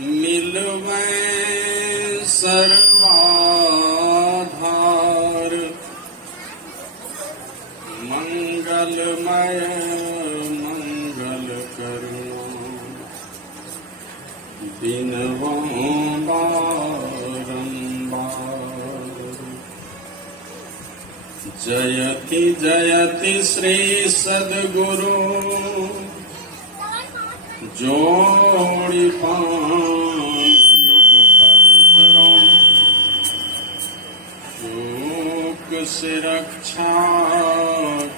मिलवै सर्वाधार मंगलमय मंगल करुणा बिनवो बारंबार। जयति जयति श्री सद्गुरु जोड़ी पान युगपद धरो शोक से रक्षा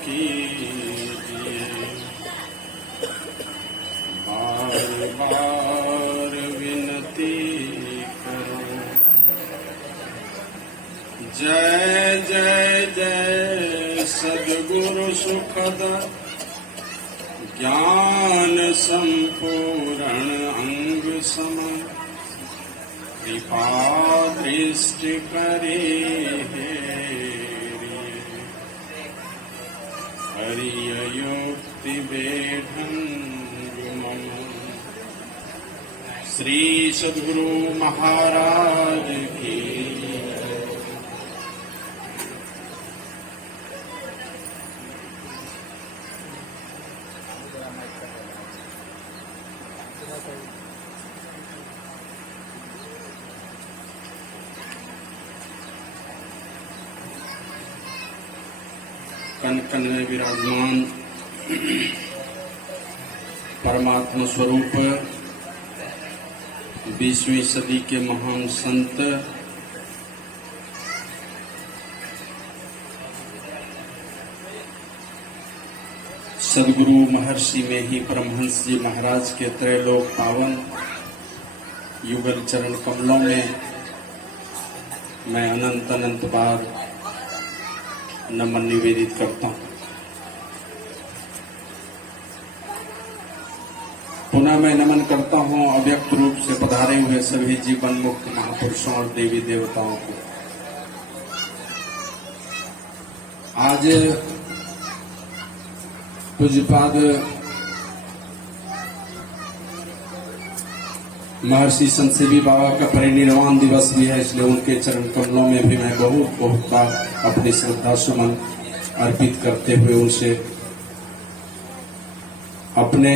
कीजिए बार बार विनती करो। जय जय जय सद्गुरु सुखद ज्ञान संपूर्ण अंग सम कृपा दृष्टि करे हरिय युक्ति बेढंग मम। श्री सद्गुरु महाराज की कन कन में विराजमान परमात्मा स्वरूप 20वीं सदी के महान संत सद्गुरु महर्षि में ही परमहंस जी महाराज के त्रैलोक पावन युगल चरण कमलों में मैं अनंत अनंत बार नमन निवेदित करता हूं। पुनः मैं नमन करता हूं अव्यक्त रूप से पधारे हुए सभी जीवन मुक्त महापुरुषों और देवी देवताओं को। आज पूज्यपाद महर्षि संत सेवी बाबा का परिनिर्वाण दिवस भी है, इसलिए उनके चरण कमलों में भी मैं बहुत बहुत बार अपनी श्रद्धा सुमन अर्पित करते हुए उनसे अपने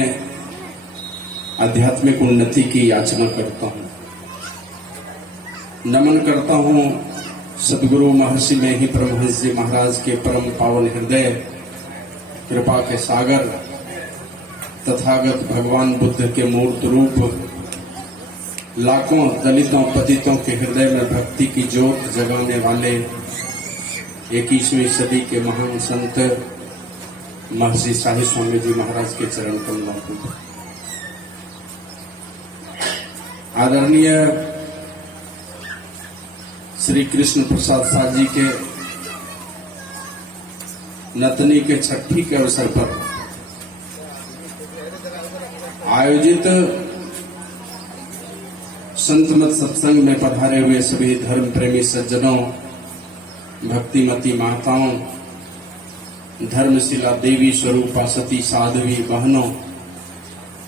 आध्यात्मिक उन्नति की याचना करता हूं। नमन करता हूं सद्गुरु महर्षि में ही परमहंस जी महाराज के परम पावन हृदय कृपा के सागर तथागत भगवान बुद्ध के मूर्त रूप लाखों दलितों पतितों के हृदय में भक्ति की ज्योत जगाने वाले 21वीं सदी के महान संत महर्षि साहिब स्वामी जी महाराज के चरण कमलों को। आदरणीय श्री कृष्ण प्रसाद शाह जी के नतनी के छठी के अवसर पर आयोजित संत मत सत्संग में पधारे हुए सभी धर्म प्रेमी सज्जनों, भक्तिमती माताओं, धर्मशिला देवी स्वरूपा सती साध्वी बहनों,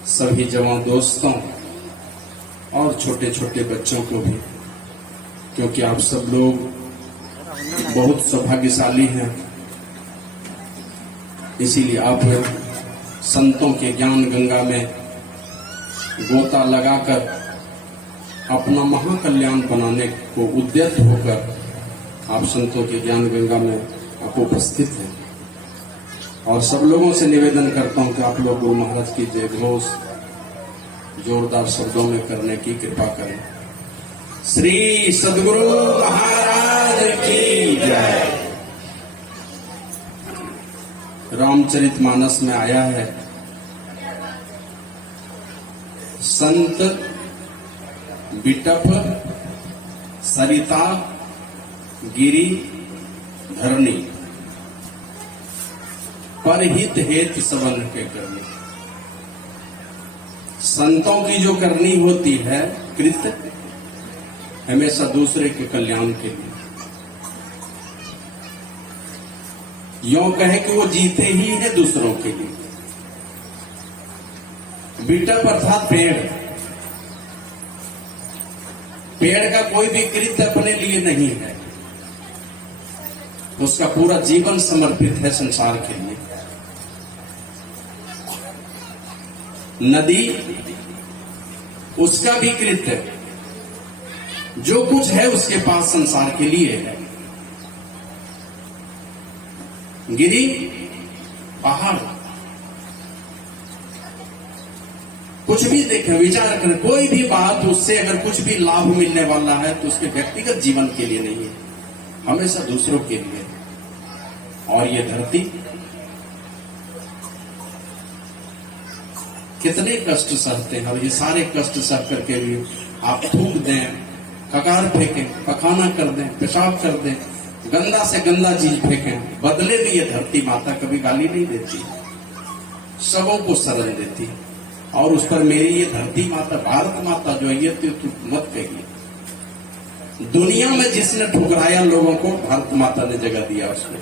सभी जवान दोस्तों और छोटे छोटे बच्चों को भी, क्योंकि आप सब लोग बहुत सौभाग्यशाली हैं, इसीलिए आप संतों के ज्ञान गंगा में गोता लगाकर अपना महाकल्याण बनाने को उद्यत होकर आप संतों के ज्ञान गंगा में आप उपस्थित हैं। और सब लोगों से निवेदन करता हूं कि आप लोग गुरु महाराज की जय घोष जोरदार शब्दों में करने की कृपा करें। श्री सद्गुरु महाराज की जय। रामचरितमानस में आया है, संत बिटप सरिता गिरी धरणी परहित हेत सबन के करनी। संतों की जो करनी होती है कृत हमेशा दूसरे के कल्याण के लिए, यों कहे कि वो जीते ही है दूसरों के लिए। बिटप अर्थात पेड़, पेड़ का कोई भी कृत्य अपने लिए नहीं है, उसका पूरा जीवन समर्पित है संसार के लिए। नदी उसका भी कृत्य, जो कुछ है उसके पास संसार के लिए है। गिरी, पहाड़, कुछ भी देखें, विचार करें, कोई भी बात उससे अगर कुछ भी लाभ मिलने वाला है तो उसके व्यक्तिगत जीवन के लिए नहीं है, हमेशा दूसरों के लिए। और ये धरती कितने कष्ट सहते हैं, और ये सारे कष्ट सह करके भी आप थूक दें, कगार फेंकें, पखाना कर दें, पेशाब कर दें, गंदा से गंदा चीज फेंकें, बदले भी ये धरती माता कभी गाली नहीं देती, सबों को शरण देती। और उस पर मेरी ये धरती माता, भारत माता जो है, ये तो मत कहिए। दुनिया में जिसने ठुकराया लोगों को, भारत माता ने जगह दिया उसको।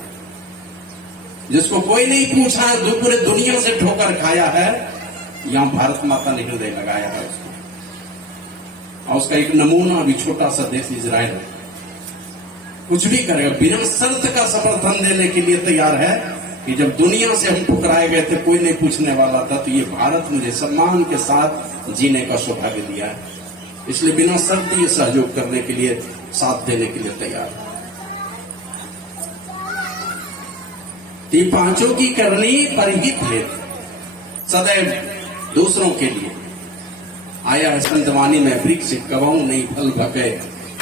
जिसको कोई नहीं पूछा है, पूरे दुनिया से ठोकर खाया है, यहां भारत माता ने हृदय लगाया है उसको। और उसका एक नमूना भी छोटा सा देश इजराइल कुछ भी करेगा, बिना शर्त का समर्थन देने के लिए तैयार है कि जब दुनिया से हम ठुकराए गए थे, कोई नहीं पूछने वाला था, तो ये भारत मुझे सम्मान के साथ जीने का सौभाग्य दिया है, इसलिए बिना शर्त ये सहयोग करने के लिए, साथ देने के लिए तैयार है। ये पांचों की करनी परहित है, सदैव दूसरों के लिए। आया है संतवाणी में, वृक्ष कबहू नहीं फल भके,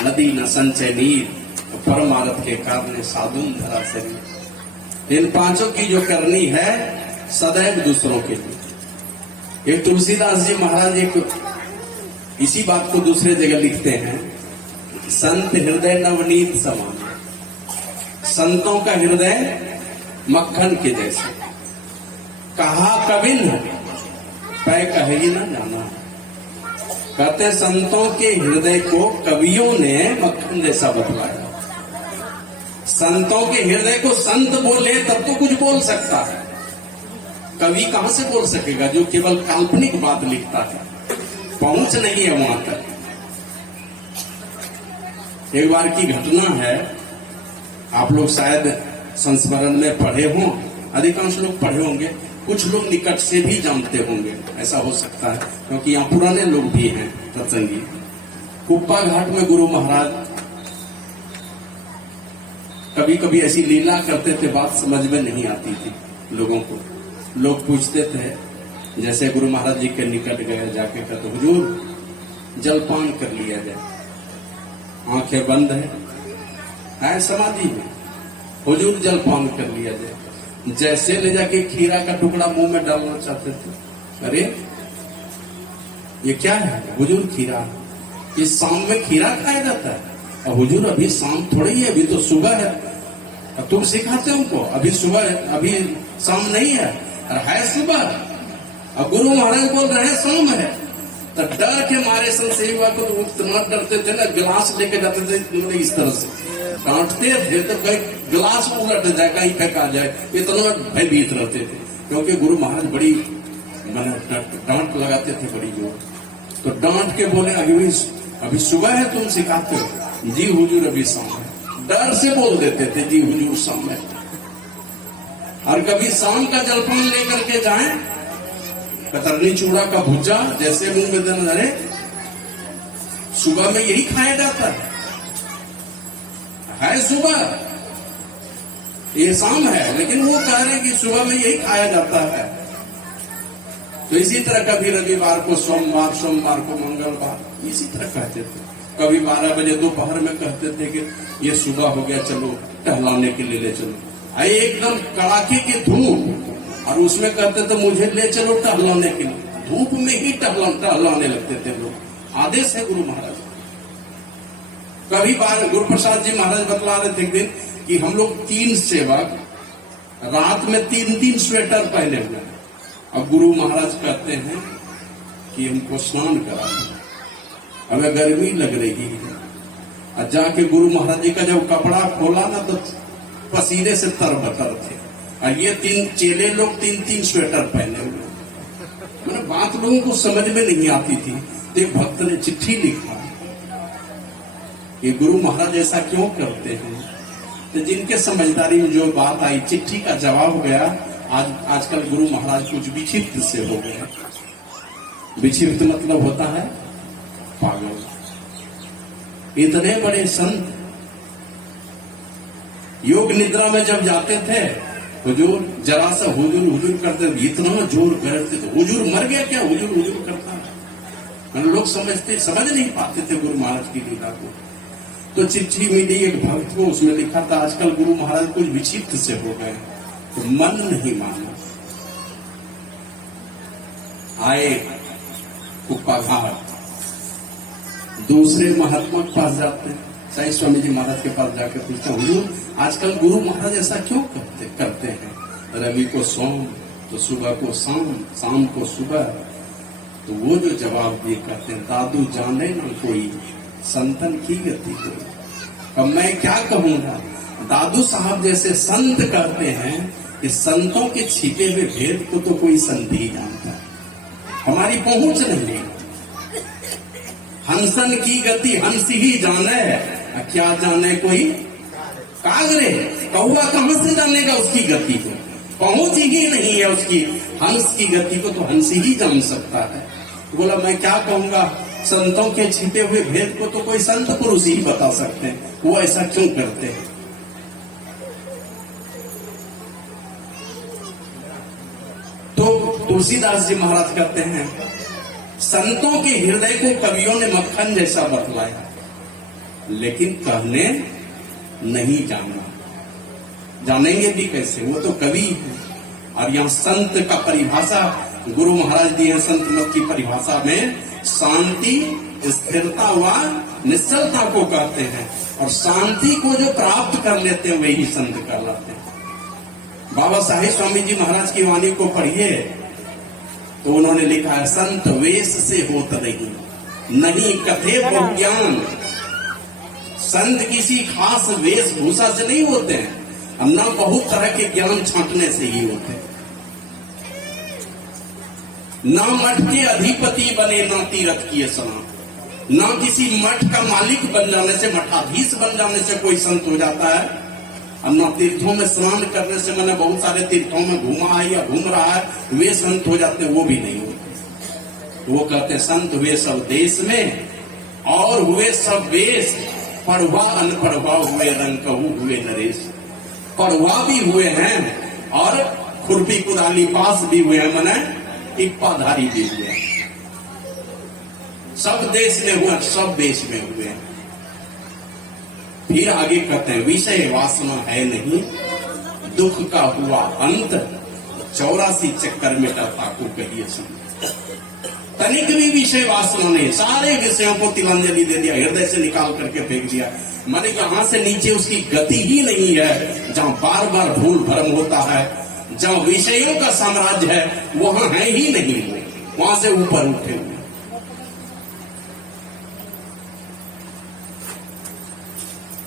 नदी न संचय नीर, परमारथ के कारण साधुन धरा शरीर। इन पांचों की जो करनी है, सदैव दूसरों के लिए। एक तुलसीदास जी महाराज एक इसी बात को दूसरे जगह लिखते हैं, संत हृदय नवनीत समान, संतों का हृदय मक्खन के जैसे। कहा कबिन पै कहे ही न जाना। कहते संतों के हृदय को कवियों ने मक्खन जैसा बतलाया। संतों के हृदय को संत बोले तब तो कुछ बोल सकता है, कवि कहां से बोल सकेगा जो केवल काल्पनिक बात लिखता है, पहुंच नहीं है वहां तक। एक बार की घटना है, आप लोग शायद संस्मरण में पढ़े हों, अधिकांश लोग पढ़े होंगे, कुछ लोग निकट से भी जानते होंगे, ऐसा हो सकता है क्योंकि यहाँ पुराने लोग भी हैं सत्संगी। कुप्पा घाट में गुरु महाराज कभी कभी ऐसी लीला करते थे, बात समझ में नहीं आती थी लोगों को। लोग पूछते थे, जैसे गुरु महाराज जी के निकट गए, जाके कहते हुजूर जलपान कर लिया जाए, आंखें बंद है समाधि में, हुजूर जलपान कर लिया जाए। जैसे ले जाके खीरा का टुकड़ा मुंह में डालना चाहते थे, अरे ये क्या है हुजूर? खीरा, इस शाम में खीरा खाया जाता है? और हुजूर अभी शाम थोड़ी है, अभी तो सुबह है। और तुम सिखाते हो उनको अभी सुबह है, अभी शाम नहीं है, और है सुबह। और गुरु महाराज बोल रहे हैं शाम है। तो डर के मारे संसेवा को तो इतना डरते थे ना, गिलास लेके जाते थे इस तरह से, डांटते थे तो कहीं गिलास उलट जाए, कहीं फेंका जाए, इतना भयभीत रहते थे। क्योंकि गुरु महाराज बड़ी डांट लगाते थे बड़ी जोर। तो डांट के बोले अभी सुबह है, तुम सिखाते हो? जी हुजूर अभी शाम है। डर से बोल देते थे जी हुजूर शाम है। और कभी शाम का जलपान लेकर के जाएं, कतरनी चूड़ा का भुजा जैसे मुंह में देना, अरे सुबह में यही खाया जाता है सुबह, ये शाम है, लेकिन वो कह रहे हैं कि सुबह में यही खाया जाता है। तो इसी तरह कभी रविवार को सोमवार, सोमवार को मंगलवार, इसी तरह कहते थे। कभी 12 बजे दोपहर में कहते थे कि ये सुबह हो गया, चलो टहलाने के लिए ले चलो। एकदम कड़ाके की धूप, और उसमें कहते थे मुझे ले चलो टहलाने के लिए। धूप में ही टहलाने लगते थे लोग। आदेश है गुरु महाराज। कभी बार गुरु प्रसाद जी महाराज बतला रहे थे एक दिन कि हम लोग 3 सेवक रात में 3-3 स्वेटर पहने हुए। अब गुरु महाराज कहते हैं कि हमको स्नान करा, हमें गर्मी लग रही है। और जाके गुरु महाराज जी का जब कपड़ा खोला ना, तो पसीने से तरबतर थे। और ये 3 चेले लोग 3-3 स्वेटर पहने हुए। मैंने बात लोगों को समझ में नहीं आती थी। तो एक भक्त ने चिट्ठी लिखा कि गुरु महाराज ऐसा क्यों करते हैं। तो जिनके समझदारी में जो बात आई, चिट्ठी का जवाब गया। आजकल गुरु महाराज कुछ विक्षिप्त से हो गए। विक्षिप्त मतलब होता है पागल। इतने बड़े संत योग निद्रा में जब जाते थे, हुजूर जरा सा हुजूर हुजूर करते थे, इतना जोर करते थे, हुजूर मर गया क्या, हुजूर हुजूर करता है। लोग समझ नहीं पाते थे गुरु महाराज की लीला को। तो चिट्ठी मिली एक भक्त को, उसमें लिखा था आजकल गुरु महाराज कुछ विक्षिप्त से हो गए, तो मन नहीं माना। आए कुप्पा घाट, दूसरे महात्मा के पास जाते हैं, साईं स्वामी जी महाराज के पास जाकर पूछते हैं, हुजूर आजकल गुरु महाराज ऐसा क्यों करते हैं। रवि को सोम तो सुबह को शाम, शाम को सुबह। तो वो जो जवाब दिए कहते हैं, दादू जाने ना कोई संतन की गति को। अब मैं क्या कहूंगा, दादू साहब जैसे संत कहते हैं कि संतों के छिपे हुए भेद को तो कोई संत ही जानता है, हमारी पहुंच नहीं। हंसन की गति हंस ही जाने, क्या जाने कोई कागरे। कौवा कहां से जानेगा उसकी गति को, पहुंच ही नहीं है उसकी। हंस की गति को तो हंस ही जान सकता है। बोला मैं क्या कहूंगा, संतों के छिपे हुए भेद को तो कोई संत पुरुष ही बता सकते हैं, वो ऐसा क्यों करते हैं। तो तुलसीदास जी महाराज कहते हैं, संतों के हृदय को कवियों ने मक्खन जैसा बतलाया, लेकिन कहने नहीं जाना। जानेंगे भी कैसे, वो तो कवि है। और यहाँ संत का परिभाषा गुरु महाराज दी है, संत मत की परिभाषा में शांति, स्थिरता व निश्चलता को कहते हैं। और शांति को जो प्राप्त कर लेते हैं वही संत कहलाते हैं। बाबा साहेब स्वामी जी महाराज की वाणी को पढ़िए तो उन्होंने लिखा है, संत वेश से होत नहीं कथे बहु ज्ञान। संत किसी खास वेशभूषा से नहीं होते हैं, न बहुत तरह के ज्ञान छांटने से ही होते हैं। ना मठ के अधिपति बने, ना तीर्थ किए स्नान। ना किसी मठ का मालिक बन जाने से, मठाधीश बन जाने से कोई संत हो जाता है, और ना तीर्थों में स्नान करने से, मैंने बहुत सारे तीर्थों में घूमा है या घूम रहा है, वे संत हो जाते, वो भी नहीं होते। वो कहते संत हुए सब देश में और हुए सब वेश, पढ़वा अनपढ़वा हुए रंग कहू हुए नरेश। पढ़वा भी हुए हैं और खुरपी कुदाली पास भी हुए हैं, मैंने टिप्पाधारी भी हुए। सब देश में हुआ, सब देश में हुए। फिर आगे कहते हैं, विषय वासना है नहीं, दुख का हुआ अंत, 84 चक्कर में ताकू कहिए संत। तनिक भी विषय वासना नहीं, सारे विषयों को तिलांजलि दे दिया, हृदय से निकाल करके फेंक दिया। माने यहां से नीचे उसकी गति ही नहीं है। जहां बार बार भूल भ्रम होता है, जहां विषयों का साम्राज्य है, वहां है ही नहीं, वहां से ऊपर उठे हुए।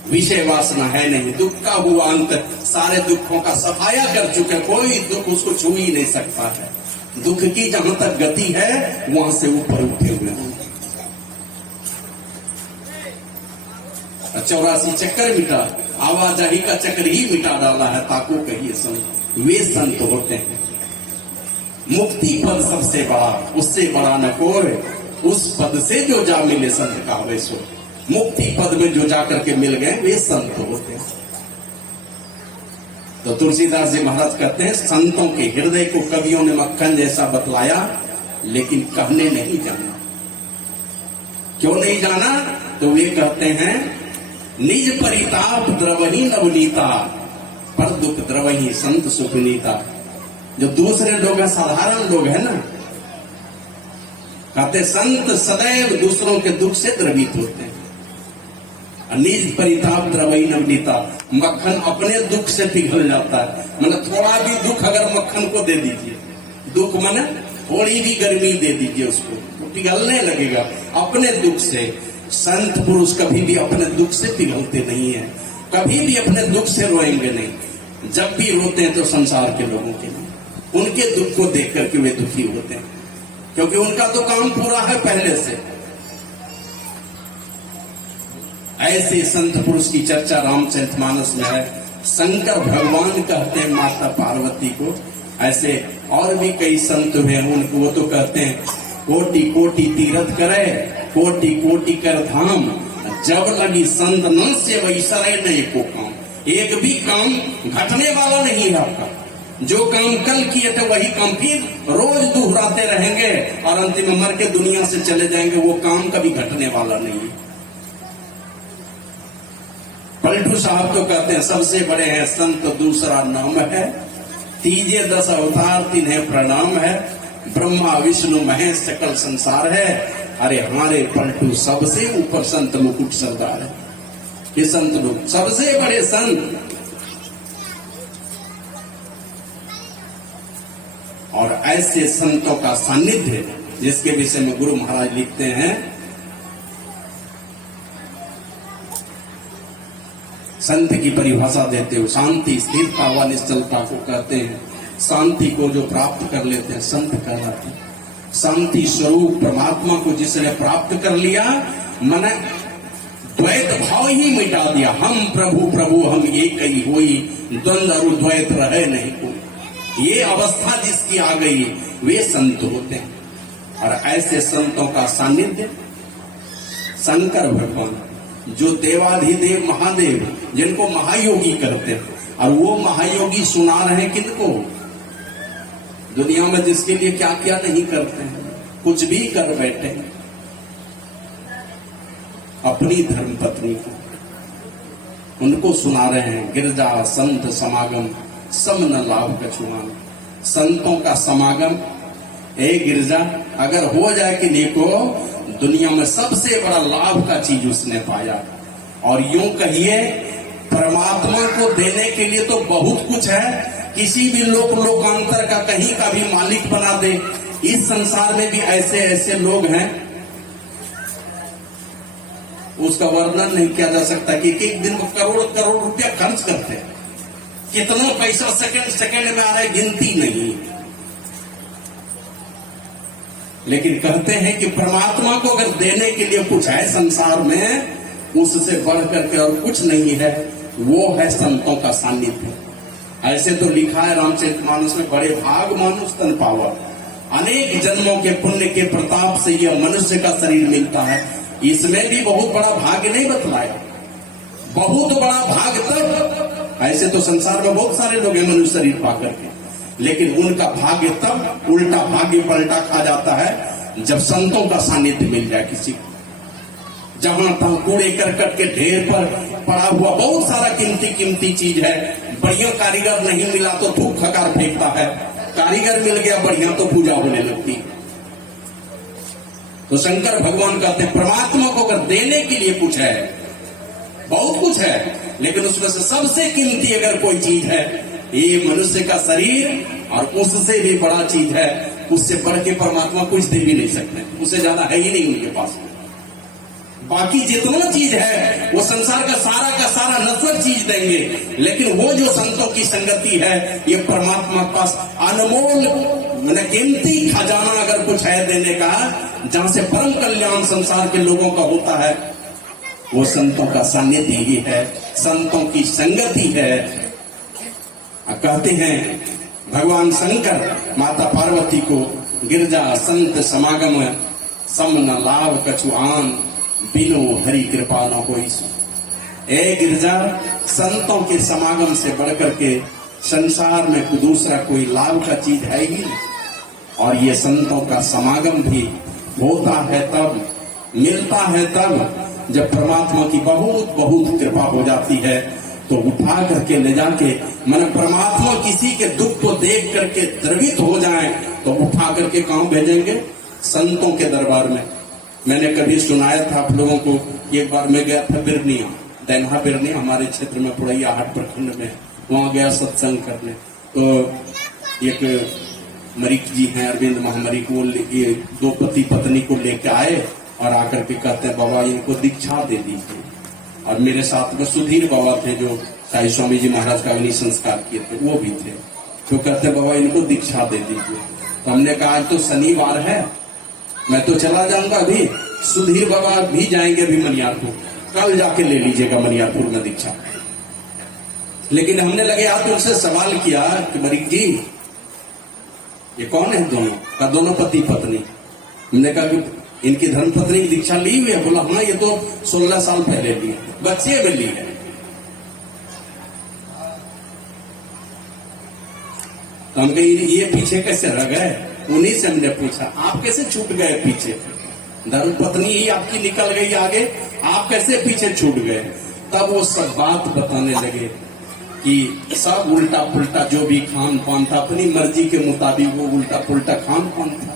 विषय वासना है नहीं, दुख का हुआ अंत, सारे दुखों का सफाया कर चुके, कोई दुख उसको छू ही नहीं सकता है। दुख की जहां तक गति है वहां से ऊपर उठे हुए हैं। 84 चक्कर मिटा, आवाजाही का चक्कर ही मिटा डाला है, ताको कहिए संत। वे संत होते हैं। मुक्ति पद सबसे बड़ा, उससे बड़ा न कोई, उस पद से जो जा मिले संत का वैसो। मुक्ति पद में जो जाकर के मिल गए वे संत होते हैं। तो तुलसीदास जी महाराज कहते हैं, संतों के हृदय को कवियों ने मक्खन जैसा बतलाया, लेकिन कहने नहीं जाना। क्यों नहीं जाना, तो वे कहते हैं, निज परिताप द्रवही नवनीता, पर दुख द्रवही संत सुपनीता। जो दूसरे लोग हैं, साधारण लोग हैं ना, कहते संत सदैव दूसरों के दुख से द्रवित होते हैं। निज परिताप द्रवही नवनीता, मक्खन अपने दुख से पिघल जाता है। मतलब थोड़ा भी दुख अगर मक्खन को दे दीजिए, दुख माने थोड़ी भी गर्मी दे दीजिए उसको, तो पिघलने लगेगा अपने दुख से। संत पुरुष कभी भी अपने दुख से पिघलते नहीं है, कभी भी अपने दुख से रोएंगे नहीं। जब भी रोते हैं तो संसार के लोगों के लिए, उनके दुख को देख करके वे दुखी होते हैं, क्योंकि उनका तो काम पूरा है पहले से। ऐसे संत पुरुष की चर्चा रामचरितमानस में है। शंकर भगवान कहते हैं माता पार्वती को। ऐसे और भी कई संत हैं, उनको वो तो कहते हैं कोटि कोटि तीरथ करे, कोटि कोटि कर धाम, जब लगी संत न से वैसरे नहीं को काम। एक भी काम घटने वाला नहीं है आपका। जो काम कल किए थे वही काम फिर रोज दोहराते रहेंगे और अंतिम मर के दुनिया से चले जाएंगे। वो काम कभी घटने वाला नहीं है। पलटू साहब तो कहते हैं सबसे बड़े हैं संत दूसरा नाम है, तीजे 10 अवतार तिन्हें प्रणाम है, ब्रह्मा विष्णु महेश सकल संसार है। अरे हमारे पलटू सबसे ऊपर संत मुकुट सरदार है। ये संत लोग सबसे बड़े संत। और ऐसे संतों का सानिध्य जिसके विषय में गुरु महाराज लिखते हैं, संत की परिभाषा देते हो शांति स्थिरता व निश्चलता को कहते हैं। शांति को जो प्राप्त कर लेते हैं संत कहलाते हैं। शांति स्वरूप परमात्मा को जिसने प्राप्त कर लिया, मन द्वैत भाव ही मिटा दिया। हम प्रभु प्रभु हम एक ही होई, द्वंद्व और द्वैत रहे नहीं कोई। ये अवस्था जिसकी आ गई वे संत होते हैं। और ऐसे संतों का सानिध्य शंकर भगवान, जो देवाधिदेव महादेव, जिनको महायोगी करते हैं। और वो महायोगी सुना रहे किनको? दुनिया में जिसके लिए क्या क्या नहीं करते हैं, कुछ भी कर बैठे। अपनी धर्मपत्नी को उनको सुना रहे हैं, गिरजा संत समागम सम न लाभ कछुआन। संतों का समागम ए गिरजा अगर हो जाए कि देखो दुनिया में सबसे बड़ा लाभ का चीज उसने पाया। और यूं कहिए परमात्मा को देने के लिए तो बहुत कुछ है। किसी भी लोकांतर का कहीं का भी मालिक बना दे। इस संसार में भी ऐसे ऐसे लोग हैं, उसका वर्णन नहीं किया जा सकता कि एक दिन को करोड़ करोड़ रुपया खर्च करते हैं। कितना पैसा सेकंड में आ रहा है गिनती नहीं। लेकिन कहते हैं कि परमात्मा को अगर देने के लिए कुछ है संसार में, उससे बढ़ करके और कुछ नहीं है, वो है संतों का सानिध्य। ऐसे तो लिखा है रामचरितमानस में, बड़े भाग मानुष तन पावा, अनेक जन्मों के पुण्य के प्रताप से यह मनुष्य का शरीर मिलता है। इसमें भी बहुत बड़ा भाग्य नहीं बतलाया। बहुत बड़ा भाग तब, ऐसे तो संसार में बहुत सारे लोग हैं मनुष्य शरीर पा करके, लेकिन उनका भाग्य तब उल्टा भाग्य पलटा खा जाता है जब संतों का सानिध्य मिल जाए किसी को। जहां तहां कूड़े करकट के ढेर पर पड़ा हुआ बहुत सारा कीमती चीज है, बढ़िया कारीगर नहीं मिला तो थूक खकार फेंकता है, कारीगर मिल गया बढ़िया तो पूजा होने लगती है। तो शंकर भगवान कहते हैं परमात्मा को अगर देने के लिए कुछ है, बहुत कुछ है, लेकिन उसमें से सबसे कीमती अगर कोई चीज है, ये मनुष्य का शरीर, और उससे भी बड़ा चीज है, उससे बढ़ के परमात्मा कुछ दे भी नहीं सकते, उससे ज्यादा है ही नहीं उनके पास। बाकी जितना चीज है वो संसार का सारा नश्वर चीज देंगे, लेकिन वो जो संतों की संगति है, ये परमात्मा के पास अनमोल कीमती खजाना अगर कुछ है देने का, जहां से परम कल्याण संसार के लोगों का होता है, वो संतों का सानिध्य ही है, संतों की संगति है। कहते हैं भगवान शंकर माता पार्वती को, गिरजा संत समागम सम न लाभ कछु आन, बिनु हरि कृपा न होई सो। ए गिरजा, संतों के समागम से बढ़कर के संसार में दूसरा कोई लाभ का चीज है ही नहीं। और ये संतों का समागम भी होता है तब, मिलता है तब, जब परमात्मा की बहुत बहुत कृपा हो जाती है। तो उठा करके ले जाके, मन परमात्मा किसी के दुख को देख करके द्रवित हो जाए तो उठा करके कहां भेजेंगे? संतों के दरबार में। मैंने कभी सुनाया था आप लोगों को, एक बार मैं गया था बिरनिया, दैनहा बिरनिया हमारे क्षेत्र में पुरैया हाट प्रखंड में, वहां गया सत्संग करने। तो एक मरीक जी हैं अरविंद महामरीक, वो ये 2 पति पत्नी को लेके आए और आकर के कहते हैं बाबा इनको दीक्षा दे दीजिए। और मेरे साथ में सुधीर बाबा थे जो साई स्वामी जी महाराज का अग्नि संस्कार किए थे, वो भी थे। तो कहते बाबा इनको दीक्षा दे दीजिए। तो हमने कहा आज तो शनिवार है, मैं तो चला जाऊंगा अभी, सुधीर बाबा भी जाएंगे अभी मनियार को। कल जाके ले लीजिएगा मनियारपुर में दीक्षा। लेकिन हमने लगे हाथ उनसे सवाल किया कि मरीक जी ये कौन है दोनों? का दोनों पति पत्नी। हमने कहा कि इनकी धर्मपत्नी की दीक्षा ली हुई है? बोला हाँ, ये तो 16 साल पहले ली है, बच्चे में ली है। तो हम कहे ये पीछे कैसे रह गए? उन्हीं से हमने पूछा आप कैसे छूट गए पीछे? धर्मपत्नी ही आपकी निकल गई आगे, आप कैसे पीछे छूट गए? तब वो सब बात बताने लगे कि सब उल्टा पुल्टा जो भी खान पान था, अपनी मर्जी के मुताबिक वो उल्टा पुल्टा खान पान था,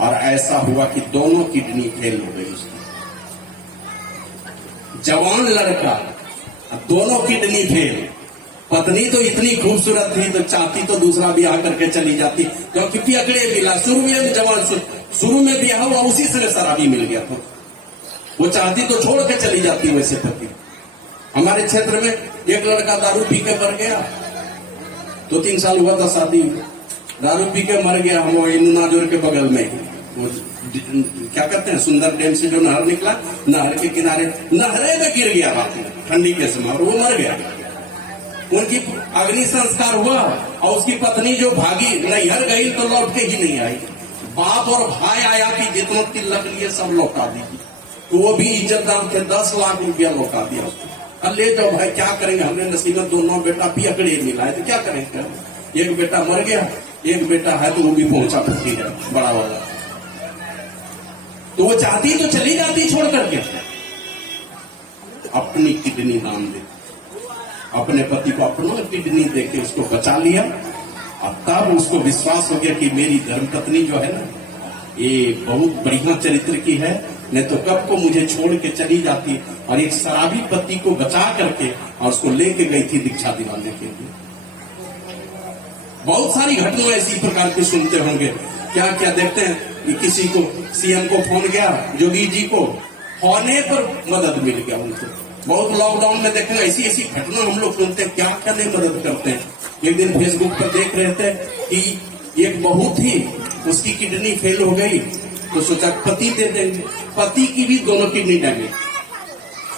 और ऐसा हुआ कि दोनों किडनी फेल हो गई उसकी। जवान लड़का, दोनों किडनी फेल। पत्नी तो इतनी खूबसूरत थी तो चाहती तो दूसरा ब्याह करके चली जाती, क्योंकि पियकड़े मिला। शुरू में जवान से शुरू में ब्याह हुआ, उसी से शराबी मिल गया था। वो चाहती तो छोड़ के चली जाती वैसे पति। हमारे क्षेत्र में एक लड़का दारू पी के मर गया, 2-3 साल हुआ था शादी, दारू पी के मर गया। हम नाजोर के बगल में ही वो क्या कहते हैं, सुंदर डैम से जो नहर निकला, नहर के किनारे नहरे में गिर गया रात में ठंडी के समय, और वो मर गया। उनकी अग्नि संस्कार हुआ और उसकी पत्नी जो भागी नैहर गई तो लौट के ही नहीं आई। बाप और भाई आया कि जितना तिलक लिए सब लौटा दीजिए, तो वो भी इज्जतदार थे, 10 लाख रुपया लौटा दिया उसको। ले जाओ भाई, क्या करेंगे, हमने नसीब में दोनों बेटा पियकड़े मिला है तो क्या करेंगे। एक बेटा मर गया, एक बेटा है तो वो भी पहुंचा पहुंची है बड़ा वाला। तो वो चाहती तो चली जाती छोड़ करके, अपनी किडनी दान दे, अपने पति को अपना किडनी देके उसको बचा लिया। और तब उसको विश्वास हो गया कि मेरी धर्मपत्नी जो है ना, ये बहुत बढ़िया चरित्र की है, नहीं तो कब को मुझे छोड़ के चली जाती। और एक शराबी पति को बचा करके और उसको लेके गई थी दीक्षा दिलाने के लिए। बहुत सारी घटनाएं इसी प्रकार की सुनते होंगे। क्या क्या देखते हैं कि किसी को सीएम को फोन गया, जोगी जी को होने पर मदद मिल गया उनको। बहुत लॉकडाउन में देखेंगे ऐसी ऐसी घटना हम लोग सुनते हैं, क्या क्या नहीं मदद करते हैं। एक दिन फेसबुक पर देख रहे थे कि एक बहू थी, उसकी किडनी फेल हो गई, तो सोचा पति दे देंगे। पति की भी दोनों किडनी डैमेज,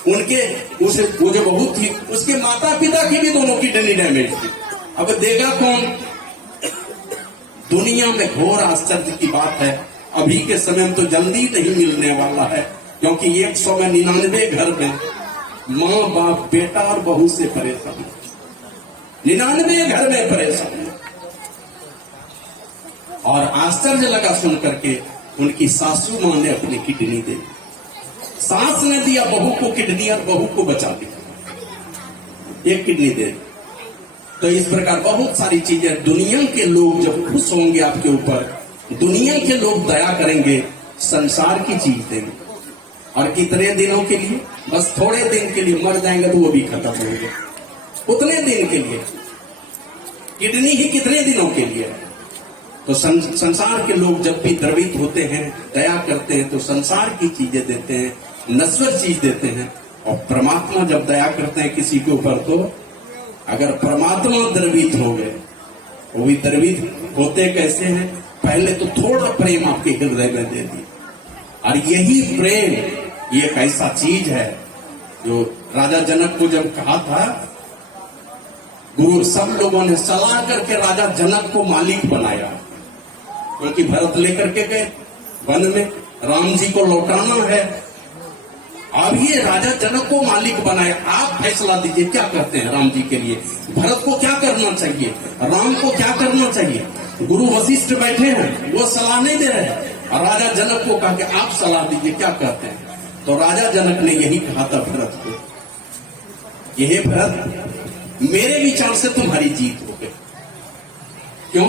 उनके उसे वो जो बहू थी उसके माता पिता की भी दोनों किडनी डैमेज थी। अब देगा कौन? दुनिया में घोर आश्चर्य की बात है, अभी के समय में तो जल्दी नहीं मिलने वाला है, क्योंकि 100 में 99 घर में माँ बाप बेटा और बहू से परेशान, 99 घर में परेशान। और आश्चर्य लगा सुन करके, उनकी सासू मां ने अपनी किडनी दी, सास ने दिया बहू को किडनी और बहू को बचा दिया, एक किडनी दे। तो इस प्रकार बहुत सारी चीजें, दुनिया के लोग जब खुश होंगे आपके ऊपर, दुनिया के लोग दया करेंगे, संसार की चीज देंगे। और कितने दिनों के लिए? बस थोड़े दिन के लिए, मर जाएंगे तो वो भी खत्म होंगे, उतने दिन के लिए। किडनी ही कितने दिनों के लिए? तो संसार के लोग जब भी द्रवित होते हैं, दया करते हैं, तो संसार की चीजें देते हैं, नश्वर चीज देते हैं। और परमात्मा जब दया करते हैं किसी के ऊपर, तो अगर परमात्मा द्रवित हो गए, वो भी द्रवित होते कैसे हैं? पहले तो थोड़ा प्रेम आपके हृदय में दे दी, और यही प्रेम ये एक ऐसा चीज है जो राजा जनक को जब कहा था, गुरु सब लोगों ने सलाह करके राजा जनक को मालिक बनाया, क्योंकि भरत लेकर के गए वन में, राम जी को लौटाना है। अब ये राजा जनक को मालिक बनाया, आप फैसला दीजिए क्या करते हैं राम जी के लिए। भरत को क्या करना चाहिए, राम को क्या करना चाहिए? गुरु वशिष्ठ बैठे हैं, वो सलाह नहीं दे रहे हैं, और राजा जनक को कहा कि आप सलाह दीजिए क्या करते हैं। तो राजा जनक ने यही कहा था भरत को, यह भरत, मेरे विचार से तुम्हारी जीत हो गई। क्यों?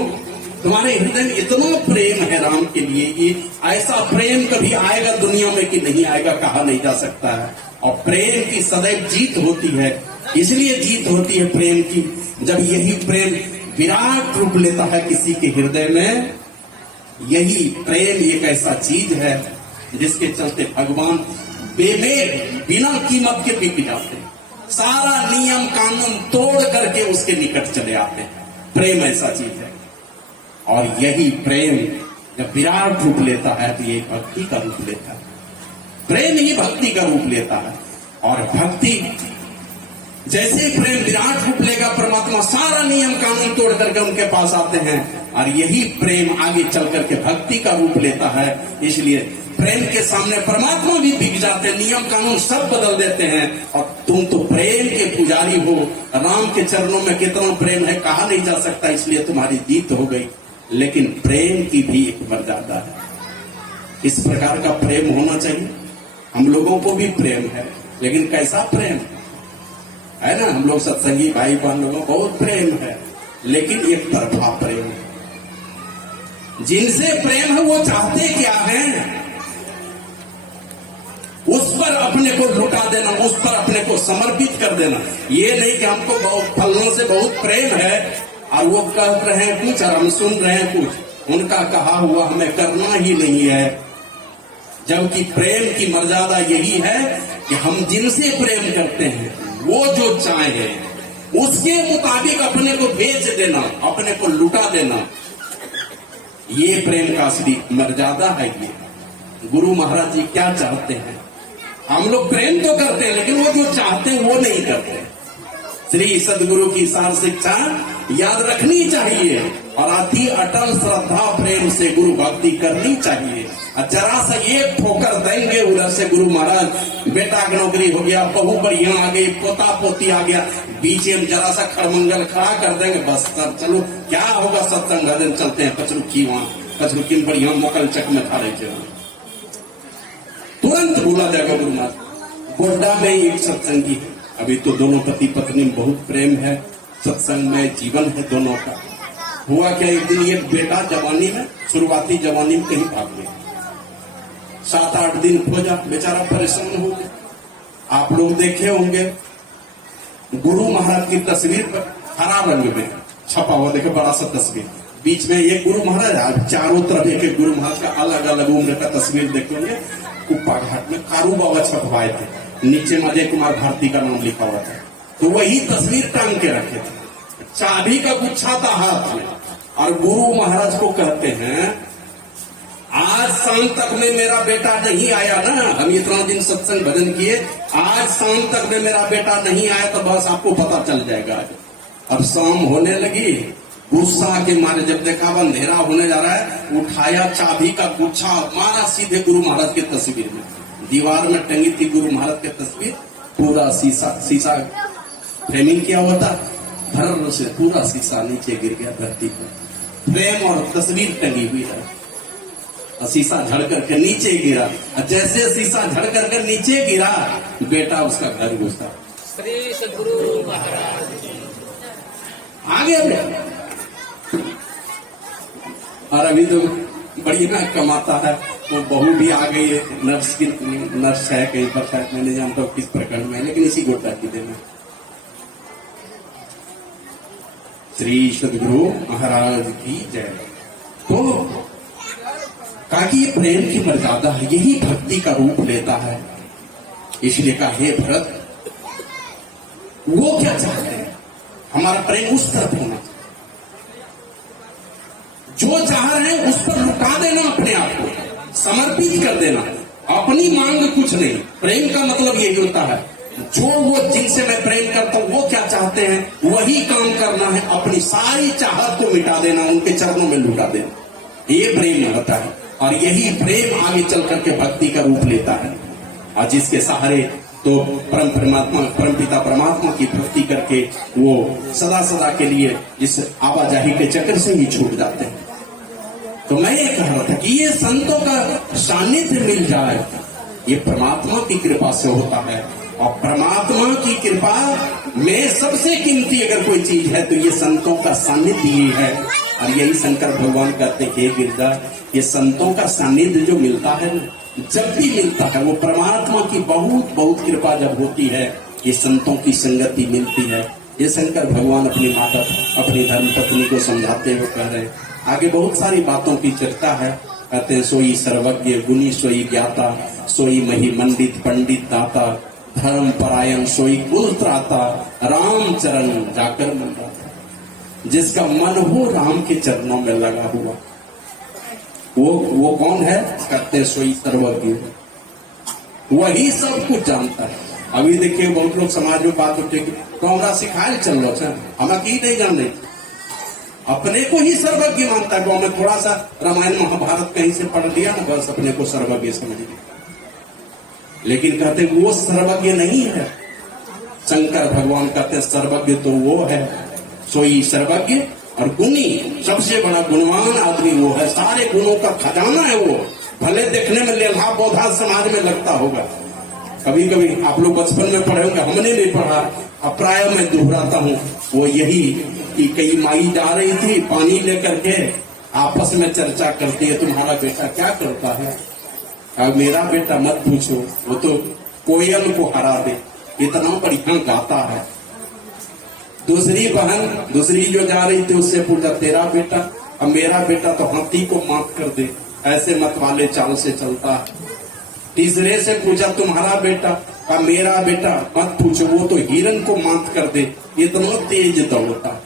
तुम्हारे हृदय में इतना प्रेम है राम के लिए, ये ऐसा प्रेम कभी आएगा दुनिया में कि नहीं आएगा, कहा नहीं जा सकता है। और प्रेम की सदैव जीत होती है, इसलिए जीत होती है प्रेम की, जब यही प्रेम विराट रूप लेता है किसी के हृदय में। यही प्रेम एक ऐसा चीज है जिसके चलते भगवान बेमेल बिना कीमत के बिक जाते हैं, सारा नियम कानून तोड़ करके उसके निकट चले आते हैं। प्रेम ऐसा चीज है, और यही प्रेम जब विराट रूप लेता है तो ये भक्ति का रूप लेता है। प्रेम ही भक्ति का रूप लेता है। और भक्ति जैसे ही प्रेम विराट रूप लेगा, परमात्मा सारा नियम कानून तोड़ करके उनके पास आते हैं और यही प्रेम आगे चल करके भक्ति का रूप लेता है। इसलिए प्रेम के सामने परमात्मा भी बिक जाते हैं, नियम कानून सब बदल देते हैं। और तुम तो प्रेम के पुजारी हो, राम के चरणों में कितना प्रेम है कहा नहीं जा सकता, इसलिए तुम्हारी जीत हो गई। लेकिन प्रेम की भी एक मर्यादा है, इस प्रकार का प्रेम होना चाहिए। हम लोगों को भी प्रेम है, लेकिन कैसा प्रेम है ना, हम लोग सत्संगी भाई बहन लोगों को बहुत प्रेम है, लेकिन एक तरफा प्रेम है। जिनसे प्रेम है वो चाहते क्या है, उस पर अपने को लुटा देना, उस पर अपने को समर्पित कर देना। ये नहीं कि हमको बहुत फलों से बहुत प्रेम है और वो कह रहे हैं कुछ और हम सुन रहे हैं कुछ, उनका कहा हुआ हमें करना ही नहीं है। जबकि प्रेम की मर्यादा यही है कि हम जिनसे प्रेम करते हैं वो जो चाहे उसके मुताबिक अपने को बेच देना, अपने को लुटा देना, ये प्रेम का असली मर्यादा है। ये गुरु महाराज जी क्या चाहते हैं, हम लोग प्रेम तो करते हैं लेकिन वो जो चाहते हैं वो नहीं करते। श्री सदगुरु की सार शिक्षा याद रखनी चाहिए और अति अटल श्रद्धा प्रेम से गुरु भक्ति करनी चाहिए। और जरा सा ये ठोकर देंगे उधर से गुरु महाराज, बेटा की नौकरी हो गया, बहू बढ़िया आ गई, पोता पोती आ गया, बीच में जरा सा खड़मंगल खड़ा कर देंगे, बस तब चलो क्या होगा, सत्संग दिन चलते हैं कचरुखी, वहां कचरुखी बढ़िया मोकल चक में खा रहे थे, तुरंत भूला जाएगा गुरु महाराज। गोड्डा में एक सत्संगी है, अभी तो दोनों पति पत्नी में बहुत प्रेम है, सत्संग में जीवन है दोनों का। हुआ क्या, एक दिन एक बेटा जवानी में, शुरुआती जवानी में कहीं भाग गया, 7-8 दिन खोजा, बेचारा परेशान हो गया। आप लोग देखे होंगे गुरु महाराज की तस्वीर पर हरा रंग में छपा हुआ, देखे बड़ा सा तस्वीर, बीच में एक गुरु महाराज, चारों तरफ एक गुरु महाराज का अलग अलग उम्र का तस्वीर देखेंगे। कुप्पा घाट में कारू बाबा छपवाए थे, नीचे में अजय कुमार भारती का नाम लिखा हुआ था, तो वही तस्वीर टांग के रखे थे, चाबी का गुच्छा था हाथ में। और गुरु महाराज को कहते हैं आज शाम तक में मेरा बेटा नहीं आया ना, हम इतना दिन सत्संग भजन किए, आज शाम तक में मेरा बेटा नहीं आया तो बस आपको पता चल जाएगा। अब शाम होने लगी, गुस्सा के मारे जब देखा अंधेरा होने जा रहा है, उठाया चाबी का गुच्छा, मारा सीधे गुरु महाराज की तस्वीर में, दीवार में टंगी थी गुरु महाराज की तस्वीर, पूरा शीशा फ्रेमिंग किया हुआ था, धर से पूरा शीशा नीचे गिर गया धरती पर, फ्रेम और तस्वीर टंगी हुई है, शीशा झड़ करके नीचे गिरा। जैसे शीशा झड़ करके नीचे गिरा, बेटा उसका घर घुसा। श्री सद्गुरु महाराज आ गया। और अभी तो बढ़िया कमाता है, वो बहू भी आ गई है, नर्स है कहीं पर, शायद मैं नहीं जानता किस प्रकार में, लेकिन इसी गोटा की देना। श्री सद्गुरु महाराज की जय। तो ताकि ये प्रेम की मर्यादा है, यही भक्ति का रूप लेता है। इसलिए कहा हे भरत, वो क्या चाहते हैं, हमारा प्रेम उस तरफ होना चाहिए, जो चाह रहे हैं उस पर लुटा देना, अपने आप को समर्पित कर देना, अपनी मांग कुछ नहीं। प्रेम का मतलब यही होता है, जो वो जिनसे मैं प्रेम करता हूं वो क्या चाहते हैं वही काम करना है, अपनी सारी चाहत को मिटा देना, उनके चरणों में लुटा देना, ये प्रेम होता है। और यही प्रेम आगे चल करके भक्ति का रूप लेता है, और जिसके सहारे तो परम परमात्मा, परम पिता परमात्मा की भक्ति करके वो सदा सदा के लिए इस आवाजाही के चक्कर से ही छूट जाते हैं। तो मैं ये कह रहा था कि ये संतों का सानिध्य मिल जाए, ये परमात्मा की कृपा से होता है। और परमात्मा की कृपा में सबसे कीमती अगर कोई चीज है तो ये संतों का सानिध्य ही है। और यही शंकर भगवान कहते हैं, हे गिरधर, ये संतों का सानिध्य जो मिलता है ना, जब भी मिलता है वो परमात्मा की बहुत बहुत कृपा जब होती है, ये संतों की संगति मिलती है। ये शंकर भगवान अपनी माता, अपनी धर्म पत्नी को समझाते हुए कह रहे हैं। आगे बहुत सारी बातों की चर्चा है, कहते हैं सोई सर्वज्ञ गुणी सोई ज्ञाता, सोई मही मंडित पंडित दाता, धर्म परायण सोई कुल त्राता, राम चरण जाकर मन राता। जिसका मन हो राम के चरणों में लगा हुआ, वो कौन है, कहते हैं सोई सर्वज्ञ, वही सब कुछ जानता है। अभी देखिए बहुत लोग समाज में बात उठे कि तो हमरा सिखाए चल रहा है, हम की नहीं जान रहे, अपने को ही सर्वज्ञ मानता है। गाँव में थोड़ा सा रामायण महाभारत कहीं से पढ़ लिया ना, बस अपने को सर्वज्ञ समझ लिया। लेकिन कहते वो सर्वज्ञ नहीं है। शंकर भगवान कहते हैं सर्वज्ञ तो वो है, सोई सर्वज्ञ और गुणी, सबसे बड़ा गुणवान आदमी वो है, सारे गुणों का खजाना है वो। भले देखने में लेल्हा पौधा समाज में लगता होगा, कभी कभी आप लोग बचपन में पढ़े होंगे, हमने भी पढ़ा, अब प्राय मैं दोहराता हूँ, वो यही कि कई माई जा रही थी पानी लेकर के, आपस में चर्चा करती है तुम्हारा बेटा क्या करता है। अब मेरा बेटा मत पूछो, वो तो कोयल को हरा दे, इतना बढ़िया गाता है। दूसरी बहन, दूसरी जो जा रही थी उससे पूछा तेरा बेटा, अब मेरा बेटा तो हाथी को मात कर दे, ऐसे मत वाले चाल से चलता है। तीसरे से पूछा तुम्हारा बेटा, अब मेरा बेटा मत पूछो, वो तो हिरन को मात कर दे, इतना तेज दौड़ता।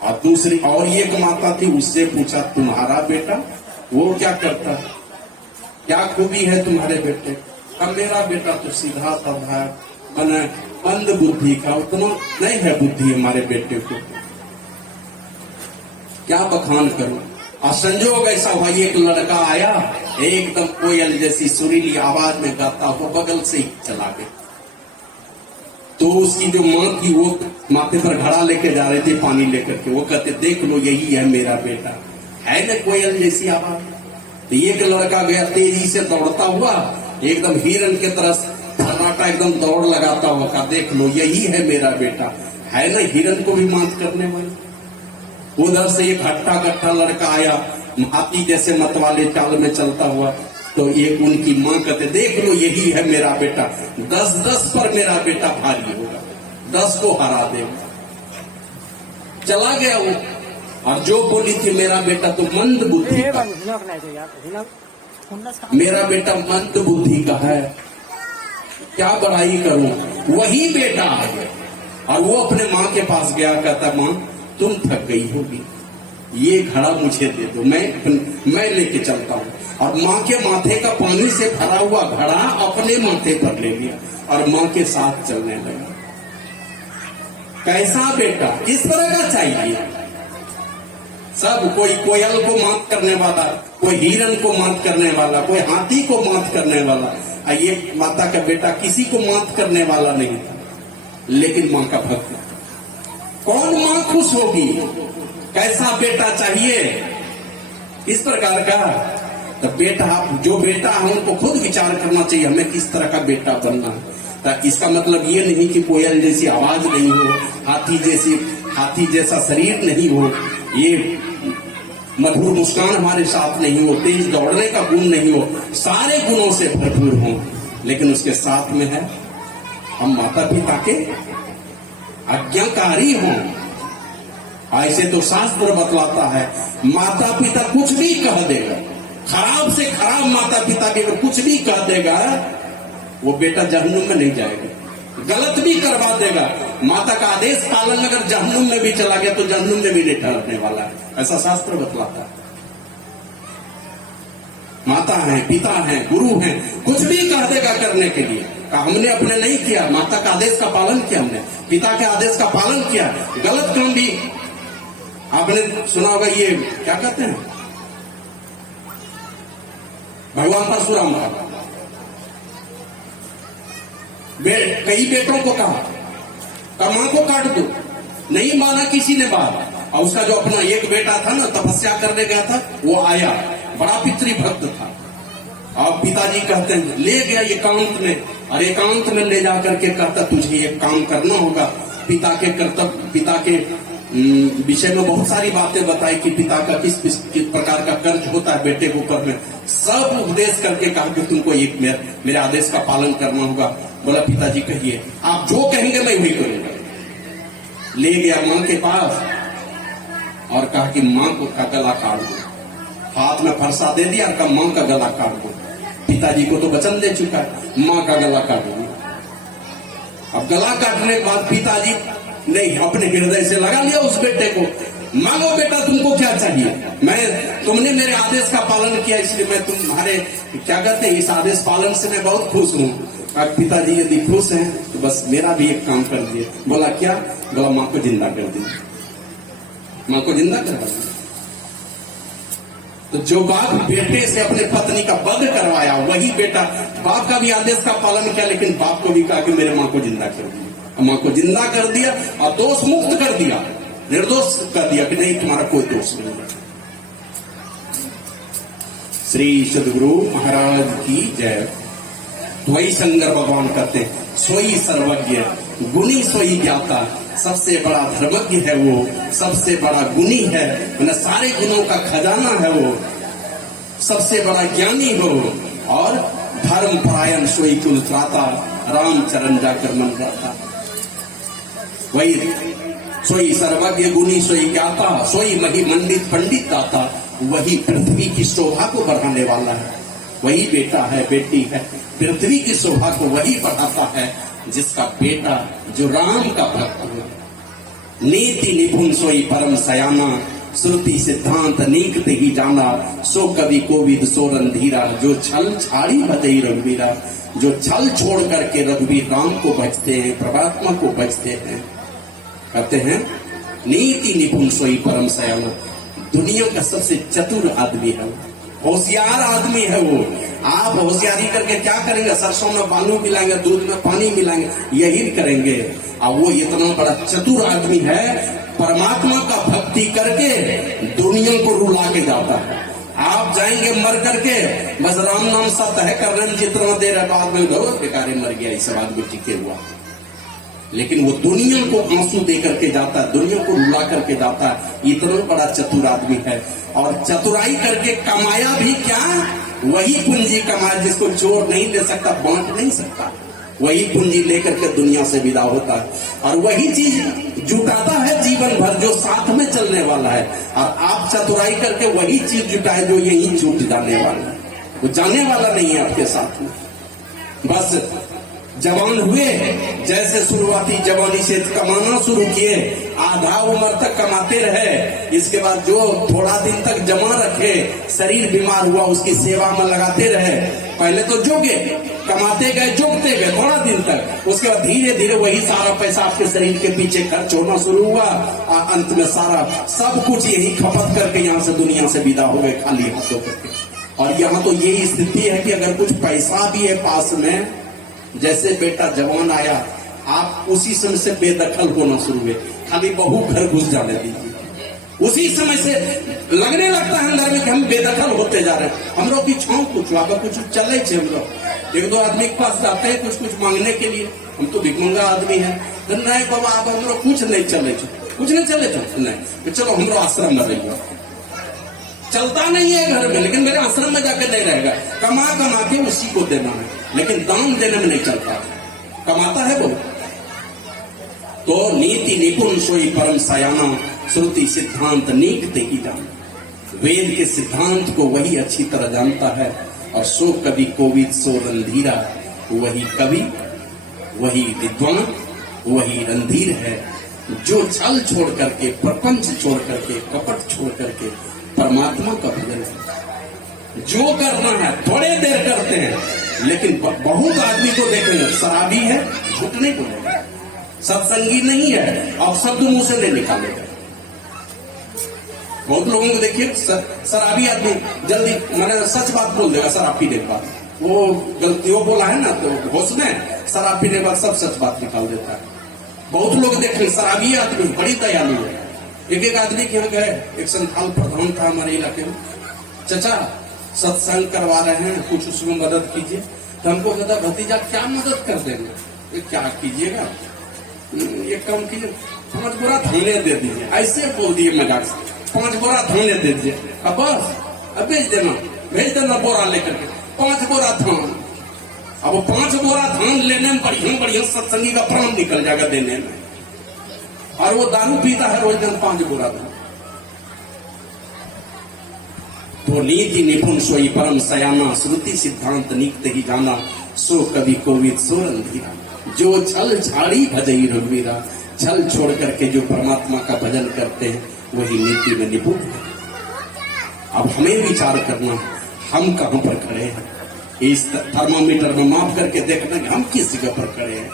और दूसरी और एक माता थी, उससे पूछा तुम्हारा बेटा वो क्या करता है, क्या खूबी है तुम्हारे बेटे। अब मेरा बेटा तो सीधा साधा है, मैंने मंद बुद्धि का, उतना नहीं है बुद्धि हमारे बेटे को, क्या बखान करूं। और संजोग ऐसा हुआ, एक लड़का आया एकदम कोयल जैसी सुरीली आवाज में गाता हुआ बगल से ही चला गया। तो उसकी जो माँ थी वो माथे पर घड़ा लेके जा रहे थे पानी लेकर के, वो कहते देख लो यही है मेरा बेटा, है ना कोयल जैसी आवाज। तो एक लड़का गया तेजी से दौड़ता हुआ, एकदम हिरन के तरह फर्राटा एकदम दौड़ लगाता हुआ, कहा देख लो यही है मेरा बेटा, है ना हिरन को भी मात करने वाला। उधर से एक हट्टा कट्टा लड़का आया, हाथी जैसे मतवाले चाल में चलता हुआ, तो एक उनकी माँ कहते देख लो यही है मेरा बेटा, 10-10 पर मेरा बेटा भारी होगा, 10 को हरा देगा। चला गया वो, और जो बोली थी मेरा बेटा तो मंद बुद्धि का, मेरा बेटा मंद बुद्धि का है, क्या बड़ाई करूं। वही बेटा आ गया और वो अपने माँ के पास गया, कहता माँ तुम थक गई होगी, ये घड़ा मुझे दे दो, मैं लेके चलता हूँ। और माँ के माथे का पानी से भरा हुआ घड़ा अपने माथे पर ले लिया और माँ के साथ चलने लगा। कैसा बेटा, किस तरह का चाहिए। सब कोई कोयल को मात करने वाला, कोई हिरन को मात करने वाला, कोई हाथी को मात करने वाला। ये माता का बेटा किसी को मात करने वाला नहीं था, लेकिन माँ का भक्त। कौन माँ खुश होगी, कैसा बेटा चाहिए, इस प्रकार का। तो बेटा, जो बेटा है उनको खुद विचार करना चाहिए हमें किस तरह का बेटा बनना है। तो इसका मतलब ये नहीं कि कोयल जैसी आवाज नहीं हो, हाथी जैसा शरीर नहीं हो, ये मधुर मुस्कान हमारे साथ नहीं हो, तेज दौड़ने का गुण नहीं हो, सारे गुणों से भरपूर हो, लेकिन उसके साथ में है हम माता पिता के आज्ञाकारी हों। ऐसे तो शास्त्र बतलाता है माता पिता कुछ भी कह देगा, खराब से खराब माता पिता के कुछ भी कह देगा, वो बेटा जहन्नुम में नहीं जाएगा। गलत भी करवा देगा, माता का आदेश पालन अगर जहन्नुम में भी चला गया तो जहन्नुम में भी नहीं ठहरने वाला है, ऐसा शास्त्र बतलाता है। माता है, पिता है, गुरु है, कुछ भी कह देगा करने के लिए, हमने अपने नहीं किया, माता का आदेश का पालन किया, हमने पिता के आदेश का पालन किया, गलत काम भी। आपने सुना होगा ये क्या कहते हैं, भगवान परशुराम कई बेटों को कहा मां को काट दो, नहीं माना किसी ने बात। और उसका जो अपना एक बेटा था ना, तपस्या करने गया था, वो आया, बड़ा पितृभक्त था। अब पिताजी कहते हैं ले गया एकांत में, और एकांत में ले जाकर के कहता तुझे एक काम करना होगा। पिता के कर्तव्य, पिता के विषय में बहुत सारी बातें बताई कि पिता का किस प्रकार का कर्ज होता है बेटे के ऊपर में, सब उपदेश करके कहा कि तुमको एक मेरे आदेश का पालन करना होगा। बोला पिताजी कहिए, आप जो कहेंगे मैं वही करूंगा। ले गया मां के पास और कहा कि मां को का गला काट दो, हाथ में फरसा दे दिया और कहा मां का गला काट दो। पिताजी को तो वचन दे चुका है, मां का गला काट दो। अब गला काटने के बाद पिताजी ने अपने हृदय से लगा लिया उस बेटे को, मांगो बेटा तुमको क्या चाहिए, तुमने मेरे आदेश का पालन किया इसलिए मैं तुम्हारे क्या कहते हैं इस आदेश पालन से मैं बहुत खुश हूँ। अब पिताजी यदि खुश हैं तो बस मेरा भी एक काम कर दिए। बोला क्या? बोला माँ को जिंदा कर दी, माँ को जिंदा करवा दी। तो जो बाप बेटे से अपने पत्नी का वध करवाया, वही बेटा बाप का भी आदेश का पालन किया, लेकिन बाप को भी कहा कि मेरे माँ को जिंदा कर दिया। माँ को जिंदा कर दिया और दोष मुक्त कर दिया, निर्दोष कर दिया कि नहीं तुम्हारा कोई दोष नहीं है। श्री सद्गुरु महाराज की जय। वही शंकर भगवान कहते हैं, सोई सर्वज्ञ गुणी सोई ज्ञाता। सबसे बड़ा धर्मज्ञ है वो, सबसे बड़ा गुणी है, मतलब सारे गुणों का खजाना है वो, सबसे बड़ा ज्ञानी हो और धर्म परायण सोई कुल त्राता। राम चरण जाकर मन रहता। वही सोई सर्वज्ञ गुणी सोई ज्ञाता, सोई मही मंडित पंडित दाता। वही पृथ्वी की शोभा को बढ़ाने वाला है, वही बेटा है बेटी है। पृथ्वी की शोभा को वही बढ़ाता है जिसका बेटा जो राम का भक्त हो। नीति निपुण सोई परम सयाना, श्रुति सिद्धांत नीकते ही जाना। सो कवि कोविद सो रणधीरा, जो छल छाड़ी भजई रघुवीरा। जो छल छोड़ करके रघुवीर राम को भजते हैं, परमात्मा को भजते हैं। कहते हैं नीति निपुण सोई परम सयाना। दुनिया का सबसे चतुर आदमी है, होशियार आदमी है वो। आप होशियारी करके क्या करेंगे? सरसों में बालू मिलाएंगे, दूध में पानी मिलाएंगे, यही करेंगे। और वो इतना बड़ा चतुर आदमी है, परमात्मा का भक्ति करके दुनिया को रुला के जाता है। आप जाएंगे मर करके, बस राम नाम सत्य है कर रहे, जितना देर है बाद में बेकार मर गया, इस आदमी टिके हुआ। लेकिन वो दुनिया को आंसू दे करके जाता है, दुनिया को रुला करके जाता है। इतना बड़ा चतुर आदमी है। और चतुराई करके कमाया भी क्या? वही पूंजी कमाया जिसको चोर नहीं दे सकता, बांट नहीं सकता। वही पूंजी लेकर के दुनिया से विदा होता है और वही चीज जुटाता है जीवन भर जो साथ में चलने वाला है। और आप चतुराई करके वही चीज जुटाए जो यही छूट जाने वाला है, वो जाने वाला नहीं है आपके साथ में। बस जवान हुए, जैसे शुरुआती जवानी से कमाना शुरू किए, आधा उम्र तक कमाते रहे। इसके बाद जो थोड़ा दिन तक जमा रखे, शरीर बीमार हुआ उसकी सेवा में लगाते रहे। पहले तो जोगे, कमाते गए, जोगते गए थोड़ा दिन तक। उसके बाद धीरे धीरे वही सारा पैसा आपके शरीर के पीछे खर्च होना शुरू हुआ और अंत में सारा सब कुछ यही खपत करके यहाँ से दुनिया से विदा हो गए खाली हाथों करके। और यहाँ तो यही स्थिति है कि अगर कुछ पैसा भी है पास में, जैसे बेटा जवान आया, आप उसी समय से बेदखल होना शुरू हुए, खाली बहू घर घुस जाने दीजिए। उसी समय से लगने लगता है अंदर में कि हम बेदखल होते जा रहे हैं। हम लोग की छाँव कुछ वहां कुछ चले छे। हम लोग एक दो आदमी के पास जाते हैं कुछ मांगने के लिए, हम तो भिखमंगा आदमी है। नहीं बाबा आप हम लोग कुछ नहीं चले, कुछ नहीं चले नहीं, चलो हम लोग आश्रम में रहेंगे। चलता नहीं है घर में, लेकिन मेरे आश्रम में जाकर नहीं रहेगा। कमा कमा के उसी को देना है, लेकिन दान देने में नहीं चलता। कमाता है वो तो नीति निपुण सोई परम सयाना, श्रुति सिद्धांत नीकते ही जाना। वेद के सिद्धांत को वही अच्छी तरह जानता है। और सो कवि कोविद सो रणधीरा, वही कवि, वही विद्वान, वही रणधीर है जो छल छोड़ करके, प्रपंच छोड़ करके, कपट छोड़ करके परमात्मा का भजन है। जो करना है थोड़े देर करते हैं, लेकिन बहुत आदमी को देखेंगे शराबी है, झूठ नहीं बोलेगा, सत्संगी नहीं है और शब्द मुंह से नहीं निकालेगा। बहुत लोगों को देखिए शराबी आदमी जल्दी मैंने सच बात बोल देगा शराब पीने के बाद। वो गलतियों बोला है ना तो होश में शराब पीने के बाद सब सच बात निकाल देता है। बहुत लोग देखें शराबी आदमी बड़ी दयालु है। एक आदमी के यहाँ गए, एक संथाल प्रधान था हमारे इलाके में, चचा सत्संग करवा रहे हैं, कुछ उसमें मदद कीजिए। तो हमको कहता भतीजा क्या मदद कर देंगे? क्या कीजिएगा? एक काम कीजिए, 5 बोरा धाने दे दीजिए। ऐसे बोल दिए मजाक से, 5 बोरा धाने दे दीजिए। अब बस अब भेज देना बोरा लेकर के 5 बोरा धान। अब वो 5 बोरा धान लेने में बढ़िया सत्संगी का प्राण निकल जाएगा देने में। और वो दारू पीता है रोज दिन 5 बोरा धान। तो नीति निपुण सोई परम सयाना, श्रुति सिद्धांत नीकते ही जाना। सो कवि कोविद सो रणधीरा, जो छल छाड़ी भजई रघुवीरा। छल छोड़ करके जो परमात्मा का भजन करते हैं वही नीति में निपुण है। अब हमें विचार करना है हम कहां पर खड़े हैं। इस थर्मामीटर में माप करके देखना कि हम किस जगह पर खड़े हैं।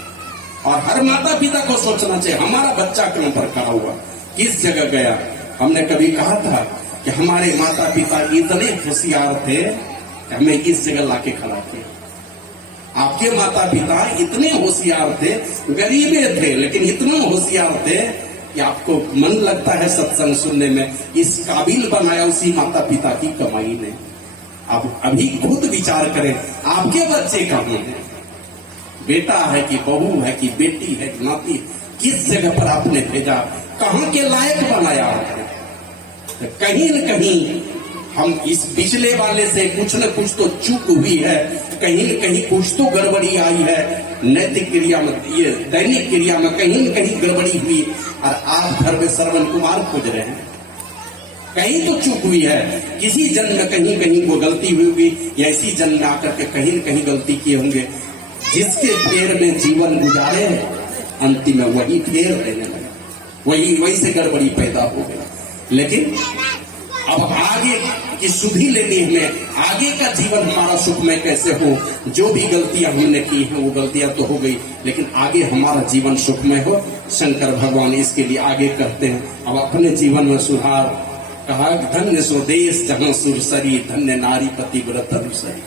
और हर माता पिता को सोचना चाहिए हमारा बच्चा कहां पर खड़ा हुआ, किस जगह गया। हमने कभी कहा था कि हमारे माता पिता इतने होशियार थे कि हमें इस जगह लाके खड़ा किया। आपके माता पिता इतने होशियार थे, गरीबे थे लेकिन इतने होशियार थे कि आपको मन लगता है सत्संग सुनने में। इस काबिल बनाया उसी माता पिता की कमाई ने। आप अभी खुद विचार करें, आपके बच्चे कहां हैं? बेटा है कि बहू है कि बेटी है कि नाती, किस जगह पर आपने भेजा, कहां के लायक बनाया आपने? तो कहीं न कहीं हम इस पिछले वाले से कुछ न कुछ तो चूक हुई है, कहीं न कहीं कुछ तो गड़बड़ी आई है नैतिक क्रिया में, ये दैनिक क्रिया में कहीं न कहीं गड़बड़ी हुई। और आप घर में श्रवण कुमार खोज रहे हैं, कहीं तो चूक हुई है, किसी जन्म में कहीं कहीं वो गलती हुई होगी, या इसी जन्म में आकर के कहीं न कहीं गलती किए होंगे। जिसके फेर में जीवन गुजारे अंतिम में वही फेर देने लगे, वही से गड़बड़ी पैदा हो गई। लेकिन अब आगे की सुधि लेनी हमें, आगे का जीवन हमारा सुखमय कैसे हो। जो भी गलतियां हमने की हैं वो गलतियां तो हो गई, लेकिन आगे हमारा जीवन सुखमय हो, शंकर भगवान इसके लिए आगे कहते हैं अब अपने जीवन में सुधार। कहा धन्य सो देश जहां सुरसरी, धन्य नारी पतिव्रत अनुसरी।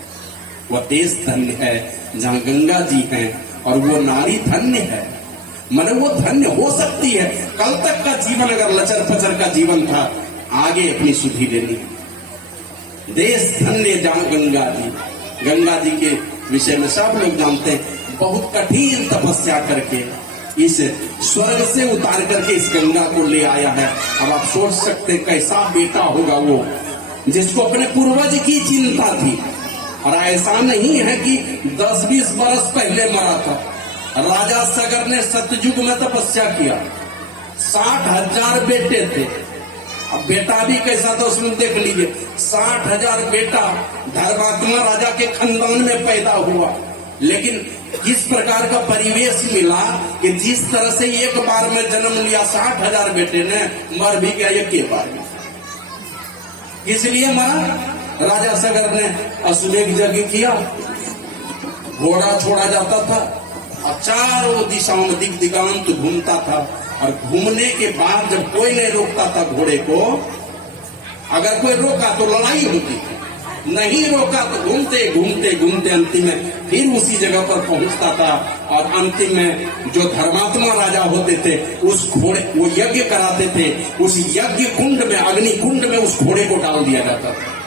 वह देश धन्य है जहां गंगा जी हैं और वो नारी धन्य है। मन वो धन्य हो सकती है। कल तक का जीवन अगर लचर पचर का जीवन था, आगे अपनी सुधि लेनी। देश धन्य जहां गंगा जी, गंगा जी के विषय में सब लोग जानते हैं, बहुत कठिन तपस्या करके इस स्वर्ग से उतार करके इस गंगा को ले आया है। अब आप सोच सकते हैं कैसा बेटा होगा वो, जिसको अपने पूर्वज की चिंता थी। और ऐसा नहीं है कि 10-20 बरस पहले मरा था। राजा सगर ने सतयुग में तपस्या किया, 60,000 बेटे थे। अब बेटा भी कैसा था उसमें देख लीजिए, 60,000 बेटा धर्मात्मा राजा के खानदान में पैदा हुआ। लेकिन किस प्रकार का परिवेश मिला कि जिस तरह से एक बार में जन्म लिया 60,000 बेटे ने, मर भी गया एक बार में। इसलिए मरा, राजा सगर ने अश्वमेध यज्ञ किया, घोड़ा छोड़ा जाता था, अब चारों दिशाओं में दिग दिगांत घूमता था। और घूमने के बाद जब कोई नहीं रोकता था घोड़े को, अगर कोई रोका तो लड़ाई होती थी, नहीं रोका तो घूमते घूमते घूमते अंतिम में फिर उसी जगह पर पहुंचता था। और अंतिम में जो धर्मात्मा राजा होते थे उस घोड़े, वो यज्ञ कराते थे, उस यज्ञ कुंड में, अग्नि कुंड में उस घोड़े को डाल दिया जाता था।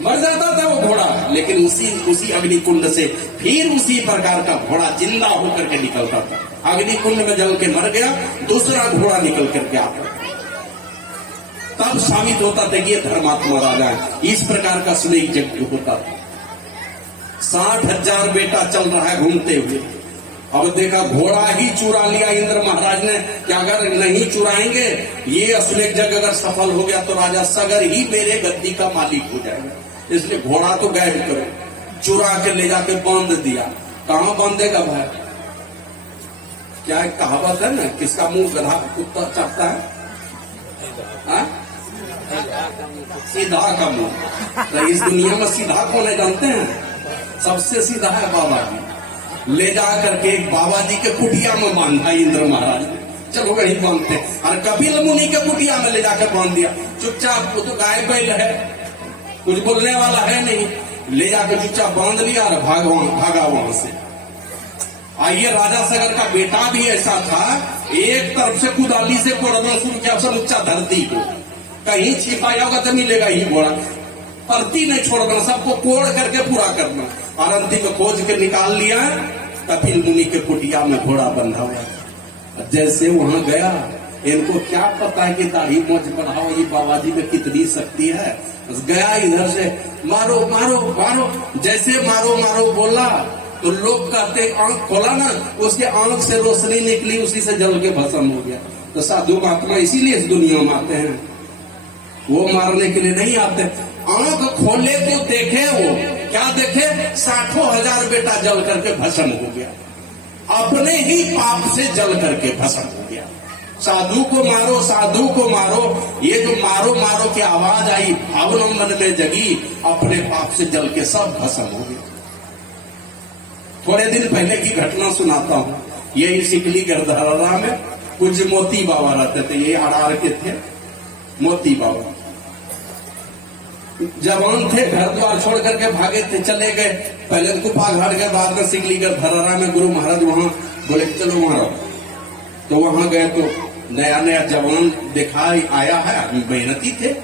मर जाता था वो घोड़ा, लेकिन उसी अग्नि कुंड से फिर उसी प्रकार का घोड़ा जिंदा होकर के निकलता था। अग्नि कुंड में जल के मर गया, दूसरा घोड़ा निकल करके आता, तब साबित होता था कि ये धर्मात्मा राजा है। इस प्रकार का अश्वमेध यज्ञ होता था। 60,000 बेटा चल रहा है घूमते हुए। अब देखा घोड़ा ही चुरा लिया इंद्र महाराज ने कि अगर नहीं चुराएंगे, ये अश्वमेध यज्ञ अगर सफल हो गया तो राजा सगर ही मेरे गद्दी का मालिक हो जाएगा। इसलिए घोड़ा तो गायब करो, चुरा के ले जाके बांध दिया। कहां बांधेगा भाई? क्या एक कहावत है ना, किसका मुंह गधा कुत्ता चाटता है? सीधा का मुंह। तो इस दुनिया में सीधा कौन है जानते हैं? सबसे सीधा है बाबा जी। ले जा करके एक बाबा जी के कुटिया में बांधा इंद्र महाराज ने, चलो वही बांधते। और कपिल मुनि के कुटिया में ले जाकर बांध दिया। चुपचाप, वो तो गाय बैल है, कुछ बोलने वाला है नहीं, ले जाकर चुपचाप बांध लिया और भागा वहां से। आइए, राजा सगर का बेटा भी ऐसा था, एक तरफ से कुदाली से कोड़ना शुरू किया समूचा धरती को, कहीं छिपाया होगा तो मिलेगा ही घोड़ा, परती नहीं छोड़ना, सबको कोड़ करके पूरा करना। और अंतिम में खोज के निकाल लिया, कपिल मुनि के कुटिया में घोड़ा बंधा हुआ। जैसे वहां गया, इनको क्या पता है कि दाढ़ी मोछ बढ़ाओ, ये बाबा जी में कितनी शक्ति है। बस गया इधर से, मारो मारो मारो, जैसे मारो मारो बोला तो लोग कहते आंख खोला ना, उसके आंख से रोशनी निकली, उसी से जल के भस्म हो गया। तो साधु महात्मा इसीलिए इस दुनिया में आते हैं, वो मारने के लिए नहीं आते। आंख खोले तो देखे, वो क्या देखे? 60,000 बेटा जल करके भस्म हो गया, अपने ही पाप से जल करके भस्म हो गया। साधु को मारो, साधु को मारो, ये जो मारो मारो की आवाज आई भावनम मन में जगी, अपने पाप से जल के सब भस्म हो गया। थोड़े दिन पहले की घटना सुनाता हूँ। यही सिकली गिरधरा में कुछ मोती बाबा रहते थे, ये अड़ार के थे मोती बाबा। जवान थे, घर द्वार छोड़ करके भागे थे, चले गए। पहले तो कुपा घाट गए, बाद में सिकली गिरधरा में गुरु महाराज वहां बोले चलो वहां रहो। तो वहां गए तो नया नया जवान दिखा आया है, आदमी मेहनती थे।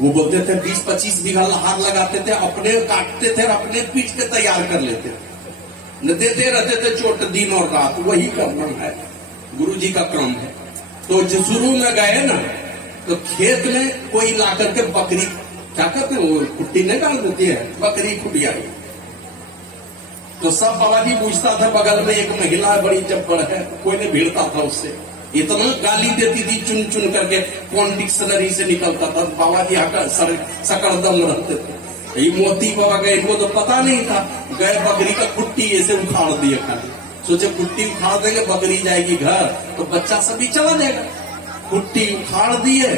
वो बोलते थे 20-25 बीघा लहार लगाते थे, अपने काटते थे और अपने पीट के तैयार कर लेते थे। न देते रहते थे चोट दिन और रात, वही करना है, गुरु जी का काम है। तो जो शुरू में गए ना, तो खेत में कोई ला करके बकरी, क्या कहते हैं वो, कुट्टी नहीं डाल देती है, बकरी कुटिया। तो सब बाबा जी पूछता था, बगल में एक महिला बड़ी चप्पड़ है, कोई ने भिड़ता था उससे, इतना गाली देती थी चुन चुन करके, कौन डिक्शनरी से निकलता था। बाबा जी सकड़दम रहते थे। ये मोती बाबा गए, इनको तो पता नहीं था, गए बकरी का कुट्टी ऐसे उखाड़ दिए खाली। सोचे कुट्टी उखाड़ देंगे बकरी जाएगी घर, तो बच्चा सभी चला जाएगा। कुट्टी उखाड़ दिए,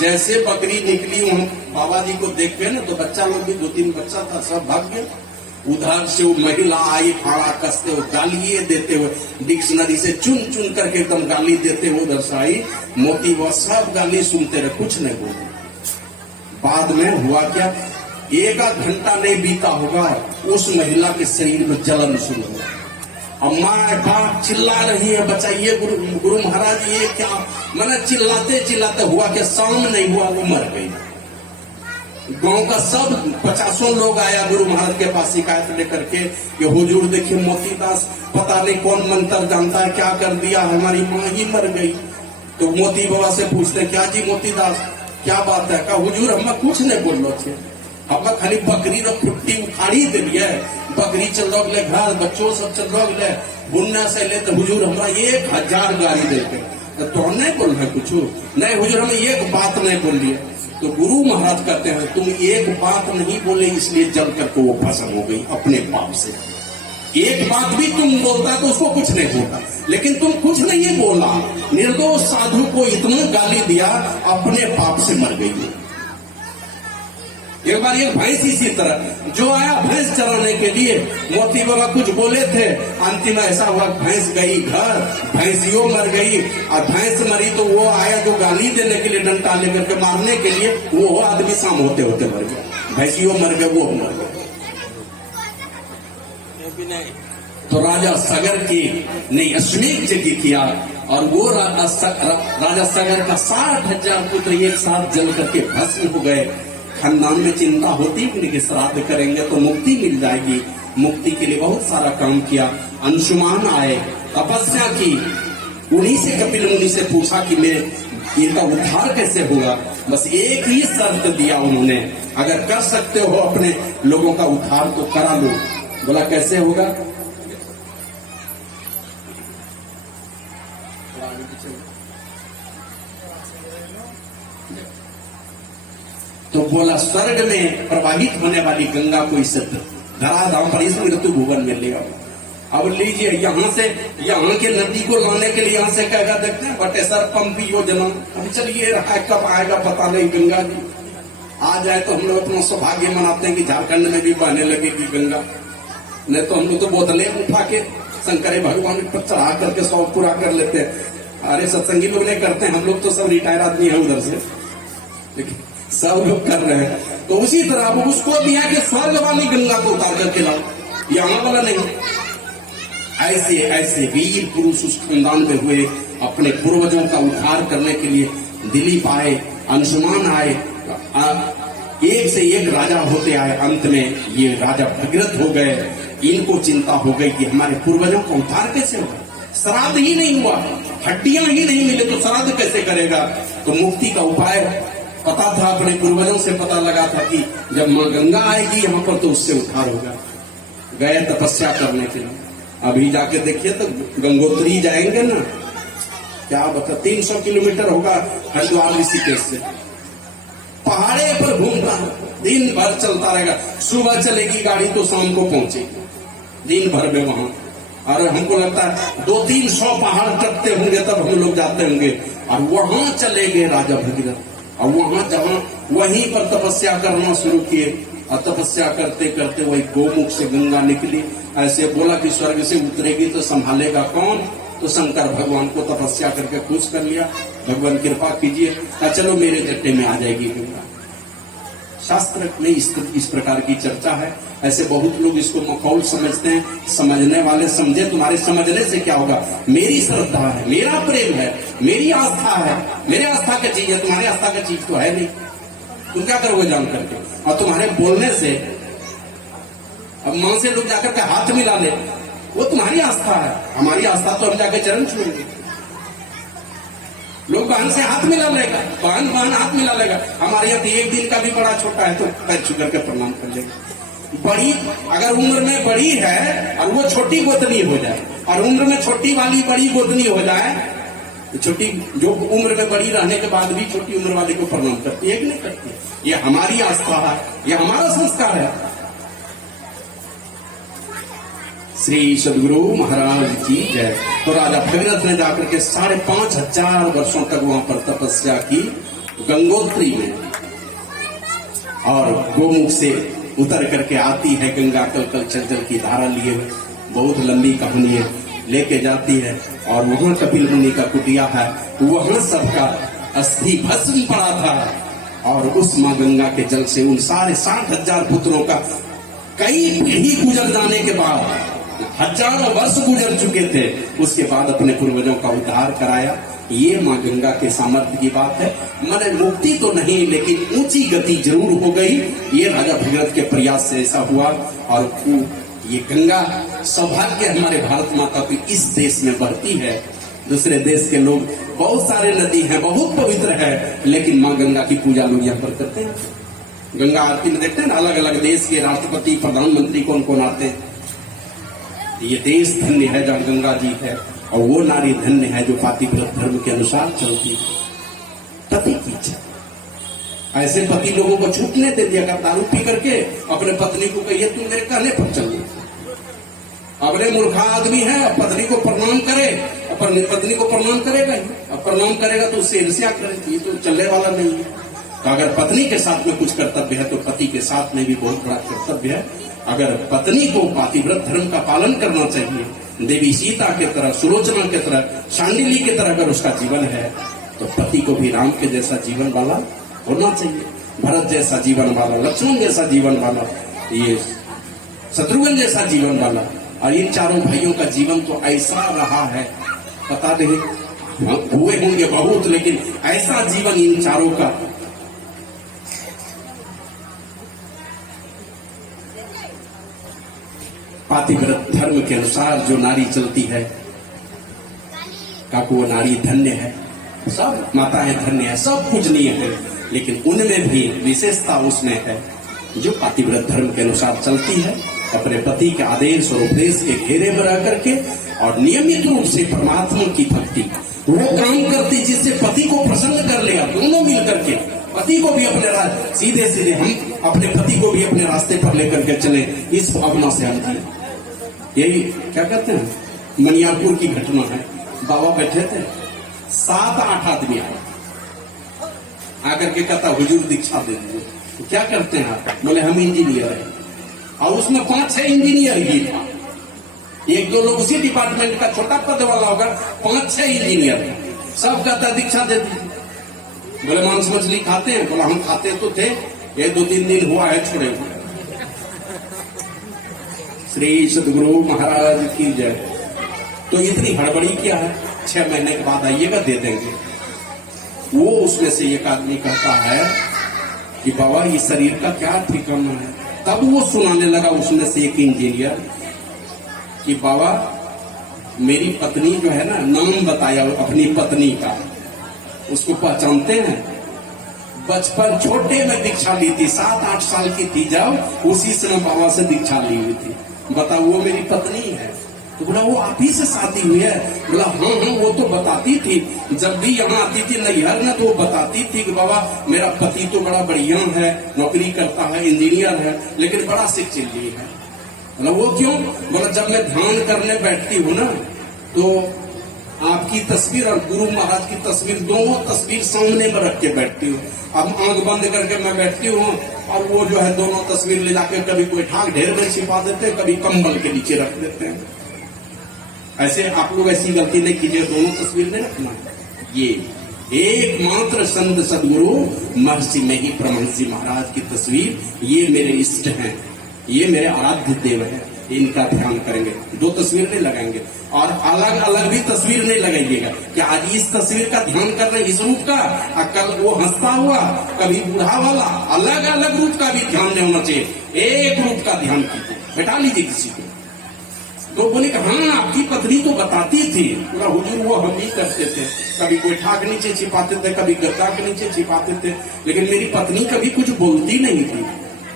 जैसे बकरी निकली हम बाबा जी को देख के ना, तो बच्चा लोग भी 2-3 बच्चा था, सब भाग गया। उधर से वो महिला आई, फाड़ा कसते हुए, गालिए देते हुए, डिक्शनरी से चुन चुन करके एकदम गाली देते हुए उधर से आई। मोती वह सब गाली सुनते रहे, कुछ नहीं बोले। बाद में हुआ क्या, 1 घंटा नहीं बीता होगा, उस महिला के शरीर में जलन शुरू हुआ। अम्मा बाप चिल्ला रही है, बचाइए गुरु महाराज, ये क्या। मैंने चिल्लाते चिल्लाते हुआ कि शाम नहीं हुआ, वो मर गई। गांव का सब 50 लोग आया गुरु महाराज के पास शिकायत लेकर के कि हुजूर देखिए मोतीदास पता नहीं कौन मंत्र जानता है, क्या कर दिया, हमारी माँ ही मर गई। तो मोती बाबा से पूछते, क्या जी मोतीदास क्या बात है? कहा हुजूर हम कुछ नहीं बोल रहे थे, हम खाली बकरी रो कुट्टी उखाड़ी दिलिए, बकरी चल रहा घर, बच्चों सब चल रहा बुनना से ले, तो हुजूर हमारा 1000 गाली देते। तो नहीं बोल रहे कुछ नहीं हुजूर, हमें एक बात नहीं बोल रही। तो गुरु महाराज कहते हैं तुम एक बात नहीं बोले, इसलिए जल करके वो भस्म हो गई अपने पाप से। एक बात भी तुम बोलता तो उसको कुछ नहीं होता, लेकिन तुम कुछ नहीं बोला, निर्दोष साधु को इतना गाली दिया, अपने पाप से मर गई। एक बार एक भैंस इसी तरह जो आया भैंस चराने के लिए, मोती बाबा कुछ बोले थे, अंतिम ऐसा हुआ भैंस गई घर, भैंसियों मर गई। और भैंस मरी तो वो आया जो गाली देने के लिए, डंडा लेकर के मारने के लिए, वो आदमी शाम होते होते मर गया। भैंसियों मर गए, वो मर गए। तो राजा सगर की ने अश्वेत यज्ञ किया, और वो राजा सगर का 60,000 पुत्र एक साथ जल करके भस्म हो गए। खानदान में चिंता होती कि श्राद्ध करेंगे तो मुक्ति मिल जाएगी, मुक्ति के लिए बहुत सारा काम किया। अंशुमान आए, तपस्या की, उन्हीं से कपिल मुनि से पूछा कि मेरे इनका उद्धार कैसे होगा। बस एक ही शर्त दिया उन्होंने, अगर कर सकते हो अपने लोगों का उद्धार तो करा लो। बोला कैसे होगा? तो बोला स्वर्ग में प्रवाहित होने वाली गंगा को इस धराधाम पर इस मृत्यु भुवन में ले आओ। अब लीजिए, यहाँ से यहाँ के नदी को लाने के लिए यहाँ से कहेगा, देखते हैं बटेसर पंप योजना, अभी चलिए रहा कब आएगा पता नहीं, गंगा जी आ जाए तो हम लोग अपना सौभाग्य मनाते हैं कि झारखंड में भी बहने लगेगी गंगा। नहीं तो हम लोग तो बोतलें उठा के शंकर भगवान पर चढ़ा करके शौक पूरा कर लेते हैं। अरे सत्संगी लोग नहीं करते, हम लोग तो सब रिटायर आदमी है उधर से, लेकिन सब लोग कर रहे हैं। तो उसी तरह वो उसको दिया कि स्वर्ग वाली गंगा को उतार करके लाओ, यहाँ वाला नहीं। ऐसे ऐसे वीर पुरुष उस खानदान में हुए, अपने पूर्वजों का उद्धार करने के लिए दिलीप आए, अंशुमान आए, एक से एक राजा होते आए। अंत में ये राजा भगीरथ हो गए। इनको चिंता हो गई कि हमारे पूर्वजों का उद्धार कैसे होगा, श्राद्ध ही नहीं हुआ, हड्डियां ही नहीं मिले तो श्राद्ध कैसे करेगा। तो मुक्ति का उपाय पता था, अपने पूर्वजों से पता लगा था कि जब माँ गंगा आएगी यहाँ पर तो उससे उद्धार होगा। गए तपस्या करने के लिए। अभी जाके देखिए तो गंगोत्री जाएंगे ना, क्या बता 300 किलोमीटर होगा हरिद्वार ऋषिकेश से, पहाड़े पर घूम रहा, दिन भर चलता रहेगा। सुबह चलेगी गाड़ी तो शाम को पहुंचेगी, दिन भर में वहां। और हमको लगता है 200-300 पहाड़ टपते होंगे तब हम लोग जाते होंगे। और वहां चले गए राजा भगीरथ, और वहां जहां वहीं पर तपस्या करना शुरू किए। और तपस्या करते करते वही गोमुख से गंगा निकली। ऐसे बोला कि स्वर्ग से उतरेगी तो संभालेगा कौन, तो शंकर भगवान को तपस्या करके खुश कर लिया, भगवान कृपा कीजिए, चलो मेरे जट्टे में आ जाएगी गंगा। शास्त्र में इस प्रकार की चर्चा है। ऐसे बहुत लोग इसको मखौल समझते हैं, समझने वाले समझे, तुम्हारे समझने से क्या होगा। मेरी श्रद्धा है, मेरा प्रेम है, मेरी आस्था है, मेरे आस्था का चीज है, तुम्हारी आस्था का चीज तो है नहीं। तुम क्या करोगे जान करके। और तुम्हारे बोलने से, अब मां से लोग जाकर के हाथ मिला ले, वो तुम्हारी आस्था है, हमारी आस्था तो हम जाकर चरण छुएंगे। लोग बहन से हाथ मिला लेगा, बहन हाथ मिला लेगा, हमारे यहाँ एक दिन का भी बड़ा छोटा है तो पैर छू करके प्रणाम कर लेगा। बड़ी अगर उम्र में बड़ी है और वो छोटी गोतनी हो जाए, और उम्र में छोटी वाली बड़ी गोतनी हो जाए, तो छोटी जो उम्र में बड़ी रहने के बाद भी छोटी उम्र वाले को प्रणाम करती है कि नहीं करती। ये हमारी आस्था है, ये हमारा संस्कार है। श्री सदगुरु महाराज की जय। तो राजा भगीरथ ने जाकर के 5,500 वर्षों तक वहां पर तपस्या की गंगोत्री में, और गोमुख से उतर करके आती है गंगा कल चंचल की धारा लिए हुए, बहुत लंबी कहानी है, लेके जाती है। और वहां कपिल मुनि का कुटिया है, वहां सबका अस्थि भस्म पड़ा था। और उस मां गंगा के जल से उन सारे 60,000 पुत्रों का कई पीढ़ी गुजर जाने के बाद, हजारों वर्ष गुजर चुके थे, उसके बाद अपने पूर्वजों का उद्धार कराया। ये मां गंगा के सामर्थ्य की बात है। मैंने मुक्ति तो नहीं, लेकिन ऊंची गति जरूर हो गई। ये राजा भगीरथ के प्रयास से ऐसा हुआ। और ये गंगा सौभाग्य हमारे भारत माता की इस देश में बहती है। दूसरे देश के लोग, बहुत सारे नदी हैं, बहुत पवित्र है, लेकिन मां गंगा की पूजा लोग यहाँ पर करते हैं। गंगा आरती में देखते हैं ना, अलग अलग देश के राष्ट्रपति, प्रधानमंत्री कौन कौन आते हैं। ये देश धन्य है जहाँ गंगा जी है, और वो नारी धन्य है जो पातिव्रत धर्म के अनुसार चलती है। पति की इच्छा। ऐसे पति लोगों को छूटने दे दिया कर, दारू पी करके अपने पत्नी को कहिए तुम मेरे कहने पर चलो। अपने मूर्खा आदमी है, पत्नी को प्रणाम करे, अपनी पत्नी को प्रणाम करेगा ही, अब प्रणाम करेगा तो उससे ईर्ष्या करेगी, ये तो चलने वाला नहीं है। तो अगर पत्नी के साथ में कुछ कर्तव्य है तो पति के साथ में भी बहुत बड़ा कर्तव्य है। अगर पत्नी को पातिव्रत धर्म का पालन करना चाहिए, देवी सीता के तरह, सुलोचना के तरह, शांडिली के तरह अगर उसका जीवन है, तो पति को भी राम के जैसा जीवन वाला होना चाहिए, भरत जैसा जीवन वाला, लक्ष्मण जैसा जीवन वाला, ये शत्रुघ्न जैसा जीवन वाला। और इन चारों भाइयों का जीवन तो ऐसा रहा है, पता नहीं हुए होंगे बहुत, लेकिन ऐसा जीवन इन चारों का। पातिव्रत धर्म के अनुसार जो नारी चलती है, काकू वो नारी धन्य है। सब माताएं धन्य है, सब पूजनीय है, लेकिन उनमें भी विशेषता उसमें है जो पातिव्रत धर्म के अनुसार चलती है, अपने पति के आदेश और उपदेश के घेरे में रह करके, और नियमित रूप से परमात्मा की भक्ति वो काम करती जिससे पति को प्रसन्न कर लेगा। दोनों मिल करके पति को भी अपने सीधे सीधे हम अपने पति को भी अपने रास्ते पर लेकर के चले, इस भावना से हम जिए। यही क्या कहते हैं, मनियारपुर की घटना है। बाबा बैठे थे, 7-8 आदमी आए, आकर के कहता हुजूर दीक्षा दे दीजिए। तो क्या करते हैं आप? बोले हम इंजीनियर हैं। और उसमें 5-6 इंजीनियर ही था, 1-2 लोग उसी डिपार्टमेंट का छोटा पद वाला होगा, 5-6 इंजीनियर सब कहता दीक्षा दे दीजिए। बोले मांस मछली खाते हैं? बोला हम खाते तो थे, 1-2-3 दिन हुआ है छोड़े हुए। श्री सदगुरु महाराज की जय। तो इतनी हड़बड़ी क्या है, 6 महीने के बाद आइएगा दे देंगे। वो उसमें से एक आदमी कहता है कि बाबा ये शरीर का क्या ठिकाना है। तब वो सुनाने लगा उसमें से एक इंजीनियर कि बाबा मेरी पत्नी जो है ना, नाम बताया अपनी पत्नी का, उसको पहचानते हैं? बचपन छोटे में दीक्षा ली थी, 7-8 साल की थी जब, उसी समय बाबा से दीक्षा ली हुई थी। बता वो मेरी पत्नी है। तो बोला वो आप ही से शादी हुई है? बोला हाँ वो तो बताती थी, जब भी यहाँ आती थी नैहर ना, तो वो बताती थी कि बाबा मेरा पति तो बड़ा बढ़िया है, नौकरी करता है, इंजीनियर है, लेकिन बड़ा सिख चिल्ली है। बोला वो क्यों? बोला जब मैं ध्यान करने बैठती हूँ ना, तो आपकी तस्वीर और गुरु महाराज की तस्वीर, दोनों तस्वीर सामने में रख के बैठती हूँ। अब आंख बंद करके मैं बैठती हूँ, और वो जो है दोनों तस्वीर ले जाकर कभी कोई ठाक ढेर में छिपा देते हैं, कभी कंबल के नीचे रख देते हैं। ऐसे आप लोग ऐसी गलती नहीं कीजिए, दोनों तस्वीर नहीं रखना। ये एकमात्र संत सदगुरु महर्षि नहीं परमहंस जी महाराज की तस्वीर, ये मेरे इष्ट हैं, ये मेरे आराध्य देव हैं, इनका ध्यान करेंगे। दो तस्वीर नहीं लगाएंगे और अलग अलग भी तस्वीर नहीं लगाइएगा कि आज इस तस्वीर का ध्यान कर रहे हैं इस रूप का, और कल वो हंसता हुआ, कभी बूढ़ा वाला, अलग अलग रूप का भी ध्यान नहीं होना चाहिए। एक रूप का ध्यान कीजिए, बैठा लीजिए किसी को। तो बोले कि हाँ आपकी पत्नी तो बताती थी, पूरा हुजूर वो हम ही करते थे, कभी कोई ठाक नीचे छिपाते थे, कभी गद्दा के नीचे छिपाते थे, लेकिन मेरी पत्नी कभी कुछ बोलती नहीं थी।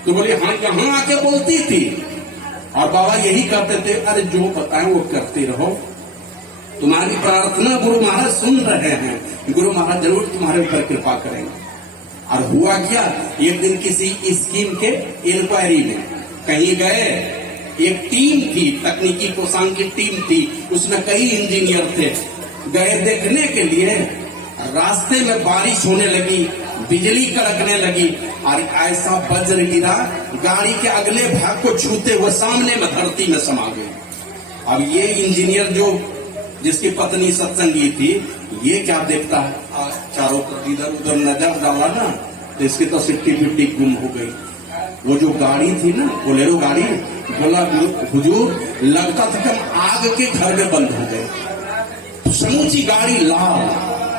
तो बोले हाँ यहाँ आके बोलती थी, और बाबा यही कहते थे, अरे जो बताएं वो करते रहो, तुम्हारी प्रार्थना गुरु महाराज सुन रहे हैं, गुरु महाराज जरूर तुम्हारे ऊपर कृपा करेंगे। और हुआ क्या, एक दिन किसी स्कीम के इंक्वायरी में कहीं गए, एक टीम थी, तकनीकी कोषांग की टीम थी, उसमें कई इंजीनियर थे। गए देखने के लिए, रास्ते में बारिश होने लगी, बिजली कड़कने लगी और ऐसा वज्र गिरा, गाड़ी के अगले भाग को छूते हुए सामने में धरती में समा गए। अब ये इंजीनियर जो जिसकी पत्नी सत्संगी थी, ये क्या देखता है, चारों तरफ इधर उधर नजर डाला ना, तो इसकी तो सिट्टी पिट्टी गुम हो गई। वो जो गाड़ी थी ना, बोलेरो गाड़ी, बोला हुजूर लगता था कि हम आग के घर में बंद हो गए। समूची गाड़ी लाल,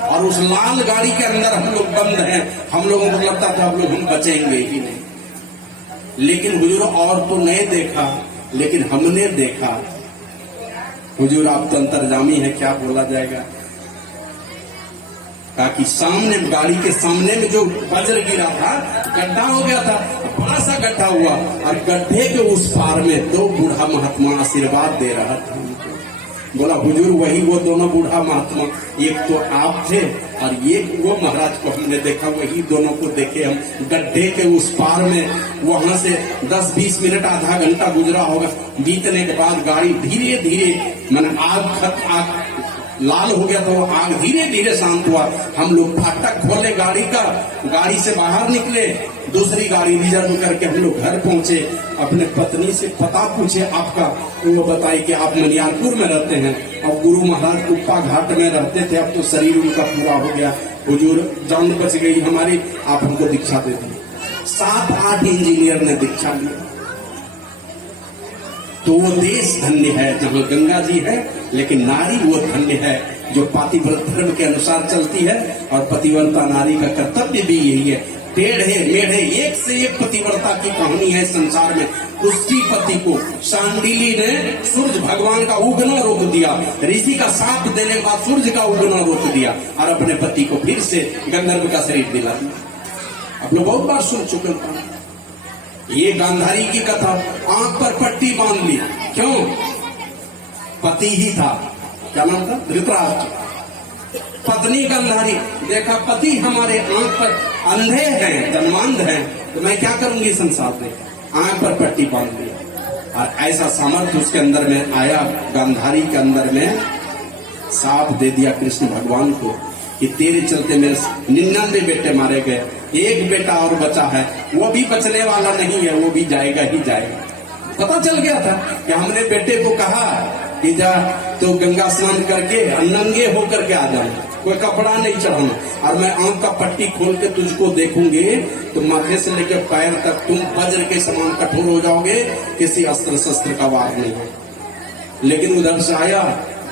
और उस लाल गाड़ी के अंदर हम लोग बंद हैं। हम लोगों को लगता था हम बचेंगे ही नहीं। लेकिन हुजूर और तो नहीं देखा, लेकिन हमने देखा। हुजूर आप तो अंतर्जामी है, क्या बोला जाएगा। ताकि सामने गाड़ी के सामने में जो वज्र गिरा था, गड्ढा हो गया था, बड़ा सा गड्ढा हुआ, और गड्ढे के उस पार में दो बूढ़ा महात्मा आशीर्वाद दे रहा था। बोला हुजूर वही वो दोनों बूढ़ा महात्मा, एक तो आप थे और एक वो महाराज को हमने देखा, वही दोनों को देखे हम गड्ढे के उस पार में। वहां से 10-20 मिनट आधा घंटा गुजरा होगा, बीतने के बाद गाड़ी धीरे धीरे मन आग लाल हो गया, तो वो आग धीरे धीरे शांत हुआ। हम लोग फाटक खोले गाड़ी का, गाड़ी से बाहर निकले, दूसरी गाड़ी रिजर्व करके हम लोग घर पहुंचे। अपने पत्नी से पता पूछे आपका, तो वो बताई कि आप मनियारपुर में रहते हैं, अब गुरु महाराज कुप्पा घाट में रहते थे, अब तो शरीर उनका पूरा हो गया, हुजूर जान बच गई हमारी, आप हमको दीक्षा दे दी। 7-8 इंजीनियर ने दीक्षा लिया। तो वो देश धन्य है जहाँ गंगा जी है, लेकिन नारी वो धन्य है जो पातिव्रत धर्म के अनुसार चलती है। और पतिव्रता नारी का कर्तव्य भी यही है। टेढ़े मेढ़े एक से एक पतिव्रता की कहानी है संसार में। उसकी पति को शांडिली ने सूर्य भगवान का उगना रोक दिया, ऋषि का साथ देने के बाद सूर्य का उगना रोक दिया, और अपने पति को फिर से गंधर्व का शरीर दिला दिया। आप लोग बहुत बार सुन चुके हैं ये गांधारी की कथा। आंख पर पट्टी बांध ली, क्यों? पति ही था, क्या नाम था, धृतराष्ट्र। पत्नी गांधारी, देखा पति हमारे आंख पर अंधे हैं, जन्मांध हैं, तो मैं क्या करूंगी संसार में, आंख पर पट्टी बांध ली। और ऐसा सामर्थ्य उसके अंदर में आया, गांधारी के अंदर में साप दे दिया कृष्ण भगवान को कि तेरे चलते मेरे 99 बेटे मारे गए, एक बेटा और बचा है, वो भी बचने वाला नहीं है, वो भी जाएगा ही जाएगा। पता चल गया था कि हमने बेटे को कहा कि जा तो गंगा स्नान करके नंगे होकर के आ जाना, कोई कपड़ा नहीं चढ़ाना, और मैं आंख का पट्टी खोल के तुझको देखूंगी तो माथे से लेकर पैर तक तुम वज्र के समान कठोर हो जाओगे, किसी अस्त्र शस्त्र का वार नहीं है। लेकिन उधर से आया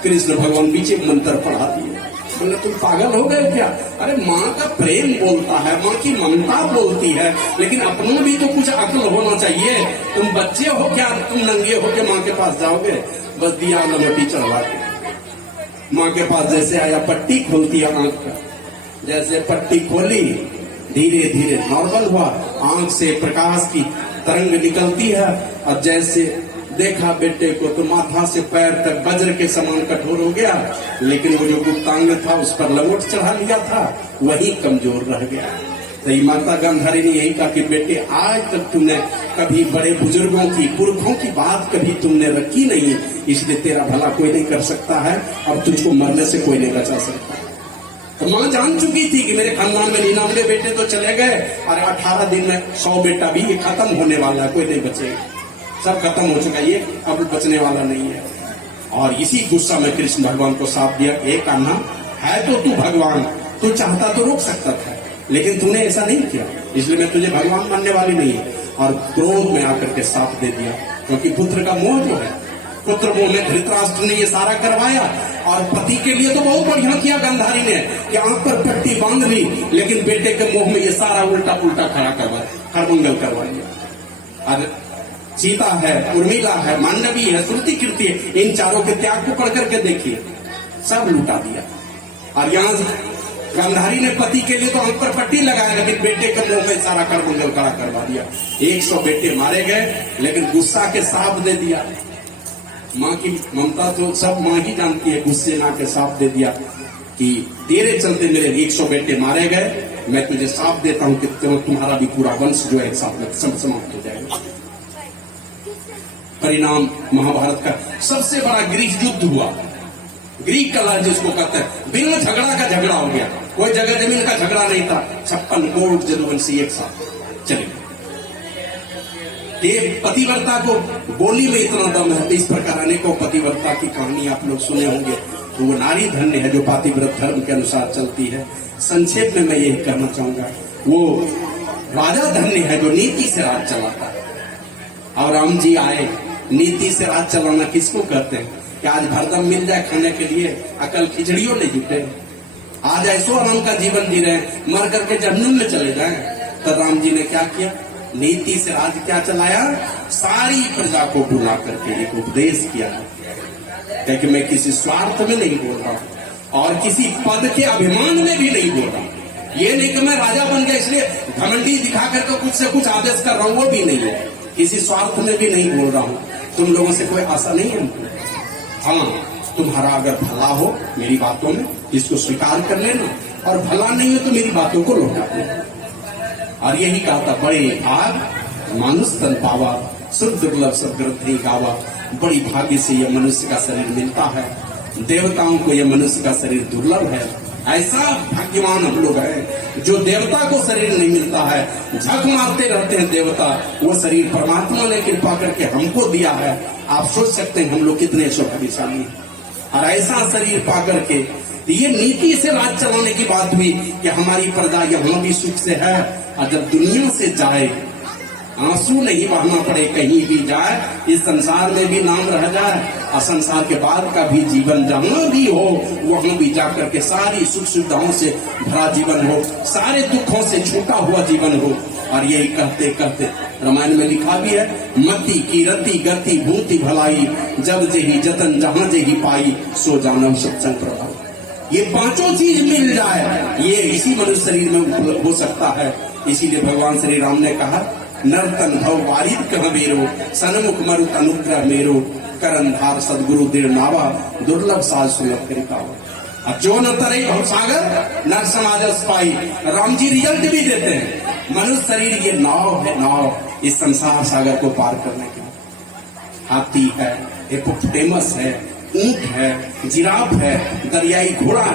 कृष्ण भगवान, पीछे मंत्र पढ़ा दिए। बोले तुम पागल हो गए क्या? अरे माँ का प्रेम बोलता है, माँ की ममता बोलती है, लेकिन अपनों भी तो कुछ अक्ल होना चाहिए। तुम बच्चे हो क्या, तुम नंगे होके माँ के पास जाओगे? बस दिया लमटी चढ़वा के माँ के पास जैसे आया, पट्टी खोलती है आंख का, जैसे पट्टी खोली धीरे धीरे नॉर्मल हुआ, आंख से प्रकाश की तरंग निकलती है, और जैसे देखा बेटे को तो माथा से पैर तक वज्र के समान कठोर हो गया, लेकिन वो जो गुप्तांग था उस पर लंगोट चढ़ा लिया था, वही कमजोर रह गया। तो माता गांधारी ने यही कहा कि बेटे आज तक तुमने कभी बड़े बुजुर्गों की, पुरखों की बात कभी तुमने रखी नहीं, इसलिए तेरा भला कोई नहीं कर सकता है, अब तुझको मरने से कोई नहीं बचा सकता। तो मां जान चुकी थी कि मेरे खानदान में 99 बेटे तो चले गए और 18 दिन में 100 बेटा भी ये खत्म होने वाला है, कोई नहीं बचेगा, सब खत्म हो चुका, ये अब बचने वाला नहीं है। और इसी गुस्सा में कृष्ण भगवान को साथ दिया, एक कान्हा है तो तू भगवान, तू चाहता तो रोक सकता था, लेकिन तूने ऐसा नहीं किया, इसलिए मैं तुझे भगवान मानने वाली नहीं है। और क्रोध में आकर के साथ दे दिया, क्योंकि पुत्र का मोह जो है, पुत्र मोह में धृतराष्ट्र ने ये सारा करवाया। और पति के लिए तो बहुत बढ़िया किया गांधारी ने कि आंख पर पट्टी बांध ली, लेकिन बेटे के मोह में ये सारा उल्टा पुल्टा खड़ा करवा, खरमंगल करवा लिया। और सीता है, उर्मिला है, मांडवी है, श्रुति कीर्ति है, इन चारों के त्याग को पढ़ करके देखिए, सब लुटा दिया। और यहाँ गांधारी ने पति के लिए तो आंख पर पट्टी लगाया, लेकिन बेटे के मुंह में सारा खरमंगल खड़ा करवा दिया। 100 बेटे मारे गए, लेकिन गुस्सा के साथ दे दिया। माँ की ममता तो सब माँ ही जानती है, गुस्से ना के साथ दे दिया कि तेरे चलते मेरे 100 बेटे मारे गए, मैं तुझे साथ देता हूं कि तुम्हारा भी पूरा वंश जो है एक साथ में समाप्त हो जाएगा। परिणाम महाभारत का सबसे बड़ा गृह युद्ध हुआ, ग्रीक कला जिसको कहते हैं, बिना झगड़ा का झगड़ा हो गया, कोई जगह जमीन का झगड़ा नहीं था, 56 कोट जदुवंशी एक साथ चले गए। ये पतिव्रता को बोली में इतना दम है, इस प्रकार अनेकों पतिव्रता की कहानी आप लोग सुने होंगे। तो वो नारी धन्य है जो पातिव्रत धर्म के अनुसार चलती है। संक्षेप में मैं यही कहना चाहूंगा, वो राजा धन्य है जो नीति से राज चलाता है। और राम जी आए, नीति से राज चलाना किसको कहते हैं कि आज भरदम मिल जाए खाने के लिए, अकल खिचड़ियों नहीं जुटे, आज ऐसो आराम का जीवन जी रहे, मर करके जहन्नुम में चले जाएं। तो राम जी ने क्या किया, नीति से राज क्या चलाया, सारी प्रजा को बुला करके एक उपदेश किया, क्योंकि मैं किसी स्वार्थ में नहीं बोल रहा हूं और किसी पद के अभिमान में भी नहीं बोल रहा हूं। ये नहीं कि मैं राजा बन गया इसलिए घमंडी दिखा करके कुछ से कुछ आदेश कर रहा हूं, वो भी नहीं है, किसी स्वार्थ में भी नहीं बोल रहा हूं। तुम लोगों से कोई आशा नहीं है। हाँ, तुम्हारा अगर भला हो मेरी बातों में, इसको स्वीकार कर लेना, और भला नहीं हो तो मेरी बातों को लौटा देना। और यही कहा था, बड़े भाग मानुष तन पावा, सुख दुर्लभ सब ग्रंथ ही गावा। बड़ी भाग्य से यह मनुष्य का शरीर मिलता है, देवताओं को यह मनुष्य का शरीर दुर्लभ है। ऐसा भाग्यवान हम लोग हैं जो देवता को शरीर नहीं मिलता है, झक मारते रहते हैं देवता, वो शरीर परमात्मा ने कृपा करके हमको दिया है। आप सोच सकते हैं हम लोग कितने सौभाग्यशाली हैं। और ऐसा शरीर पा करके ये नीति से राज चलाने की बात हुई कि हमारी प्रजा यहाँ भी सुख से है, और जब दुनिया से जाए आंसू नहीं बहाना पड़े, कहीं भी जाए, इस संसार में भी नाम रह जाए, और संसार के बाद का भी जीवन जहाँ भी हो वहाँ भी जाकर के सारी सुख सुविधाओं से भरा जीवन हो, सारे दुखों से छूटा हुआ जीवन हो। और यही कहते कहते रामायण में लिखा भी है, मति की रति गति भूति भलाई, जब जेहि जतन जहाँ जेहि पाई, सो जानव सत्संग प्रभाव। ये पांचों चीज मिल जाए, ये इसी मनुष्य शरीर में उपलब्ध हो सकता है। इसीलिए भगवान श्री राम ने कहा, नर्तन भव वारिद कह मेरो, सन्मुख मरुत अनुग्रह मेरो, करंधार सदगुरु दृढ़ नावा, दुर्लभ साज सुलभ कृपावा। अब जो न तरे भव सागर नर समाजस पाई। राम जी रिजल्ट भी देते हैं, मनुष्य शरीर ये नाव है, नाव इस संसार सागर को पार करने के लिए। हाथी है, हिप्पोपोटेमस है, ऊंट है, जिराफ है, दरियाई घोड़ा,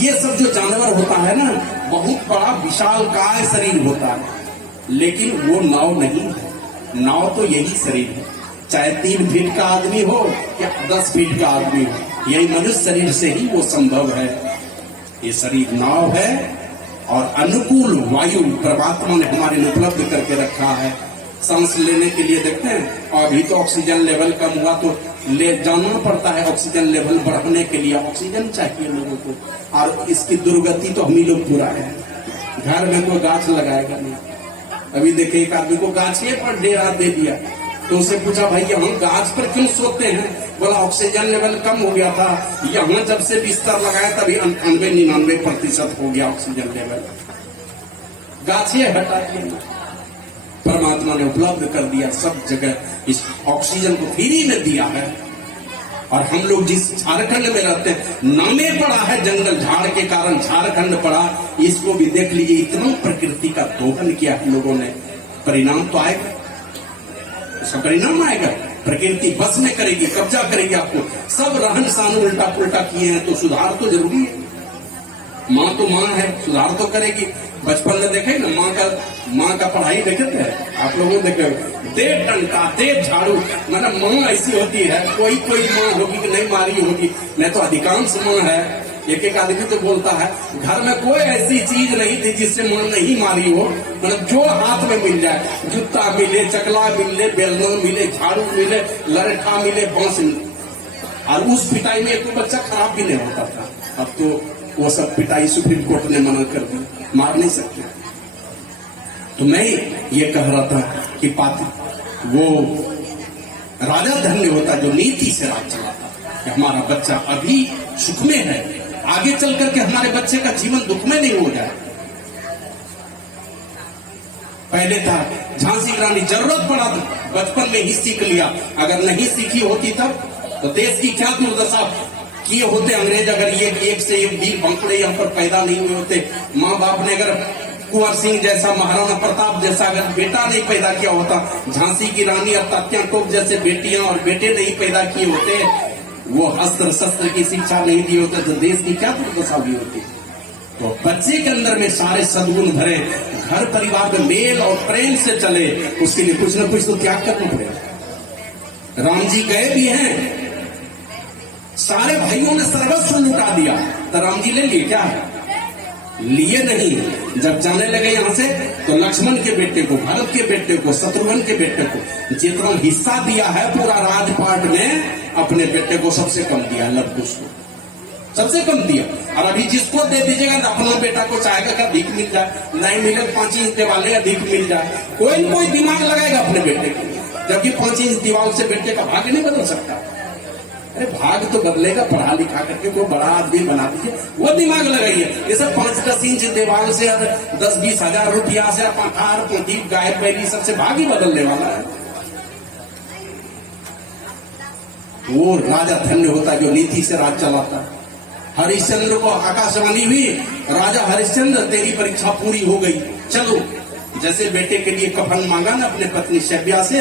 ये सब जो जानवर होता है ना, बहुत बड़ा विशालकाय शरीर होता है, लेकिन वो नाव नहीं है। नाव तो यही शरीर है, चाहे 3 फीट का आदमी हो या 10 फीट का आदमी हो, यही मनुष्य शरीर से ही वो संभव है। ये शरीर नाव है, और अनुकूल वायु परमात्मा ने हमारे लिए उपलब्ध करके रखा है। सांस लेने के लिए देखते हैं, और अभी तो ऑक्सीजन लेवल कम हुआ तो ले जाना पड़ता है, ऑक्सीजन लेवल बढ़ाने के लिए ऑक्सीजन चाहिए लोगों को, और इसकी दुर्गति तो हम ही लोग पूरा है। घर में कोई गाछ लगाएगा नहीं। अभी देखे एक आदमी को गाछे पर डेरा दे दिया, तो उसे पूछा, भाई हम गाछ पर क्यों सोते हैं? बोला ऑक्सीजन लेवल कम हो गया था, यहाँ जब से बिस्तर लगाया तभी 98-99% हो गया ऑक्सीजन लेवल। गाछे हटा के परमात्मा ने उपलब्ध कर दिया, सब जगह इस ऑक्सीजन को फ्री में दिया है। और हम लोग जिस झारखंड में रहते हैं, नामे पड़ा है जंगल, झाड़ के कारण झारखंड पड़ा, इसको भी देख लीजिए, इतना प्रकृति का दोहन किया हम लोगों ने। परिणाम तो आएगा, उसका परिणाम आएगा, प्रकृति बस में करेगी, कब्जा करेगी आपको। सब रहन सहन उल्टा पुल्टा किए हैं, तो सुधार तो जरूरी है। माँ तो माँ है, सुधार तो करेगी। बचपन में देखे ना माँ का पढ़ाई देखे थे आप लोगों ने, देखे दे डंडा दे झाड़ू, मतलब माँ ऐसी होती है। कोई माँ होगी कि नहीं मारी होगी, नहीं तो अधिकांश माँ है। एक आदमी तो बोलता है घर में कोई ऐसी चीज नहीं थी जिससे माँ नहीं मारी हो, मतलब जो हाथ में मिल जाए, जूता मिले, चकला मिले, बेलना मिले, झाड़ू मिले, लरठा मिले, बांस मिले, और उस पिटाई में एक बच्चा खराब भी नहीं होता था। अब तो वो सब पिटाई सुप्रीम कोर्ट ने मना कर दी, मार नहीं सकते। तो मैं ये कह रहा था कि वो राजा धन्य होता जो नीति से राज चलाता, कि हमारा बच्चा अभी सुख में है, आगे चल करके हमारे बच्चे का जीवन दुख में नहीं हो जाए। पहले था झांसी की रानी, जरूरत पड़ा बचपन में ही सीख लिया, अगर नहीं सीखी होती तब तो देश की क्या दुर्दशा किए होते अंग्रेज। अगर ये एक से एक वीर बंकड़े यहाँ पर पैदा नहीं हुए होते, माँ बाप ने अगर कुंवर सिंह जैसा, महाराणा प्रताप जैसा अगर बेटा नहीं पैदा किया होता, झांसी की रानी और तात्या टोप जैसे बेटियां और बेटे नहीं पैदा किए होते, वो अस्त्र शस्त्र की शिक्षा नहीं दी होते, तो देश की क्या दुर्दशा हुई होती। तो बच्चे के अंदर में सारे सद्गुण भरे, घर परिवार में मेल और प्रेम से चले, उसके लिए कुछ न कुछ तो त्याग करना पड़ेगा। राम जी गए भी हैं, सारे भाइयों ने सर्वस्व लुटा दिया, तो राम जी ले लिए क्या? लिए नहीं। जब जाने लगे यहां से, तो लक्ष्मण के बेटे को, भरत के बेटे को, शत्रुघ्न के बेटे को जितना हिस्सा दिया है पूरा राजपाट में, अपने बेटे को सबसे कम दिया, लव कुश को सबसे कम दिया। और अभी जिसको दे दीजिएगा तो अपना बेटा को चाहेगा क्या भीख मिल जाए, नहीं मिले 5 इंच दीवार या भीख मिल जाए, कोई न कोई दिमाग लगाएगा अपने बेटे के, जबकि 5 इंच दीवार से बेटे का भाग्य नहीं बदल सकता। अरे भाग तो बदलेगा, पढ़ा लिखा करके कोई बड़ा आदमी बना दीजिए, वो दिमाग लगाइए। ये सब 5-10 इंच दीवार से 10-20 हजार रुपया से कार प्रदीप गाय बैली सबसे भागी बदलने वाला है। वो राजा धन्य होता है जो नीति से राज चलाता है। हरिश्चंद्र को आकाशवाणी हुई, राजा हरिश्चंद्र तेरी परीक्षा पूरी हो गई, चलो। जैसे बेटे के लिए कफन मांगा ना अपने पत्नी शैब्या से,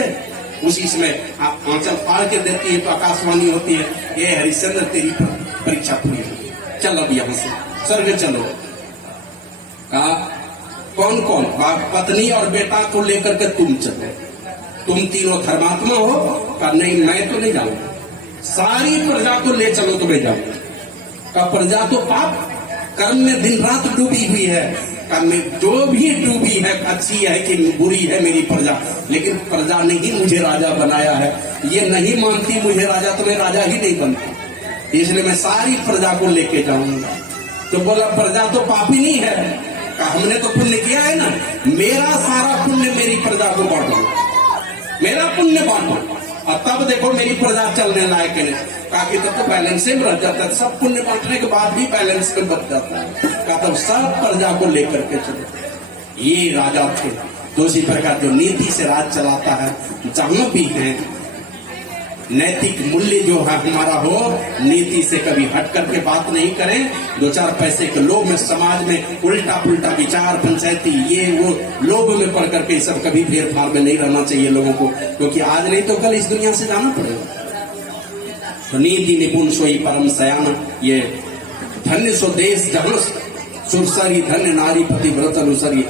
उसी समय आंचल फाड़ के देती है तो आकाशवाणी होती है, ये हरिश्चंद्र तेरी परीक्षा पूरी हो गई, चल अब यहाँ से स्वर्ग चलो। कहा कौन कौन? पत्नी और बेटा को लेकर के तुम चलो, तुम तीनों धर्मात्मा हो। कहा नहीं, मैं तो नहीं जाऊंगा, सारी प्रजा को ले चलो तो मैं जाऊंगा। का प्रजा तो पाप कर्म में दिन रात डूबी हुई है, जो भी डूबी है, अच्छी है कि बुरी है मेरी प्रजा, लेकिन प्रजा ने ही मुझे राजा बनाया है। ये नहीं मानती मुझे राजा तो मैं राजा ही नहीं बनता, इसलिए मैं सारी प्रजा को लेके जाऊंगा। तो बोला प्रजा तो पापी नहीं है, कहा हमने तो पुण्य किया है ना, मेरा सारा पुण्य मेरी प्रजा को बांटो, मेरा पुण्य बांटो, और तब देखो मेरी प्रजा चलने लायक है। ताकि तब तो बैलेंस में रह जाता है, सब पुण्य बांटने के बाद भी बैलेंस में बच जाता है। का तब सब प्रजा को लेकर के चले, ये राजा थे। तो इसी प्रकार जो नीति से राज चलाता है, जहां भी है नैतिक मूल्य जो है हमारा हो, नीति से कभी हट करके बात नहीं करें। 2-4 पैसे के लोभ में समाज में उल्टा पुल्टा विचार, पंचायती ये वो लोभ में पड़ करके सब कभी फेर फार में नहीं रहना चाहिए लोगों को, क्योंकि आज नहीं तो कल इस दुनिया से जाना पड़ेगा। तो नीति निपुण सोई परम सयाना, ये धन्य सो देश जहां सुरसरी, धन्य नारी पतिव्रत अनुसरी,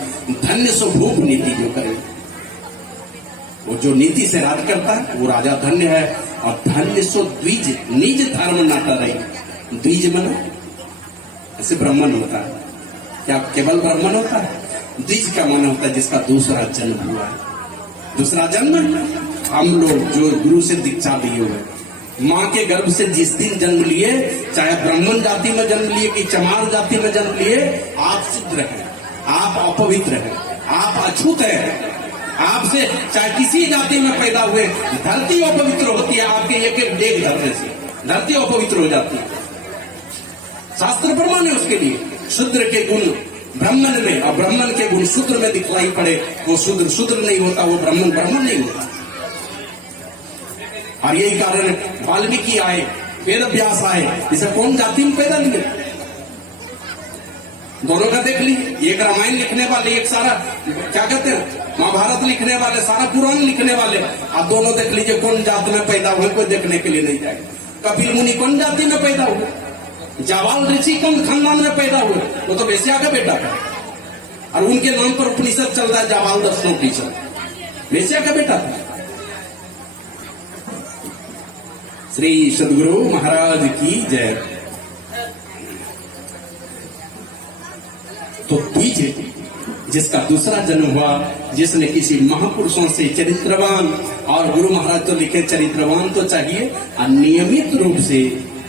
धन्य सो भूप नीति जो करे, वो जो नीति से राज करता है वो राजा धन्य है। और धन्य सो द्विज, निज धर्म न टरे। द्विज मन ऐसे ब्राह्मण होता है क्या? केवल ब्राह्मण होता है? द्विज का मन होता है जिसका दूसरा जन्म हुआ है। दूसरा जन्म हम लोग जो गुरु से दीक्षा लिए हुए, माँ के गर्भ से जिस दिन जन्म लिए, चाहे ब्राह्मण जाति में जन्म लिए कि चमार जाति में जन्म लिए, आप शुद्ध रहे, आप अपवित्र है, आप अछूत है। आपसे चाहे किसी जाति में पैदा हुए, धरती अपवित्र होती है, आपके एक एक डेग धरने से धरती अपवित्र हो जाती है। शास्त्र प्रमाण है उसके लिए। शूद्र के गुण ब्राह्मण में और ब्राह्मण के गुण शूद्र में दिखलाई पड़े, वो शूद्र शूद्र नहीं होता, वो ब्राह्मण ब्राह्मण नहीं होता। और यही कारण वाल्मीकि आए, वेद व्यास आए, इसे कौन जाति में पैदा नहीं है। दोनों का देख ली, एक रामायण लिखने वाले, एक सारा क्या कहते हैं महाभारत लिखने वाले, सारा पुराण लिखने वाले, आप दोनों देख लीजिए कौन जाति में पैदा हुए, कोई देखने के लिए नहीं जाएगा। कपिल मुनि कौन जाति में पैदा हुए? जावाल ऋषि कौन खानदान में पैदा हुए? वो तो वेश्या का बेटा था, और उनके नाम पर उपनिषद चल रहा है, जावाल दर्शनोपनिषद, वेश्या का बेटा था। श्री सद्गुरु महाराज की जय। तो तीज जिसका दूसरा जन्म हुआ, जिसने किसी महापुरुषों से चरित्रवान, और गुरु महाराज तो लिखे चरित्रवान तो चाहिए, और नियमित रूप से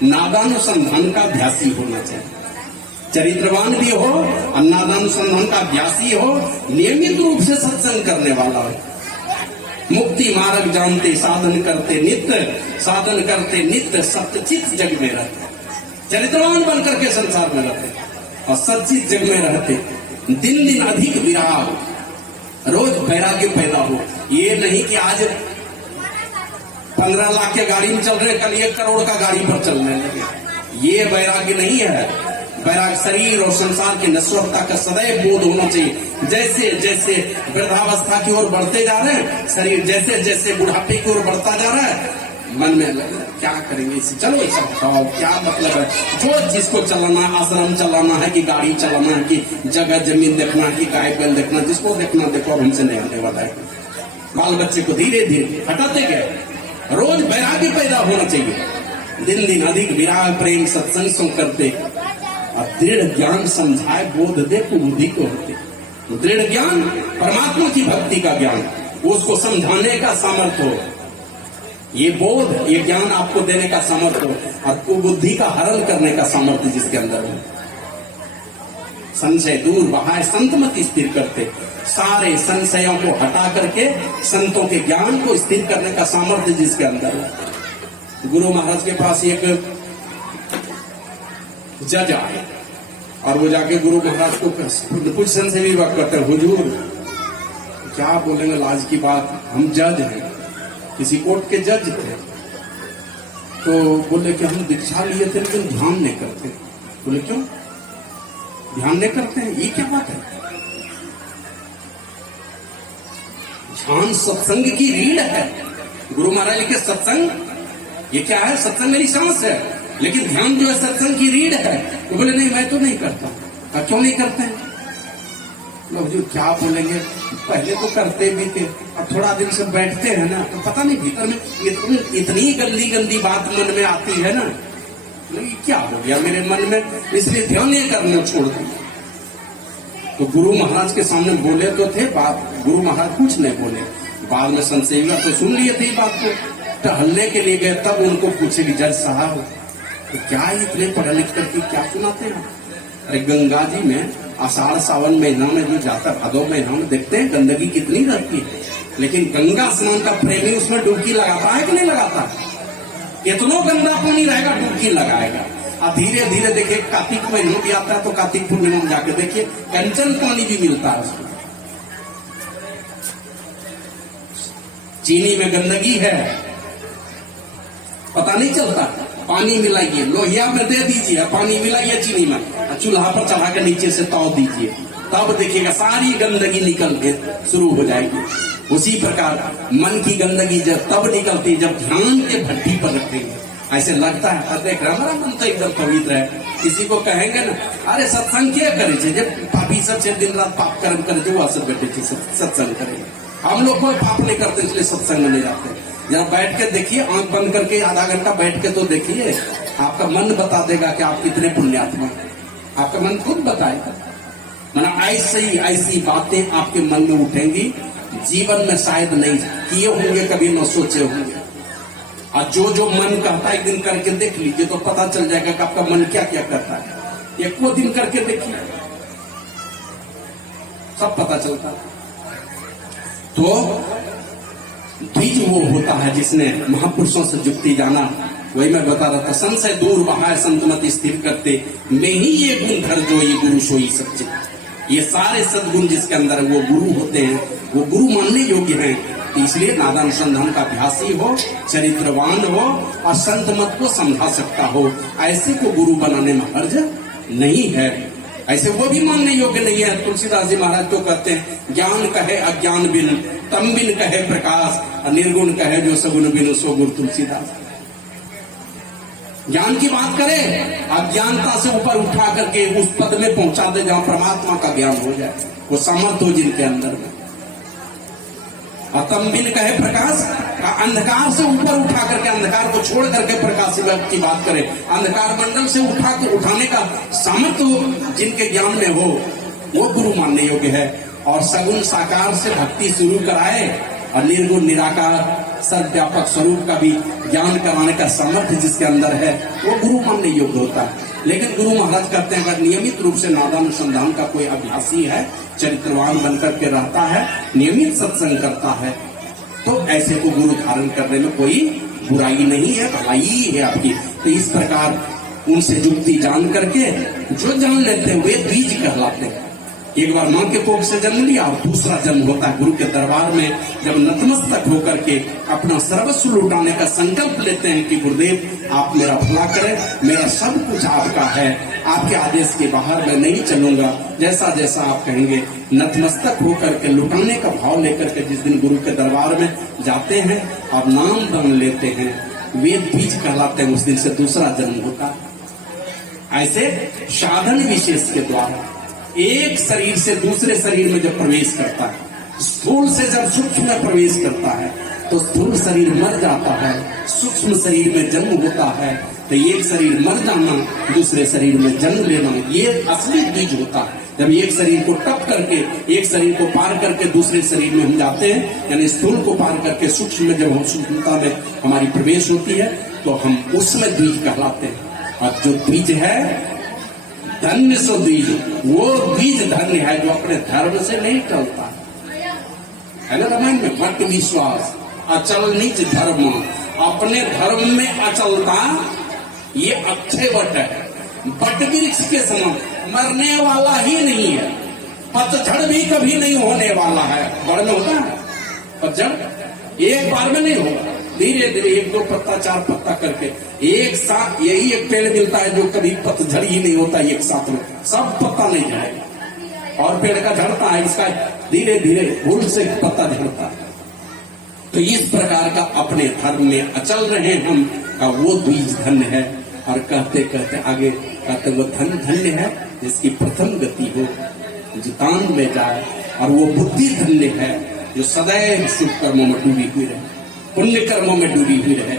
नादानुसंधान का अभ्यासी होना चाहिए। चरित्रवान भी हो और नादानुसंधान का अभ्यासी हो, नियमित रूप से सत्संग करने वाला हो। मुक्ति मार्ग जानते साधन करते नित्य सत्यचित जग में रहते, चरित्रवान बनकर के संसार में रहते और सच्चित जग में रहते। दिन दिन अधिक विराग, रोज वैराग्य पैदा हो। ये नहीं कि आज 15 लाख के गाड़ी में चल रहे, कल 1 करोड़ का गाड़ी पर चलने लगे। ये वैराग्य नहीं है। वैराग शरीर और संसार की नश्वरता का सदैव बोध होना चाहिए। जैसे जैसे वृद्धावस्था की ओर बढ़ते जा रहे हैं, शरीर जैसे जैसे बुढ़ापे की ओर बढ़ता जा रहा है, मन में लगे क्या करेंगे इसे, चलो ये सब बताओ क्या मतलब है। जो जिसको चलाना, आश्रम चलाना है कि गाड़ी चलाना है कि जगह जमीन देखना है कि गाय बैल देखना, जिसको देखना देखो, अब हमसे नहीं होने वाला है। बाल बच्चे को धीरे धीरे हटाते गए। रोज वैराग्य पैदा होना चाहिए। दिन दिन अधिक विराग प्रेम सत्संग सो करते, और दृढ़ ज्ञान समझाए बोध दे तो बुद्धि को होते। दृढ़ ज्ञान परमात्मा की भक्ति का ज्ञान, उसको समझाने का सामर्थ्य हो, ये बोध ये ज्ञान आपको देने का सामर्थ्य हो, और कुबुद्धि का हरण करने का सामर्थ्य जिसके अंदर हो। संशय दूर बहाए संत मत स्थिर करते, सारे संशयों को हटा करके संतों के ज्ञान को स्थिर करने का सामर्थ्य जिसके अंदर हो। गुरु महाराज के पास एक जज आए, और वो जाके गुरु महाराज को कुछ संशय भी बात करते हैं, हुजूर क्या बोलेंगे, लाज की बात, हम जज हैं, किसी कोर्ट के जज थे। तो बोले कि हम दीक्षा लिए थे लेकिन ध्यान नहीं करते। बोले क्यों ध्यान नहीं करते हैं, ये क्या बात है? ध्यान सत्संग की रीढ़ है। गुरु महाराज लिखे सत्संग ये क्या है? सत्संग मेरी सांस है, लेकिन ध्यान जो है सत्संग की रीढ़ है। तो बोले नहीं मैं तो नहीं करता। क्यों नहीं करते हैं? जो क्या बोलेंगे, पहले तो करते भी थे, अब थोड़ा दिन से बैठते हैं ना, तो पता नहीं भीतर में इतनी गंदी गंदी बात मन में आती है ना, क्या हो गया मेरे मन में, इसलिए ध्यान नहीं करना छोड़ दिया। तो गुरु महाराज के सामने बोले तो थे बात, गुरु महाराज कुछ नहीं बोले। बाद में संसेविका तो सुन लिए थे बात को, टहलने के लिए गए, तब उनको पूछे कि जज साहब तो क्या इतने पढ़े लिख करके क्या सुनाते हैं? अरे गंगा जी में आषाढ़ सावन महीना में जो जाता, भादो महीना में देखते हैं गंदगी कितनी रहती है, लेकिन गंगा स्नान का प्रेमी उसमें डुबकी लगाता है कि नहीं लगाता? इतना गंदा पानी रहेगा डुबकी लगाएगा। और धीरे धीरे देखिए कार्तिक महीना भी आता है, तो कार्तिक पूर्णिमा में जाके देखिए कंचन पानी भी मिलता है उसमें। चीनी में गंदगी है, पता नहीं चलता। पानी मिलाइए, लोहिया में दे दीजिए, पानी मिलाइए चीनी में, चूल्हा पर चढ़ा के नीचे से ताव दीजिए, तब देखिएगा सारी गंदगी निकल के शुरू हो जाएगी। उसी प्रकार मन की गंदगी जब तब निकलती जब ध्यान के भट्टी पर रखेंगे। ऐसे लगता है देख रहा हमारा मन तो एकदम पवित्र है। किसी को कहेंगे ना, अरे सत्संग क्या करे छे, जब पापी सब से दिन रात पाप कर्म करे जो असर बैठे सत्संग करेंगे। हम लोग कोई पाप नहीं करते इसलिए सत्संग में नहीं जाते। जरा बैठ के देखिए, आंख बंद करके आधा घंटा बैठ के तो देखिए, आपका मन बता देगा कि आप कितने पुण्यात्मा हैं। आपका मन खुद बताएगा। माना ऐसी बातें आपके मन में उठेंगी, जीवन में शायद नहीं किए होंगे, कभी न सोचे होंगे। और जो मन कहता है एक दिन करके देख लीजिए तो पता चल जाएगा कि आपका मन क्या क्या करता है। एक दिन करके देखिए, सब पता चलता है। तो बीज वो होता है जिसने महापुरुषों से जुक्ति जाना। वही मैं बता रहा था, संशय दूर बहाए संत मत स्थिर करते, में ही ये गुण धर जो ये गुरु सोई सच्चे। ये सारे सद्गुण जिसके अंदर वो गुरु होते हैं, वो गुरु मानने योग्य हैं। इसलिए नादानुसंधान का अभ्यासी हो, चरित्रवान हो और संत मत को समझा सकता हो, ऐसे को गुरु बनाने में हर्ज नहीं है। ऐसे वो भी मानने योग्य नहीं है। तुलसीदास जी महाराज तो कहते हैं, ज्ञान कहे अज्ञान बिन, तम बिन कहे प्रकाश, और निर्गुण कहे जो सगुण बिन सो गुरु तुलसीदास। ज्ञान की बात करें, अज्ञानता से ऊपर उठा करके उस पद में पहुंचा दे जहां परमात्मा का ज्ञान हो जाए, वो सामर्थ्य हो जिनके अंदर में। तम बिन कहे प्रकाश, अंधकार से ऊपर उठा करके, अंधकार को छोड़ करके प्रकाश की बात करें, अंधकार मंडल से उठाने का सामर्थ्य जिनके ज्ञान में हो, वो गुरु मानने योग्य है। और सगुण साकार से भक्ति शुरू कराए और निर्गुण निराकार सर्वव्यापक स्वरूप का भी ज्ञान कराने का सामर्थ्य जिसके अंदर है, वो गुरु मानने योग्य होता है। लेकिन गुरु महाराज कहते हैं, अगर नियमित रूप से नादानुसंधान का कोई अभ्यासी है, चरित्रवान बनकर के रहता है, नियमित सत्संग करता है, तो ऐसे को गुरु धारण करने में कोई बुराई नहीं है, भलाई ही है आपकी। तो इस प्रकार उनसे युक्ति जान करके जो जान लेते हैं वे बीज कहलाते हैं। एक बार मां के कोख से जन्म लिया और दूसरा जन्म होता है गुरु के दरबार में, जब नतमस्तक होकर के अपना सर्वस्व लुटाने का संकल्प लेते हैं कि गुरुदेव आप मेरा भला करें, मेरा सब कुछ आपका है, आपके आदेश के बाहर मैं नहीं चलूंगा, जैसा जैसा आप कहेंगे। नतमस्तक होकर के लुटाने का भाव लेकर के जिस दिन गुरु के दरबार में जाते हैं और नाम बन लेते हैं, वेद बीज कहलाते हैं, उस दिन से दूसरा जन्म होता है। ऐसे साधन विशेष के द्वारा एक शरीर से दूसरे शरीर में जब प्रवेश करता है, स्थूल से जब सूक्ष्म में प्रवेश करता है, तो स्थूल शरीर मर जाता है, सूक्ष्म शरीर में जन्म होता है। तो एक शरीर मर जाना, दूसरे शरीर में जन्म लेना, ये असली बीज होता है। जब एक शरीर को टप करके, एक शरीर को पार करके दूसरे शरीर में हम जाते हैं, यानी स्थूल को पार करके सूक्ष्म में जब हम सूक्ष्मता में हमारी प्रवेश होती है, तो हम उसमें बीज कहलाते हैं। और जो बीज है धन्य सो बीज, वो बीज धन्य है जो अपने धर्म से नहीं टलता है ना। रामायण में बट विश्वास अचल निज धर्म, अपने धर्म में अचलता ये अक्षय वट है, बट वृक्ष के समान मरने वाला ही नहीं है, पतझड़ भी कभी नहीं होने वाला है। बड़ में होता है पतझड़, एक बार में नहीं होगा, धीरे धीरे एक दो पत्ता चार पत्ता करके एक साथ, यही एक पेड़ मिलता है जो कभी पतझड़ ही नहीं होता एक साथ में, सब पत्ता नहीं झड़ेगा। और पेड़ का झड़ता है, इसका धीरे धीरे फूल से पत्ता झड़ता है। तो इस प्रकार का अपने धर्म में अचल रहे हम का वो बीज धन्य है। और कहते कहते आगे कहते वो धन धन्य है जिसकी प्रथम गति हो, जितान में जाए, और वो बुद्धि धन्य है जो सदैव शुभ कर्मों में डूबी हुई रहे, पुण्य कर्मों में डूबी हुई रहे।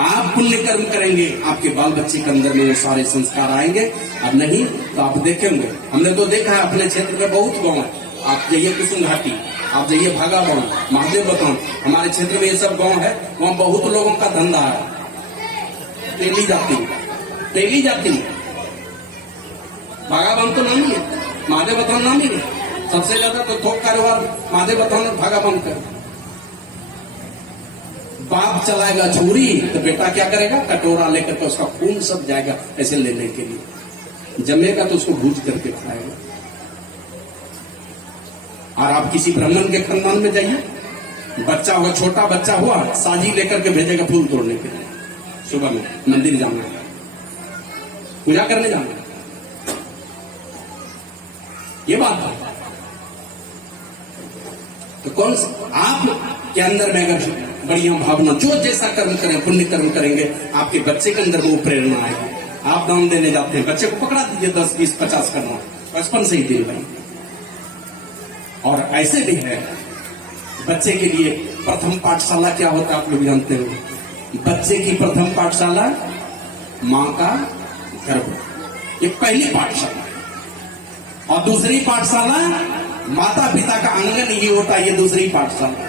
आप पुण्य कर्म करेंगे, आपके बाल बच्चे के अंदर में वो सारे संस्कार आएंगे, और नहीं तो आप देखेंगे, हमने तो देखा है अपने क्षेत्र में बहुत गांव है, आप जाइए कुसुम घाटी, आप जाइए भागाबान, महादेव बतान, हमारे क्षेत्र में ये सब गांव है, वहां बहुत लोगों का धंधा है तेली जाती भागाबान तो नाम ही है, महादेव बतान नाम ही है, सबसे ज्यादा तो थोक कारोबार महादेव बतान भागाबान कर। बाप चलाएगा छुरी तो बेटा क्या करेगा, कटोरा लेकर के उसका खून सब जाएगा ऐसे लेने के लिए, जमेगा तो उसको भूज करके खाएगा। और आप किसी ब्राह्मण के खानदान में जाइए, बच्चा हुआ, छोटा बच्चा हुआ, साजी लेकर के भेजेगा फूल तोड़ने के लिए, सुबह में मंदिर जाना है, पूजा करने जाना है, ये बात है। तो कौन आप के अंदर में अगर बढ़िया भावना, जो जैसा कर्म करें, पुण्य कर्म करेंगे, आपके बच्चे के अंदर वो प्रेरणा आएगी। आप दान देने जाते हैं, बच्चे को पकड़ा दीजिए 10, 20, 50 करना, बचपन से ही दे भाई। और ऐसे भी है, बच्चे के लिए प्रथम पाठशाला क्या होता है आप लोग जानते हो, बच्चे की प्रथम पाठशाला मां का गर्भ, ये पहली पाठशाला, और दूसरी पाठशाला माता पिता का आंगन, ये होता है ये दूसरी पाठशाला।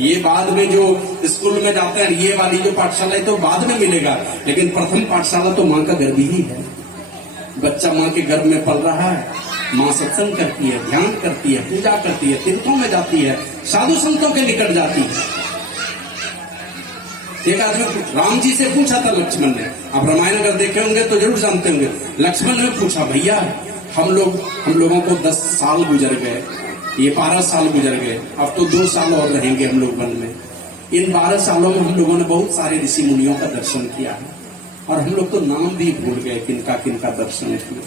ये बाद में जो स्कूल में जाते हैं, ये वाली जो पाठशाला है तो बाद में मिलेगा, लेकिन प्रथम पाठशाला तो मां का गर्भ ही है। बच्चा मां के गर्भ में पल रहा है, मां सत्संग करती है, ध्यान करती है, पूजा करती है, तीर्थों में जाती है, साधु संतों के निकट जाती है। एक आदमी राम जी से पूछा था लक्ष्मण ने, आप रामायण अगर देखे होंगे तो जरूर जानते होंगे, लक्ष्मण ने पूछा भैया हम लोगों को 10 साल गुजर गए, ये 12 साल गुजर गए, अब तो 2 साल और रहेंगे हम लोग वन में। इन 12 सालों में हम लोगों ने बहुत सारे ऋषि मुनियों का दर्शन किया है, और हम लोग तो नाम भी भूल गए किनका किनका दर्शन किया।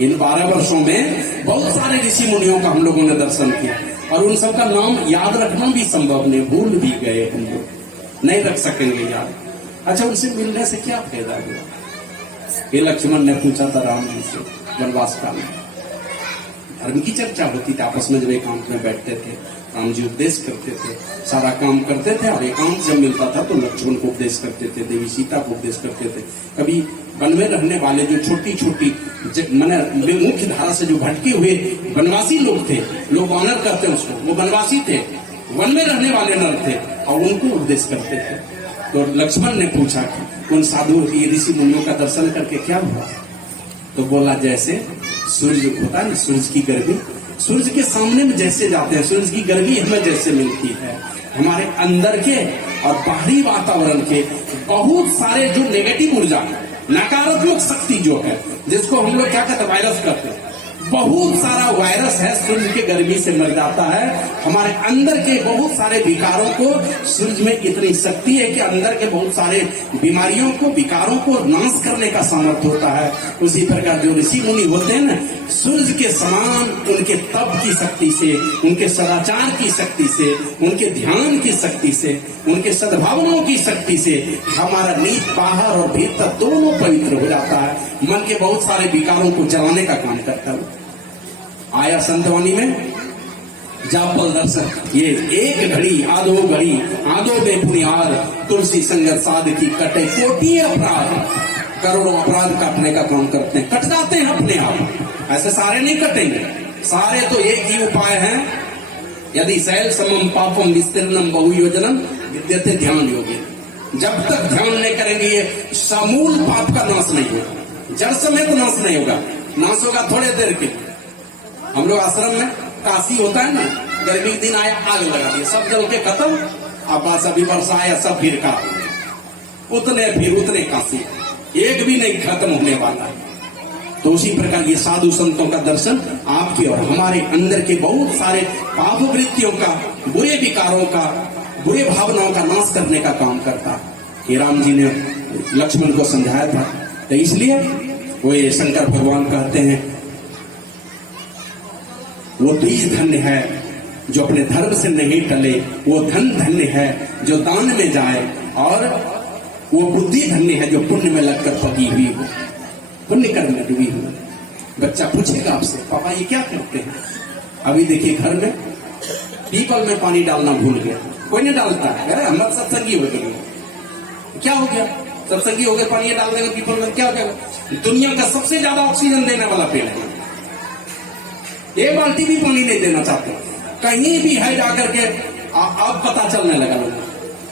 इन 12 वर्षों में बहुत सारे ऋषि मुनियों का हम लोगों ने दर्शन किया, और उन सबका नाम याद रखना भी संभव नहीं, भूल भी गए हम लोग, नहीं रख सकेंगे याद। अच्छा, उनसे मिलने से क्या फायदा हुआ? ये लक्ष्मण ने पूछा था राम जी से वनवास काल में। धर्म की चर्चा होती थी आपस में, जब एकांत में बैठते थे राम जी उपदेश करते थे, सारा काम करते थे, और एकांत जब मिलता था तो लक्ष्मण को उपदेश करते थे, देवी सीता को उपदेश करते थे। कभी वन में रहने वाले जो छोटी छोटी मैंने मुख्य धारा से जो भटके हुए वनवासी लोग थे, लोग ऑनर करते हैं उसको, वो वनवासी थे, वन में रहने वाले नर थे, और उनको उपदेश करते थे। तो लक्ष्मण ने पूछा कि उन साधु ऋषि मुनियों का दर्शन करके क्या हुआ? तो बोला जैसे सूर्य होता है ना, सूर्य की गर्मी, सूर्य के सामने में जैसे जाते हैं, सूर्य की गर्मी हमें जैसे मिलती है, हमारे अंदर के और बाहरी वातावरण के बहुत सारे जो नेगेटिव ऊर्जा, नकारात्मक शक्ति जो है, जिसको हम लोग क्या कहते हैं, वायरस कहते हैं, बहुत सारा वायरस है सूर्य के गर्मी से मर जाता है। हमारे अंदर के बहुत सारे विकारों को, सूर्य में इतनी शक्ति है कि अंदर के बहुत सारे बीमारियों को, विकारों को नाश करने का सामर्थ्य होता है। उसी प्रकार जो ऋषि मुनि होते हैं ना, सूर्य के समान उनके तप की शक्ति से, उनके सदाचार की शक्ति से, उनके ध्यान की शक्ति से, उनके सद्भावनाओं की शक्ति से हमारा नीत बाहर और भीतर दोनों पवित्र हो जाता है। मन के बहुत सारे विकारों को जलाने का काम करता है। आया संतवाणी में जापल दर्शन, ये एक घड़ी आधो घड़ी आधो बेपुनियार, तुलसी संगत साध की कटे कोटि अपराध, करोड़ों अपराध काटने का काम करते हैं, कट जाते हैं अपने आप। ऐसे सारे नहीं कटेंगे, सारे तो एक ही उपाय है, यदि शैल समम पापम विस्तीर्णम बहुयोजनम विद्यते ध्यान योगी। जब तक ध्यान नहीं करेंगे ये समूल पाप का नाश नहीं होगा, जड़ समेत नाश नहीं होगा। नाश होगा थोड़े देर के। हम लोग आश्रम में काशी होता है ना, गर्मी के दिन आया आग लगा दिया, सब जल के खत्म। अब बस अभी वर्षा आया सब फिर का उतने काशी, एक भी नहीं खत्म होने वाला है। तो उसी प्रकार ये साधु संतों का दर्शन आपके और हमारे अंदर के बहुत सारे पाप वृत्तियों का, बुरे विकारों का, बुरे भावनाओं का नाश करने का काम करता है। ये राम जी ने लक्ष्मण को समझाया था। तो इसलिए वो ये शंकर भगवान कहते हैं, वो द्विज धन्य है जो अपने धर्म से नहीं टले, वो धन धन्य है जो दान में जाए, और वो बुद्धि धन्य है जो पुण्य में लगकर पकी हुई हो, पुण्य कर्म में डूबी हो। बच्चा पूछेगा आपसे, पापा ये क्या करते हैं? अभी देखिए घर में पीपल में पानी डालना भूल गया, कोई नहीं डालता है, हम लोग सत्संगी हो गए, क्या हो गया? सत्संगी हो गए, पानी डाल देंगे पीपल में, क्या हो गया? दुनिया का सबसे ज्यादा ऑक्सीजन देने वाला पेड़ है, एक बाल्टी भी पानी नहीं देना चाहते। कहीं भी है जाकर के अब पता चलने लगा लोगों,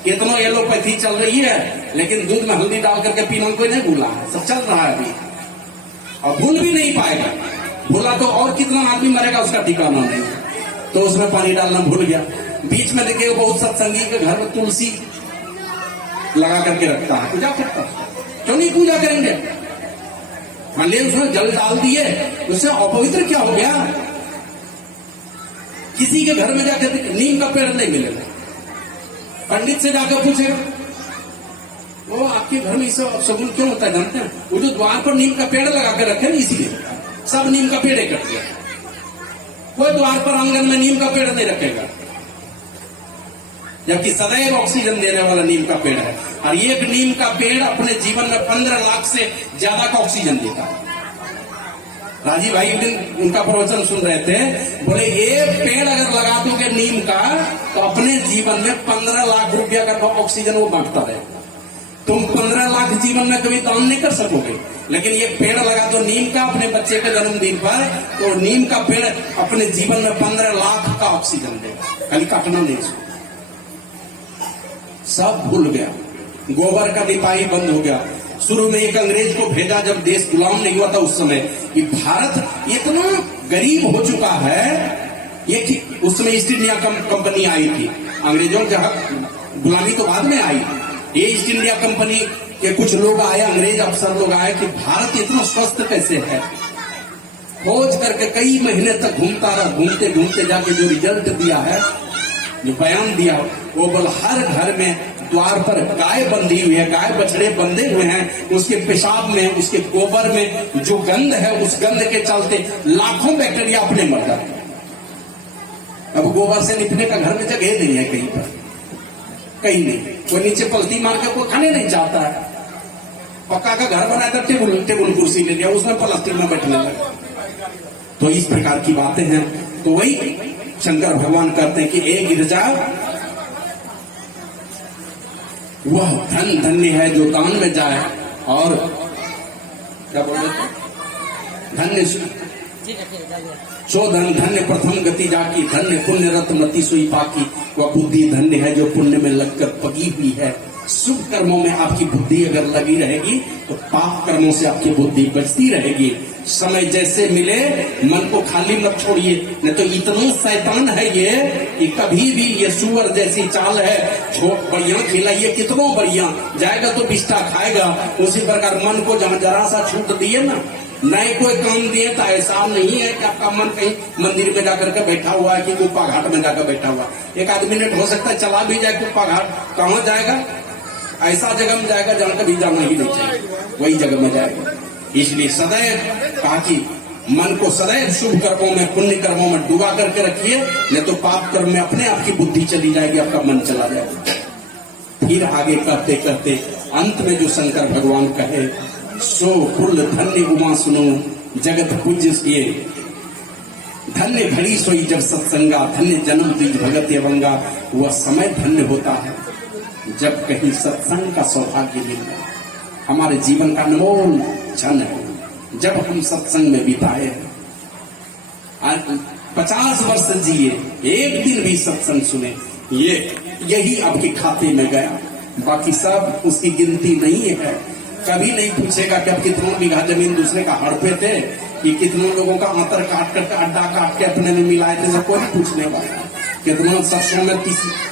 कितना एलोपैथी चल रही है, लेकिन दूध में हल्दी डाल करके पीना कोई नहीं भूला है, सब चल रहा है अभी, और भूल भी नहीं पाएगा। भूला तो और कितना आदमी मरेगा उसका ठिकाना नहीं। तो उसमें पानी डालना भूल गया। बीच में देखिए बहुत सत्संगी के घर में तुलसी लगा करके रखता है, पूजा करता है, क्यों नहीं पूजा करेंगे? मान लीजिए उसमें जल डाल दिए, उससे अपवित्र क्या हो गया? किसी के घर में जाकर नीम का पेड़ नहीं मिलेगा, पंडित से जाकर पूछेगा, वो आपके घर में इसे अपशगुन क्यों होता है जानते हैं? वो जो द्वार पर नीम का पेड़ लगा कर रखे ना, इसीलिए सब नीम का पेड़ कट गया। कोई द्वार पर आंगन में नीम का पेड़ नहीं रखेगा, जबकि सदैव ऑक्सीजन देने वाला नीम का पेड़ है। और एक नीम का पेड़ अपने जीवन में 15 लाख से ज्यादा का ऑक्सीजन देता है। राजीव भाई एक दिन उनका प्रवचन सुन रहे थे, बोले एक पेड़ अगर लगा दोगे नीम का तो अपने जीवन में 15 लाख रुपया का ऑक्सीजन वो बांटता रहे। तुम 15 लाख जीवन में कभी दान नहीं कर सकोगे, लेकिन ये पेड़ लगा दो नीम का अपने बच्चे के जन्मदिन पर, तो नीम का पेड़ अपने जीवन में 15 लाख का ऑक्सीजन देगा, खाली काटना नहीं। सब भूल गया, गोबर का लिपाई बंद हो गया। शुरू में एक अंग्रेज को भेजा जब देश गुलाम नहीं हुआ था उस समय, कि भारत इतना गरीब हो चुका है, ये उस समय ईस्ट इंडिया कंपनी आई थी, अंग्रेजों के हक गुलामी तो बाद में आई। ये ईस्ट इंडिया कंपनी के कुछ लोग आए, अंग्रेज अफसर लोग आए कि भारत इतना स्वस्थ कैसे है। खोज करके कई महीने तक घूमता रहा, घूमते घूमते जाके जो रिजल्ट दिया है, जो बयान दिया, वो बोला हर घर में द्वार पर गाय बंधी हुई है, गाय बछड़े बंधे हुए हैं, उसके पेशाब में, उसके गोबर में जो गंध है, उस गंध के चलते लाखों बैक्टीरिया अपने मर जाते। अब गोबर से निपटने का घर में जगह नहीं है कहीं पर, कहीं नहीं, कोई नीचे पलटी मार के कोई खाने नहीं चाहता है। पक्का का घर बनाया था, टेबुल कुर्सी ले लिया, उसमें प्लास्टिक में बैठने लगा। तो इस प्रकार की बातें हैं। तो वही शंकर भगवान कहते हैं कि एक गिरजा वह धन धन्य है जो दान में जाए, और क्या बोल रहे थे, धन्य सो धन धन्य प्रथम गति जाकी, धन्य पुण्य रत्नमति सोई पाकी। वह बुद्धि धन्य है जो पुण्य में लगकर पकी हुई है। शुभ कर्मों में आपकी बुद्धि अगर लगी रहेगी तो पाप कर्मों से आपकी बुद्धि बचती रहेगी। समय जैसे मिले मन को खाली मत छोड़िए, नहीं तो इतना शैतान है ये कि कभी भी ये सुअर जैसी चाल है, छोट बढ़िया खिलाइए कितना बढ़िया जाएगा तो बिस्टा खाएगा। उसी प्रकार मन को जहां जरा सा छूट दिए ना, नहीं कोई काम दिए, तो ऐसा नहीं है कि आपका मन कहीं मंदिर में जाकर के बैठा हुआ है कि कुप्पा घाट में जाकर बैठा हुआ। एक आध मिनट हो सकता है चला भी जाए कुप्पा घाट, कहाँ जाएगा, ऐसा जगह में जाएगा जहां कभी जाना ही नहीं चाहिए, वही जगह में जाएगा। इसलिए सदैव कहा कि मन को सदैव शुभ कर्मों में पुण्य कर्मों में डुबा करके रखिए, नहीं तो पाप कर्म में अपने आप की बुद्धि चली जाएगी, आपका मन चला जाएगा। फिर आगे कहते कहते अंत में जो शंकर भगवान कहे, सो कुल धन्य उमा सुनो जगत पूज्य किए, धन्य घड़ी सोई जब सत्संगा, धन्य जन्म द्विज भगत यवंगा। वह समय धन्य होता है जब कहीं सत्संग का सौभाग्य मिल जाए। हमारे जीवन का अनमोल क्षण है जब हम सत्संग में बिताए हैं। 50 वर्ष जिए, एक दिन भी सत्संग सुने, यही आपके खाते में गया, बाकी सब उसकी गिनती नहीं है। कभी नहीं पूछेगा कि आप कितना बीघा जमीन दूसरे का हड़पे थे, कि कितने लोगों का आंतर काट करके अड्डा काट के अपने में मिलाए थे, सब कोई पूछने वाला है। कितना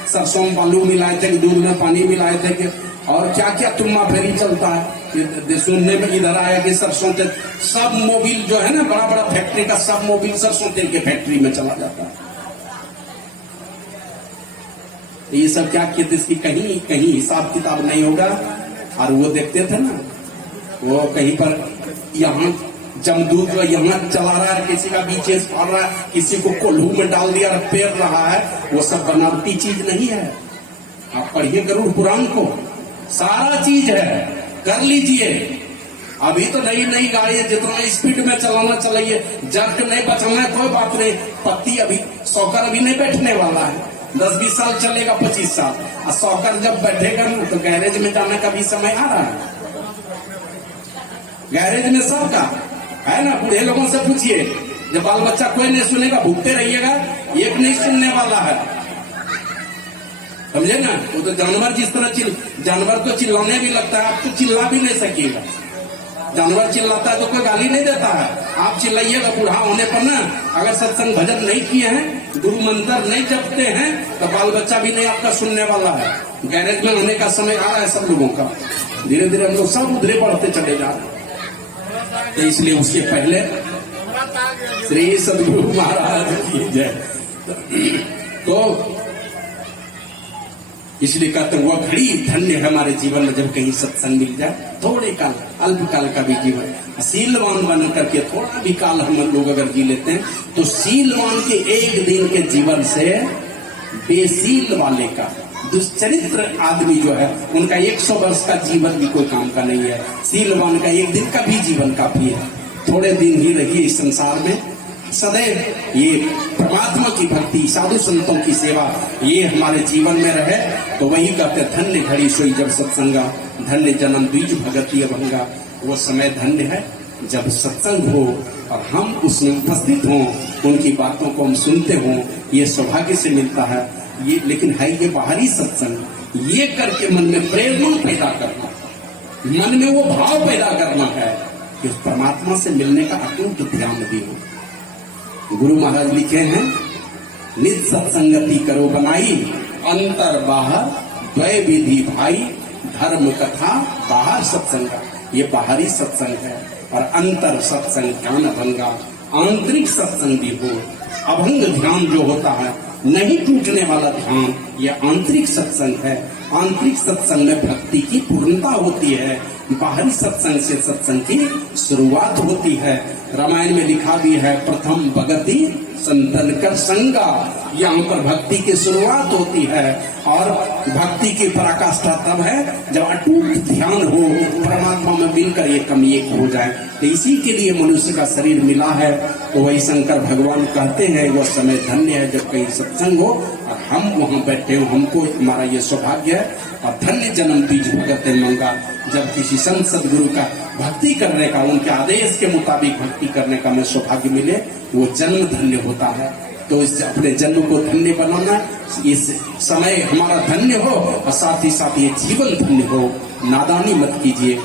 सरसों में बालू मिलाए थे, दूध में पानी मिलाए थे, कि और क्या क्या तुम्मा फेरी चलता है। सुनने में इधर आया कि सरसों तेल, सब मोबिल जो है ना, बड़ा बड़ा फैक्ट्री का सब मोबिल सरसों तेल के फैक्ट्री में चला जाता है। ये सब क्या किए थे, इसकी कहीं कहीं हिसाब किताब नहीं होगा। और वो देखते थे ना, वो कहीं पर यहाँ जमदूत यहाँ चला रहा है, किसी का बीचे फाड़ रहा है, किसी को कोल्हू में डाल दिया और पेर रहा है, वो सब बनावटी चीज नहीं है। आप पढ़िए गरुड़ पुराण को, सारा चीज है, कर लीजिए। अभी तो नई नई गाड़ी है, जितना स्पीड में चलाना चलाइए, जर्क नहीं बचाना है कोई बात नहीं। पत्ती अभी सौकर अभी नहीं बैठने वाला है, 10-20 साल चलेगा, 25 साल। और सौकर जब बैठेगा ना तो गैरेज में जाने का भी समय आ रहा है। गैरेज में सबका है ना, बूढ़े लोगों से पूछिए, जब बाल बच्चा कोई नहीं सुनेगा, भूखते रहिएगा, एक नहीं सुनने वाला है, समझे ना। वो तो जानवर जिस तरह जानवर तो चिल्लाने भी लगता है, आप तो चिल्ला भी नहीं सकिएगा। जानवर चिल्लाता है तो कोई गाली नहीं देता है, आप चिल्लाइएगा। बूढ़ा होने पर ना, अगर सत्संग भजन नहीं किए हैं, गुरु मंत्र नहीं जपते हैं, तो बाल बच्चा भी नहीं आपका सुनने वाला है। गैरेज में होने का समय आ रहा है सब लोगों का, धीरे धीरे हम लोग सब उधरे बढ़ते चले जा रहे हैं। तो इसलिए उसके पहले श्री सदगुरु महाराज की जय। तो इसलिए कहते हैं वह घड़ी धन्य है हमारे जीवन में जब कहीं सत्संग मिल जाए। थोड़े काल, अल्प काल का भी जीवन, शीलवान बन करके थोड़ा भी काल हम लोग अगर जी लेते हैं, तो शीलवान के एक दिन के जीवन से बेसील वाले का, दुष्चरित्र आदमी जो है, उनका 100 वर्ष का जीवन भी कोई काम का नहीं है। शीलवान का एक दिन का भी जीवन काफी है। थोड़े दिन ही रहिए इस संसार में, सदैव ये परमात्मा की भक्ति, साधु संतों की सेवा, ये हमारे जीवन में रहे। तो वही कहते धन्य घड़ी सोई जब सत्संगा, धन्य जन्म द्विज भगति अभंगा। वो समय धन्य है जब सत्संग हो और हम उसमें उपस्थित हों, उनकी बातों को हम सुनते हों, ये सौभाग्य से मिलता है। ये लेकिन है ये बाहरी सत्संग, ये करके मन में प्रेरणा पैदा करना, मन में वो भाव पैदा करना है कि परमात्मा से मिलने का अटूट ध्यान भी हो। गुरु महाराज लिखे हैं, निज सत्संगति करो बनाई, अंतर बाहर द्वय विधि भाई, धर्म कथा बाहर सत्संग। ये बाहरी सत्संग है, और अंतर सत्संग ज्ञान अभंगा, आंतरिक सत्संग भी हो। अभंग ध्यान जो होता है, नहीं टूटने वाला ध्यान, ये आंतरिक सत्संग है। आंतरिक सत्संग में भक्ति की पूर्णता होती है, बाहरी सत्संग से सत्संग की शुरुआत होती है। रामायण में लिखा भी है, प्रथम भगति संतन कर संगा। यहाँ पर भक्ति की शुरुआत होती है और भक्ति की पराकाष्ठा तब है जब अटूट ध्यान हो, परमात्मा में मिलकर ये कम एक हो जाए। तो इसी के लिए मनुष्य का शरीर मिला है। तो वही शंकर भगवान कहते हैं वह समय धन्य है जब कहीं सत्संग हो और हम वहां बैठे हो। हमको हमारा ये सौभाग्य है और धन्य जन्म बीज भगत मंगा। जब किसी संत सदगुरु का भक्ति करने का, उनके आदेश के मुताबिक भक्ति करने का हमें सौभाग्य मिले, वो जन्म धन्य होता है। तो इस अपने जन्म को धन्य बनाना, इस समय हमारा धन्य हो और साथ ही साथ ये जीवन धन्य हो। नादानी मत कीजिए।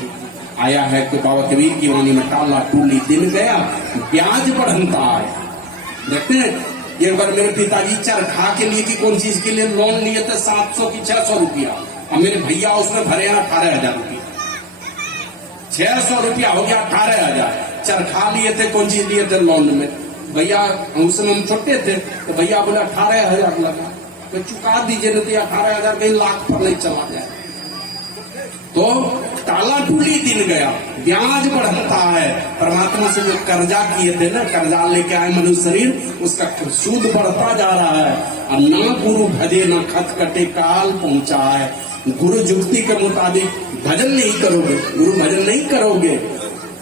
आया है कि बाबा कबीर की वाणी में टाला टूली दिन गया ब्याज बढ़ता आए। देखते हैं एक बार मेरे पिताजी चरखा के लिए कि कौन चीज के लिए लोन लिए थे 700 की 600 रुपया, और मेरे भैया उसमें भरे 18,000 रुपया। 600 रुपया हो गया 18,000। चरखा लिए थे, कौन चीज लिए थे लोन में। भैया उस समय हम छोटे थे तो भैया बोले 18,000 लगा, तो चुका दीजिए, नहीं तो 18,000 कहीं लाख पर नहीं चला जाए। तो टाला टूली दिन गया ब्याज बढ़ता है। परमात्मा से जो कर्जा किए थे ना, कर्जा लेके आए मनुष्य शरीर, उसका सूद बढ़ता जा रहा है। और ना गुरु भजे ना खत कटे काल पहुंचा है। गुरु जुक्ति के मुताबिक भजन नहीं करोगे, गुरु भजन नहीं करोगे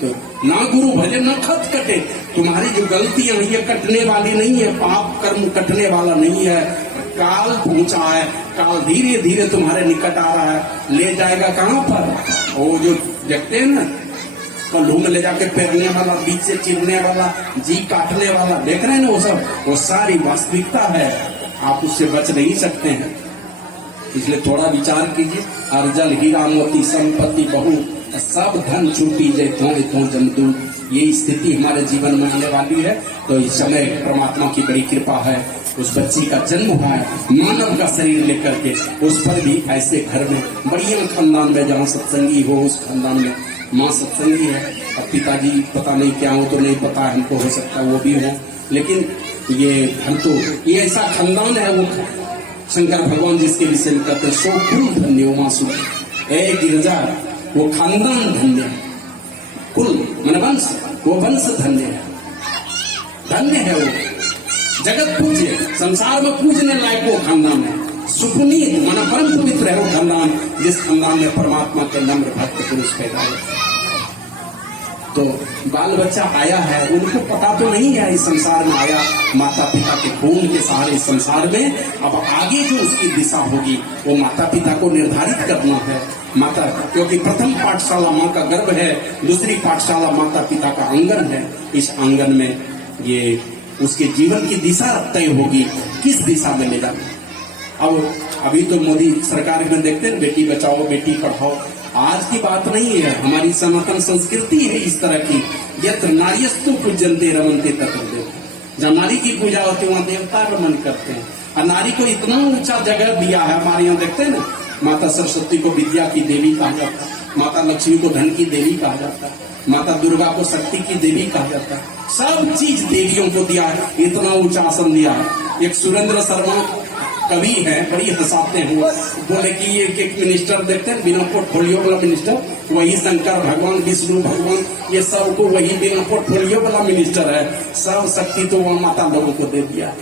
तो ना गुरु भजन ना खत कटे। तुम्हारी जो गलतियां हैं ये कटने वाली नहीं है, पाप कर्म कटने वाला नहीं है। काल पहुंचा है, काल धीरे धीरे तुम्हारे निकट आ रहा है। ले जाएगा कहां पर? वो जो देखते हैं ना पल्लू में ले जाके फेरने वाला, बीच से चिरने वाला, जी काटने वाला, देख रहे हैं ना वो सब, वो सारी वास्तविकता है। आप उससे बच नहीं सकते हैं, इसलिए थोड़ा विचार कीजिए। अर्जन हीरा मोती संपत्ति बहु सब धन छूटी जैतो जमदू, ये स्थिति हमारे जीवन में आने वाली है। तो इस समय परमात्मा की बड़ी कृपा है, उस बच्ची का जन्म हुआ है मानव का शरीर लेकर के। उस पर भी ऐसे घर में, बढ़िया खानदान में जहाँ सत्संगी हो, उस खानदान में माँ सत्संगी है और पिताजी पता नहीं क्या हो, तो नहीं पता हमको, हो सकता वो भी हो। लेकिन ये हम तो ये ऐसा खानदान है, वो शंकर भगवान जिसके विषय में कहते हैं सो कुल धन्य मासु ए गिरजा, वो खानदान धन्य है। कुल मन वंश, वो वंश धन्य है, धन्य है वो जगत पूज्य, संसार में पूजने लायक वो खानदान है। सुपुनीत माना परम पवित्र है वो खानदान, जिस खानदान में परमात्मा के नम्र भक्त पुरुष पैदा हुए। तो बाल बच्चा आया है, उनको पता तो नहीं है इस संसार में आया माता पिता के खून के सहारे इस संसार में। अब आगे जो उसकी दिशा होगी वो माता पिता को निर्धारित करना है। माता, क्योंकि प्रथम पाठशाला माँ का गर्भ है, दूसरी पाठशाला माता पिता का आंगन है। इस आंगन में ये उसके जीवन की दिशा तय होगी, किस दिशा में ले जाना। अब अभी तो मोदी सरकार में देखते हैं बेटी बचाओ बेटी पढ़ाओ, आज की बात नहीं है, हमारी सनातन संस्कृति है इस तरह की। यत्र नार्यस्तु पूज्यन्ते रमन्ते तत्र देव, जहाँ नारी की पूजा होती है वहाँ देवता रमन करते हैं। और नारी को इतना ऊंचा जगह दिया है। हमारे यहाँ देखते हैं ना, माता सरस्वती को विद्या की देवी कहा जाता है, माता लक्ष्मी को धन की देवी कहा जाता है, माता दुर्गा को शक्ति की देवी कहा जाता है। सब चीज देवियों को दिया है, इतना ऊंचा आसन दिया है। एक सुरेंद्र शर्मा कवि है, बड़ी हंसाते हैं वो, बोले कि ये एक मिनिस्टर देखते हैं बिना पोर्टफोलियो वाला मिनिस्टर, वही शंकर भगवान विष्णु भगवान ये सब को वही बिना पोर्टफोलियो वाला मिनिस्टर है। सब शक्ति तो वह माता लोगों को दे दिया।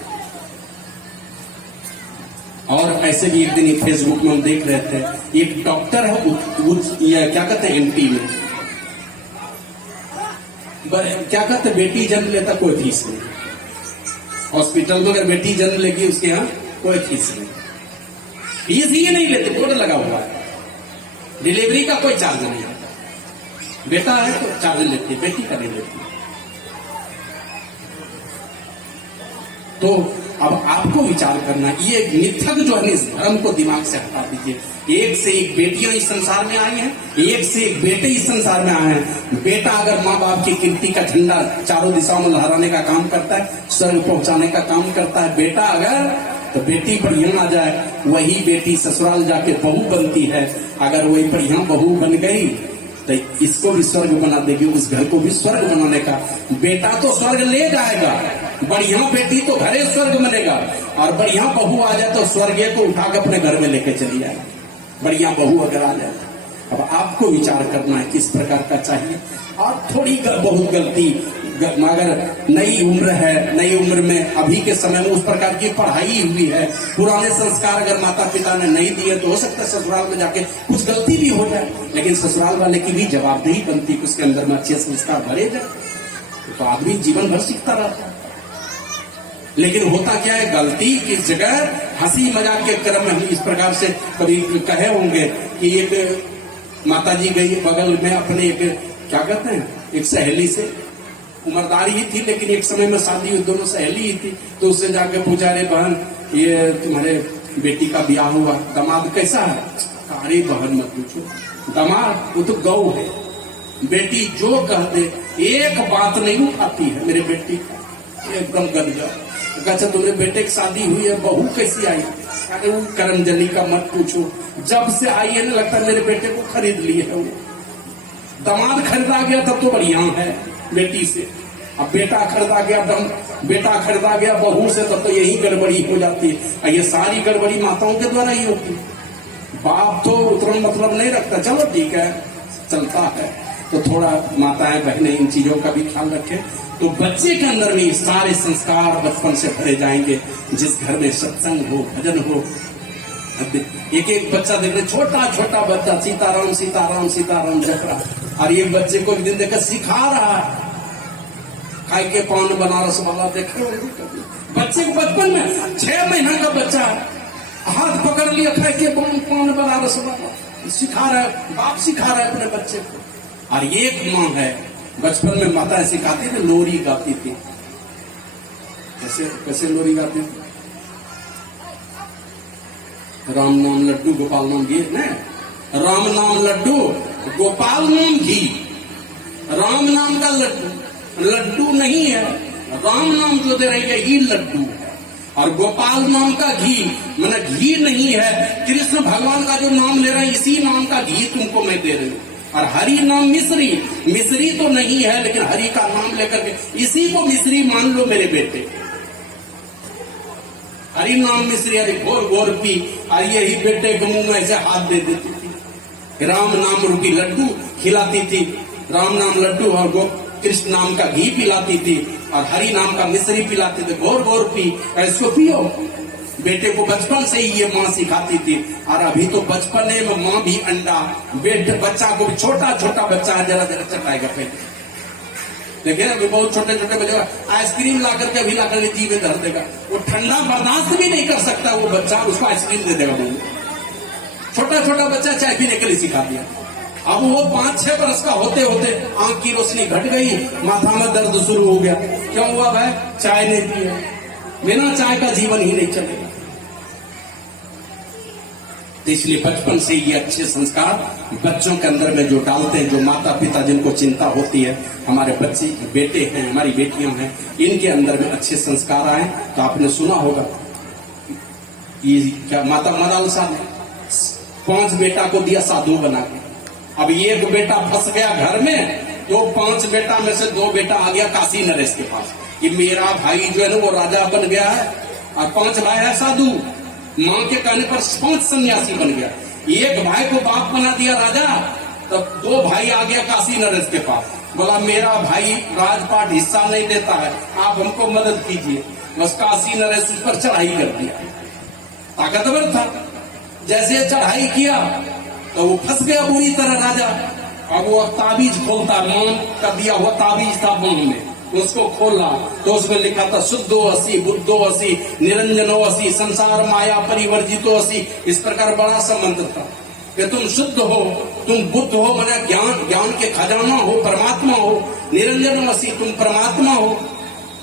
और ऐसे भी एक दिन फेसबुक में हम देख रहे थे, एक डॉक्टर है क्या कहते हैं एमपी में, क्या कहते बेटी जन्म लेता कोई फीस नहीं, हॉस्पिटल में अगर बेटी जन्म लेगी उसके यहाँ कोई फीस नहीं, फीस ये नहीं लेते, बोर्ड लगा हुआ है। डिलीवरी का कोई चार्ज नहीं आता, बेटा है तो चार्ज लेती है, बेटी का नहीं लेती। तो अब आपको विचार करना, ये मिथक जो है इस धर्म को दिमाग से हटा दीजिए। एक से एक बेटियां इस संसार में आई हैं, एक से एक बेटे इस संसार में आए हैं। बेटा अगर माँ बाप की कीर्ति का झंडा चारों दिशाओं में लहराने का काम करता है, स्वर्ग पहुंचाने का काम करता है। बेटा अगर तो बेटी बढ़िया आ जाए, वही बेटी ससुराल जाके बहू बनती है। अगर वही बढ़िया बहू बन गई तो इसको भी स्वर्ग बना देगी, उस घर को भी स्वर्ग बनाने का। बेटा तो स्वर्ग ले जाएगा, बढ़िया बेटी तो घरे स्वर्ग बनेगा। और बढ़िया बहू आ जाए तो स्वर्ग को उठा के अपने घर में लेके चली जाए, बढ़िया बहू अगर आ जाए। अब आपको विचार करना है किस प्रकार का चाहिए। आप थोड़ी बहुत गलती मगर नई उम्र है, नई उम्र में अभी के समय में उस प्रकार की पढ़ाई हुई है, पुराने संस्कार अगर माता पिता ने नहीं दिए तो हो सकता है ससुराल में जाके कुछ गलती भी हो जाए, लेकिन ससुराल वाले की भी जवाबदेही बनती है कि उसके अंदर में अच्छे संस्कार भरे जाए, तो आदमी जीवन भर सीखता रहता है। लेकिन होता क्या है, गलती की जगह हंसी मजाक के क्रम में हम इस प्रकार से कभी कहे होंगे कि एक माता जी गई बगल में अपने एक क्या कहते हैं, एक सहेली से, उम्रदार ही थी लेकिन एक समय में शादी हुई, दोनों सहेली ही थी, तो उससे जाके पूछा, रे बहन ये तुम्हारे बेटी का ब्याह हुआ, दामाद कैसा है? अरे बहन मत पूछो, दामाद वो तो गौ है, बेटी जो कह दे एक बात नहीं उठाती है मेरे बेटी का, एकदम गदगद। अच्छा तुम्हारे बेटे की शादी हुई है, बहू कैसी आई? अरे वो करमजनी का मत पूछो, जब से आई है ना लगता है मेरे बेटे को खरीद लिए है वो, दामाद खरीदा गया तब तो बढ़िया है बेटी से, अब बेटा खरीदा गया बेटा खरीदा गया बहू से, तब तो यही गड़बड़ी हो जाती है। ये सारी गड़बड़ी माताओं के द्वारा ही होती है, बाप तो उतना मतलब नहीं रखता, चलो ठीक है चलता है, तो थोड़ा माताएं बहनें इन चीजों का भी ख्याल रखें, तो बच्चे के अंदर में सारे संस्कार बचपन से भरे जाएंगे। जिस घर में सत्संग हो, भजन हो, एक एक बच्चा देख रहे, छोटा छोटा बच्चा सीताराम सीताराम सीताराम जप रहा, और एक बच्चे को एक दिन देखकर सिखा रहा है, खाई के पान बनारस वाला देख रहे हो बच्चे को, बचपन में 6 महीना का बच्चा हाथ पकड़ लिया, खाई के पान बनारस वाला सिखा रहा है, बाप सिखा रहा है अपने बच्चे को। और एक माँ है, बचपन में माता सिखाती थी, लोरी गाती थी, कैसे कैसे लोरी गाती थी, राम नाम लड्डू गोपाल नाम घी, नहीं, राम नाम लड्डू गोपाल नाम घी, राम नाम का लड्डू नहीं है, राम नाम जो दे रही है ये लड्डू है, और गोपाल नाम का घी मैंने घी नहीं है, कृष्ण भगवान का जो नाम ले रहे हैं इसी नाम का घी तुमको मैं दे रही हूँ, और हरि नाम मिश्री, मिश्री तो नहीं है लेकिन हरि का नाम लेकर के इसी को मिश्री मान लो मेरे बेटे, हरि नाम मिश्री, अरे घोर घोर पी, और यही बेटे के मुंह में ऐसे हाथ दे देती थी, राम नाम रूपी लड्डू खिलाती थी, राम नाम लड्डू और कृष्ण नाम का घी पिलाती थी, और हरि नाम का मिश्री पिलाती थी, घोर घोर पी, इसको पियो। बेटे को बचपन से ही ये माँ सिखाती थी, और अभी तो बचपने में माँ भी अंडा, बेटे बच्चा को भी, छोटा छोटा बच्चा जरा जरा चटाएगा पहले, देखिए अभी बहुत छोटे छोटे बच्चे आइसक्रीम ला करके अभी ला करके जी में धर देगा, वो ठंडा बर्दाश्त भी नहीं कर सकता वो बच्चा, उसको आइसक्रीम दे देगा मुंह, छोटा छोटा बच्चा चाय पीने के लिए सिखा दिया। अब वो 5-6 बरस का होते होते आंख की रोशनी घट गई, माथा में दर्द शुरू हो गया, क्यों हुआ भाई? चाय नहीं पिया, बिना चाय का जीवन ही नहीं चलेगा। तो इसलिए बचपन से ये अच्छे संस्कार बच्चों के अंदर में जो डालते हैं, जो माता पिता जिनको चिंता होती है हमारे बच्चे बेटे हैं, हमारी बेटियां हैं, इनके अंदर में अच्छे संस्कार आए। तो आपने सुना होगा ये क्या माता मदालसा ने 5 बेटा को दिया साधु बना के, अब एक बेटा फंस गया घर में, तो 5 बेटा में से 2 बेटा आ गया काशी नरेश के पास, कि मेरा भाई जो है ना वो राजा बन गया है, और 5 भाई है साधु, माँ के कहने पर 5 सन्यासी बन गया, एक भाई को बाप बना दिया राजा, तब 2 भाई आ गया काशी नरेश के पास, बोला मेरा भाई राजपाट हिस्सा नहीं देता है, आप हमको मदद कीजिए। बस काशी नरेश उस पर चढ़ाई कर दिया, ताकतवर था, जैसे चढ़ाई किया तो वो फंस गया बुरी तरह राजा। अब वो ताबीज खोलता, मान का दिया हुआ ताबीज था बांग में, उसको खोला तो उसमें लिखा था शुद्धो असी बुद्धो असी निरंजनो असी संसार माया परिवर्जितो असी। इस प्रकार बड़ा सा मंत्र था कि तुम शुद्ध हो, तुम बुद्ध हो, माने ज्ञान के खजाना हो, परमात्मा हो, निरंजनो असी तुम परमात्मा हो,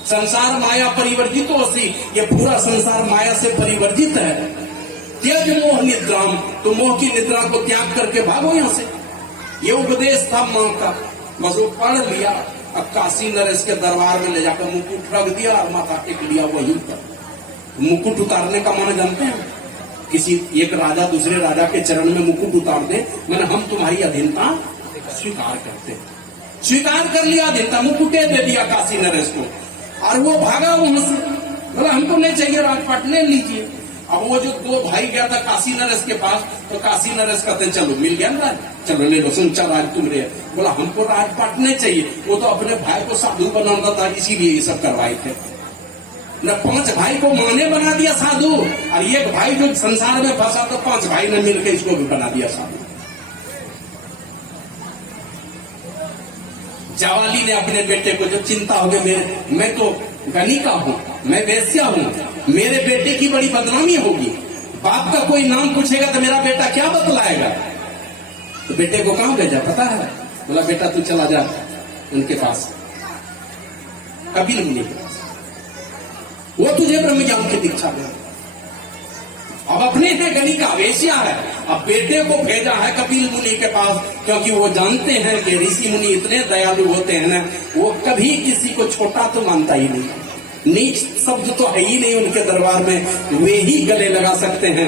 संसार माया परिवर्जितो असी ये पूरा संसार माया से परिवर्जित है। त्यज मोह निद्राम, तो मोह की निद्रा को त्याग करके भागो यहाँ से। ये उपदेश था माँ का, बस वो पढ़ लिया। अब काशी नरेश के दरबार में ले जाकर मुकुट रख दिया और माथा टेक लिया वहीं पर। मुकुट उतारने का माने जानते हैं? किसी एक राजा दूसरे राजा के चरण में मुकुट उतार दे, मैंने हम तुम्हारी अधीनता स्वीकार करते हैं। स्वीकार कर लिया अधीनता, मुकुटे दे दिया काशी नरेश को, और वो भागा वहां से, बोला हमको नहीं चाहिए राजपाट, ले लीजिए। अब वो जो दो भाई गया था काशी नरेश के पास, तो काशी नरेश कहते चलो मिल गया ना, चलो ले लो सुनचा राज तुम रे। बोला हमको राजपाट नहीं चाहिए, वो तो अपने भाई को साधु बनाता था, इसीलिए ये सब करवाए थे न। 5 भाई को माने बना दिया साधु, और एक भाई जो संसार में फंसा तो 5 भाई ने मिलकर इसको भी बना दिया साधु। जावाली ने अपने बेटे को जब चिंता हो गई, मैं तो गणिका हूं, मैं वेश्या हूं, मेरे बेटे की बड़ी बदनामी होगी, बाप का कोई नाम पूछेगा तो मेरा बेटा क्या बतलाएगा। तो बेटे को कहां भेजा पता है? बोला बेटा तू चला जा उनके पास, कपिल मुनि के पास, वो तुझे ब्रह्म ज्ञान की दीक्षा दे। अब अपने है गणिका, वेश्या है, अब बेटे को भेजा है कपिल मुनि के पास, क्योंकि वो जानते हैं कि ऋषि मुनि इतने दयालु होते हैं ना, वो कभी किसी को छोटा तो मानता ही नहीं, नीच शब्द तो है ही नहीं उनके दरबार में, वे ही गले लगा सकते हैं।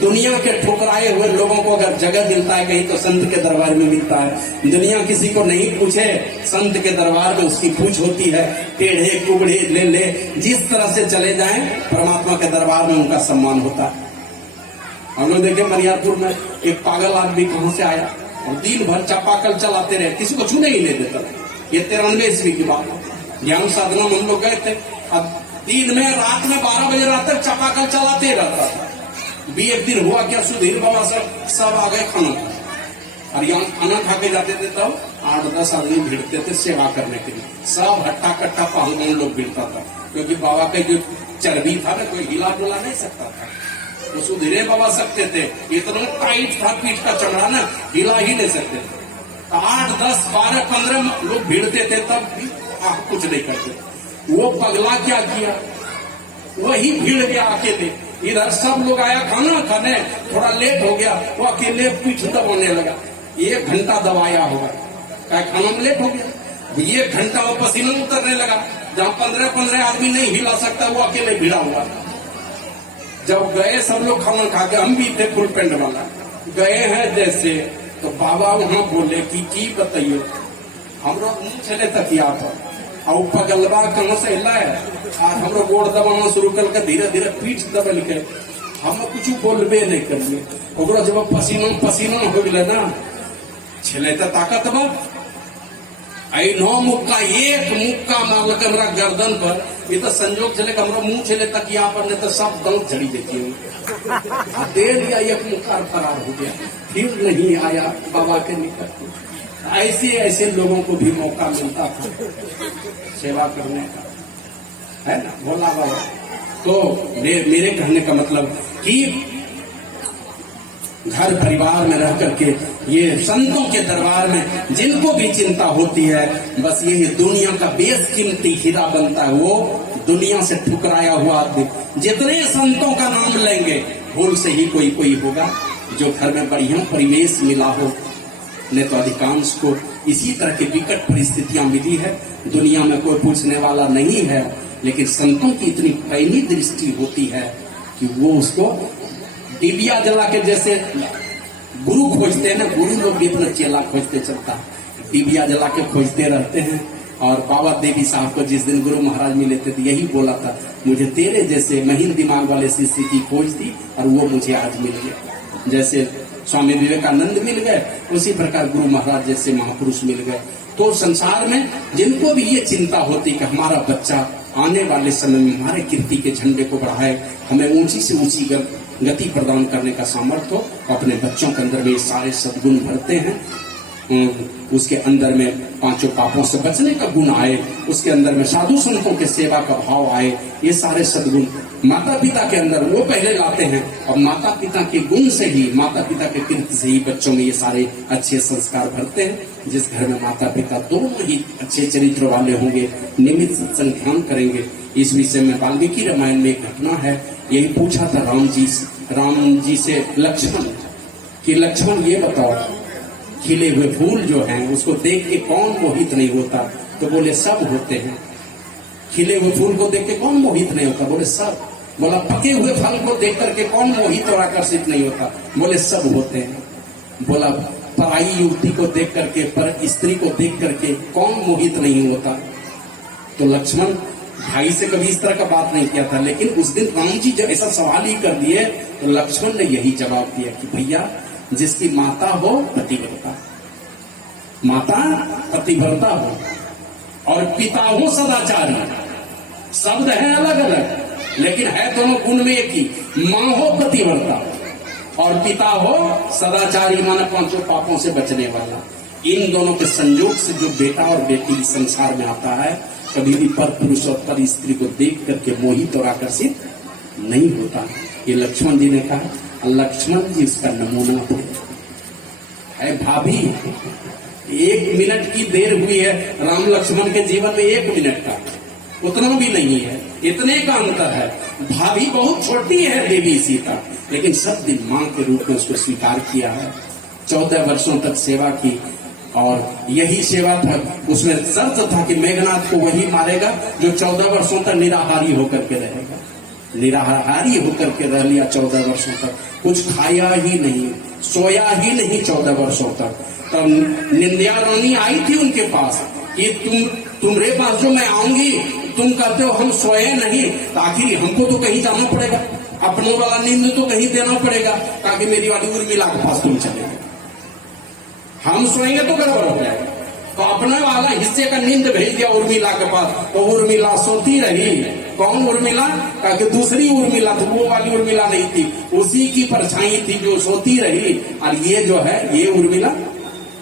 दुनिया के ठुकराए हुए लोगों को अगर जगह मिलता है कहीं, तो संत के दरबार में मिलता है। दुनिया किसी को नहीं पूछे, संत के दरबार में उसकी पूछ होती है। टेढ़े कुबड़े ले ले जिस तरह से चले जाएं, परमात्मा के दरबार में उनका सम्मान होता है। हम लोग देखे मरियापुर में एक पागल आदमी कहां से आया और दिन भर चापाकल चलाते रहे, किसी को छूने ही नहीं देता। ये 93 ईस्वी की बात है, ज्ञान साधना में हम लोग गए थे। अब दिन में रात में 12 बजे रात तक चापाकल चलाते रहता था। भी एक दिन हुआ क्या, सुधीर बाबा सब आ गए खाना, और यहाँ खाना खा के जाते थे, तब 8-10 आदमी भिड़ते थे सेवा करने के लिए। सब हट्टा कट्टा पहलवान लोग भिड़ता था, क्योंकि बाबा के जो चर्बी था ना, कोई हिला डुला नहीं सकता था। तो सुधीरे बाबा सकते थे, इतना टाइट था पीठ का चमड़ा ना, हिला ही नहीं सकते थे। 8, 10, 12, 15 लोग भिड़ते थे, तब भी कुछ नहीं करते। वो पगला क्या किया, वही भिड़ गया अकेले। इधर सब लोग आया खाना खाने, थोड़ा लेट हो गया, वो अकेले पीठ दबाने लगा। 1 घंटा दबाया होगा, क्या खाना में लेट हो गया। 1 घंटा वो पसीना उतरने लगा। जहाँ 15 आदमी नहीं हिला सकता, वो अकेले भिड़ा हुआ। जब गए सब लोग खाना खा के, हम भी थे फुल पेंट वाला, गए हैं जैसे, तो बाबा वहां बोले कि बताइयो, हमरो मुंह चले तकिया पर, और पगलवा कहां से हिला है, और हमरो गोड़ दबाना शुरू करके धीरे धीरे पीठ दबल के, हम कुछ बोलबे नहीं करिए। ओकरा जब पसीना हो गए ना, छले तो ताकत बा, नौ मुक्का, एक मुक्का मारल हमरा गर्दन पर। ये तो संजोग चले कि हमरा मुंह चले तक यहाँ पर, नहीं तो सब दांत झड़ी देती है। दे लिया एक मुक्का, फरार हो गया, फिर नहीं आया बाबा के निकट। ऐसे लोगों को भी मौका मिलता था सेवा करने का, है ना भोला बाबा। तो मेरे कहने का मतलब कि घर परिवार में रह करके ये संतों के दरबार में जिनको भी चिंता होती है, बस ये दुनिया का बेशकीमती हीरा बनता है। वो दुनिया से ठुकराया हुआ आदमी, जितने संतों का नाम लेंगे, भूल से ही कोई होगा जो घर में बढ़िया परिवेश मिला हो, नहीं तो अधिकांश को इसी तरह की विकट परिस्थितियां मिली है। दुनिया में कोई पूछने वाला नहीं है, लेकिन संतों की इतनी पैनी दृष्टि होती है कि वो उसको डिबिया जला के, जैसे गुरु खोजते हैं ना, गुरु लोग भी अपना चेला खोजते चलता है, डिबिया जला के खोजते रहते हैं। और बाबा देवी साहब को जिस दिन गुरु महाराज मिले थे, तो यही बोला था, मुझे तेरे जैसे महीन दिमाग वाले शिष्य की खोज थी, और वो मुझे आज मिल गया। जैसे स्वामी विवेकानंद मिल गए, उसी प्रकार गुरु महाराज जैसे महापुरुष मिल गए। तो संसार में जिनको भी ये चिंता होती कि हमारा बच्चा आने वाले समय में हमारे कीर्ति के झंडे को बढ़ाए, हमें ऊंची से ऊंची गति प्रदान करने का सामर्थ्य हो, अपने बच्चों के अंदर में ये सारे सद्गुण भरते हैं। उसके अंदर में 5 पापों से बचने का गुण आए, उसके अंदर में साधु संतों के सेवा का भाव आए, ये सारे सद्गुण माता पिता के अंदर वो पहले लाते हैं, और माता पिता के गुण से ही, माता पिता के कीर्ति से ही बच्चों में ये सारे अच्छे संस्कार भरते हैं। जिस घर में माता पिता दोनों ही अच्छे चरित्र वाले होंगे, नियमित सत्संग ध्यान करेंगे। इस विषय में वाल्मीकि रामायण में एक घटना है, यही पूछा था राम जी से लक्ष्मण कि लक्ष्मण ये बताओ, खिले हुए फूल जो हैं उसको देख के कौन मोहित नहीं होता? तो बोले सब होते हैं। खिले हुए फूल को देख के कौन मोहित नहीं होता? बोले सब। बोला पके हुए फल को देख करके कौन मोहित और आकर्षित नहीं होता? बोले सब होते हैं। बोला पराई युवती को देख करके, पर स्त्री को देख करके कौन मोहित नहीं होता? तो लक्ष्मण भाई से कभी इस तरह का बात नहीं किया था, लेकिन उस दिन राम जी जब ऐसा सवाल ही कर दिए तो लक्ष्मण ने यही जवाब दिया कि भैया जिसकी माता हो पतिव्रता, माता पतिव्रता हो और पिता हो सदाचारी, शब्द है अलग अलग लेकिन है दोनों गुण में एक ही। माँ हो पतिव्रता और पिता हो सदाचारी, माना पांचों पापों से बचने वाला। इन दोनों के संयोग से जो बेटा और बेटी संसार में आता है, कभी भी पर पुरुष और पर स्त्री को देख करके मोहित और आकर्षित नहीं होता। ये लक्ष्मण जी ने कहा। लक्ष्मण जी उसका नमूना थे। है भाभी, 1 मिनट की देर हुई है राम लक्ष्मण के जीवन में, 1 मिनट का, उतना भी नहीं है, इतने का अंतर है। भाभी बहुत छोटी है देवी सीता, लेकिन सब दिन मां के रूप में उसको स्वीकार किया है। 14 वर्षों तक सेवा की और यही सेवा था, उसमें शर्त था कि मेघनाथ को वही मारेगा जो 14 वर्षों तक निराहारी होकर के रहेगा। निराहारी होकर के रह लिया 14 वर्षों तक, कुछ खाया ही नहीं, सोया ही नहीं 14 वर्षों तक। तब निंदिया रानी आई थी उनके पास कि तुम्हारे पास जो मैं आऊंगी, तुम कहते हो हम सोए नहीं, तो आखिर हमको तो कहीं जाना पड़ेगा, अपनों वाला नींद तो कहीं देना पड़ेगा, ताकि मेरी वाली उर्मिला के पास तुम चले। हम सोएंगे तो गड़बड़ हो जाएगा, तो अपने वाला हिस्से का नींद भेज दिया उर्मिला के पास, तो उर्मिला सोती रही। कौन उर्मिला? ताकि दूसरी उर्मिला तो वो वाली उर्मिला नहीं थी, उसी की परछाई थी जो सोती रही, और ये जो है ये उर्मिला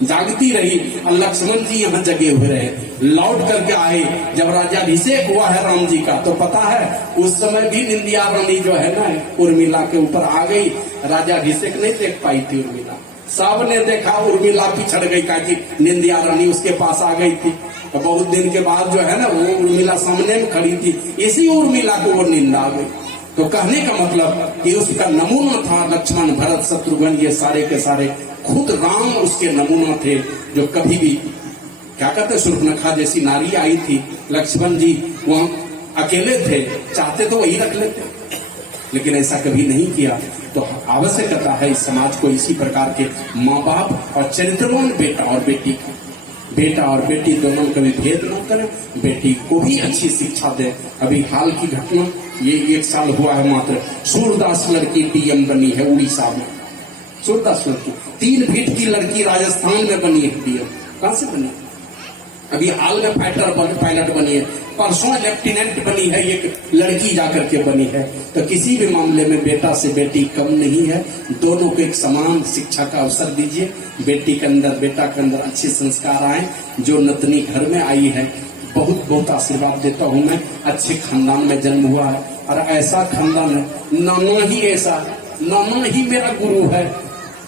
जागती रही। और लक्ष्मण जी यहाँ जगे हुए रहे। लौट करके आए जब राज्याभिषेक हुआ है राम जी का, तो पता है उस समय भी निंदिया रानी जो है ना उर्मिला के ऊपर आ गई। राज्याभिषेक नहीं देख पाई थी उर्मिला, सबने देखा उर्मिला पिछड़ गई, का कि निंदिया रानी उसके पास आ गई थी। तो बहुत दिन के बाद जो है ना वो उर्मिला सामने में खड़ी थी, इसी उर्मिला को वो नींद आ गई। तो कहने का मतलब कि उसका नमूना था लक्ष्मण, भरत, शत्रुघ्न, ये सारे के सारे खुद राम उसके नमूना थे, जो कभी भी क्या कहते, शूर्पणखा जैसी नारी आई थी, लक्ष्मण जी वहां अकेले थे, चाहते तो वही रख लेते, लेकिन ऐसा कभी नहीं किया। तो आवश्यकता है इस समाज को इसी प्रकार के माँ बाप और चरित्रवान बेटा और बेटी का, बेटा और बेटी दोनों कभी भेद न करें, बेटी को भी अच्छी शिक्षा दे। अभी हाल की घटना, ये 1 साल हुआ है मात्र, सूरदास लड़की डीएम बनी है उड़ीसा में। सूरदास लड़की 3 फीट की लड़की राजस्थान में बनी है डीएम। कहां से बनी? अभी हाल में फाइटर पायलट बनी है, परसों लेफ्टिनेंट बनी है एक लड़की जाकर के बनी है। तो किसी भी मामले में बेटा से बेटी कम नहीं है, दोनों को एक समान शिक्षा का अवसर दीजिए। बेटी के अंदर, बेटा के अंदर अच्छे संस्कार आए। जो नतनी घर में आई है, बहुत बहुत आशीर्वाद देता हूं मैं। अच्छे खानदान में जन्म हुआ है, और ऐसा खानदान है, नाना ही ऐसा, नाना ही मेरा गुरु है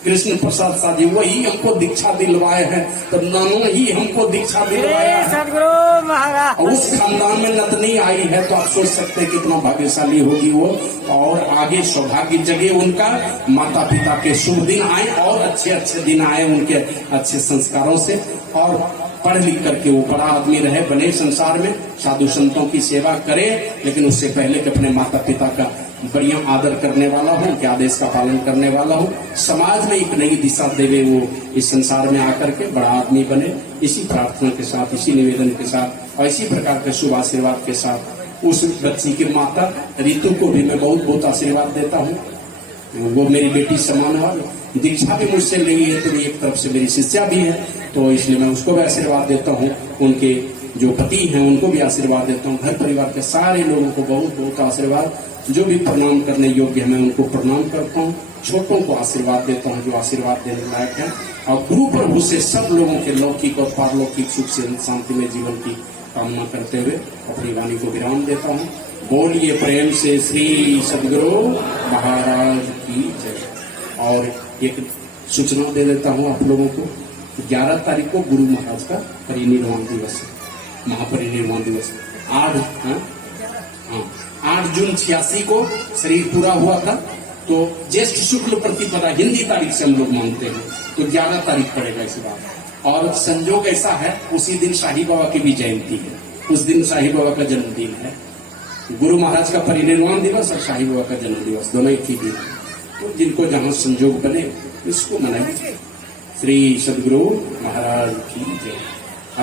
कृष्ण प्रसाद शाह जी, वही हमको दीक्षा दिलवाए हैं, तो नाना ही हमको दीक्षा दिलवाया है। सदगुरु महाराज, उस खानदान में नतनी आई है, तो आप सोच सकते हैं कितना भाग्यशाली होगी वो। और आगे सौभाग्य जगे उनका, माता पिता के शुभ दिन आए और अच्छे अच्छे दिन आए उनके अच्छे संस्कारों से, और पढ़ लिख करके वो बड़ा आदमी रहे, बने संसार में, साधु संतों की सेवा करे, लेकिन उससे पहले कि अपने माता पिता का बढ़िया आदर करने वाला हो, उनके आदेश का पालन करने वाला हो, समाज में एक नई दिशा देवे, वो इस संसार में आकर के बड़ा आदमी बने। इसी प्रार्थना के साथ, इसी निवेदन के साथ और इसी प्रकार के शुभ आशीर्वाद के साथ उस बच्ची की माता ऋतु को भी मैं बहुत बहुत आशीर्वाद देता हूँ। वो मेरी बेटी समान है, दीक्षा भी मुझसे ली है, तो एक तरफ से मेरी शिष्या भी है, तो इसलिए मैं उसको भी आशीर्वाद देता हूँ। उनके जो पति हैं उनको भी आशीर्वाद देता हूँ। घर परिवार के सारे लोगों को बहुत बहुत आशीर्वाद। जो भी प्रणाम करने योग्य है मैं उनको प्रणाम करता हूँ। छोटों को आशीर्वाद देता हूँ जो आशीर्वाद देने लायक है। और गुरु प्रभु से सब लोगों के लौकिक और पारलौकिक सुख से शांति में जीवन की कामना करते हुए अपनी वाणी को विराम देता हूँ। बोलिए प्रेम से श्री सदगुरु महाराज की जय। और एक सूचना दे देता हूँ आप लोगों को, 11 तारीख को गुरु महाराज का परिनिर्वाण दिवस है, महापरिनिर्वाण दिवस। 8 जून 86 को शरीर पूरा हुआ था, तो ज्येष्ठ शुक्ल प्रतिपदा हिंदी तारीख से हम लोग मानते हैं, तो 11 तारीख पड़ेगा इस बार। और संयोग ऐसा है, उसी दिन शाही बाबा की भी जयंती है, उस दिन शाही बाबा का जन्मदिन है। गुरु महाराज का परिनिर्वाण दिवस और शाही बाबा का जन्म दिवस दोनों एक ही दिन, तो जिनको जहां संयोग बने इसको मनाएं। श्री सदगुरु महाराज की जय।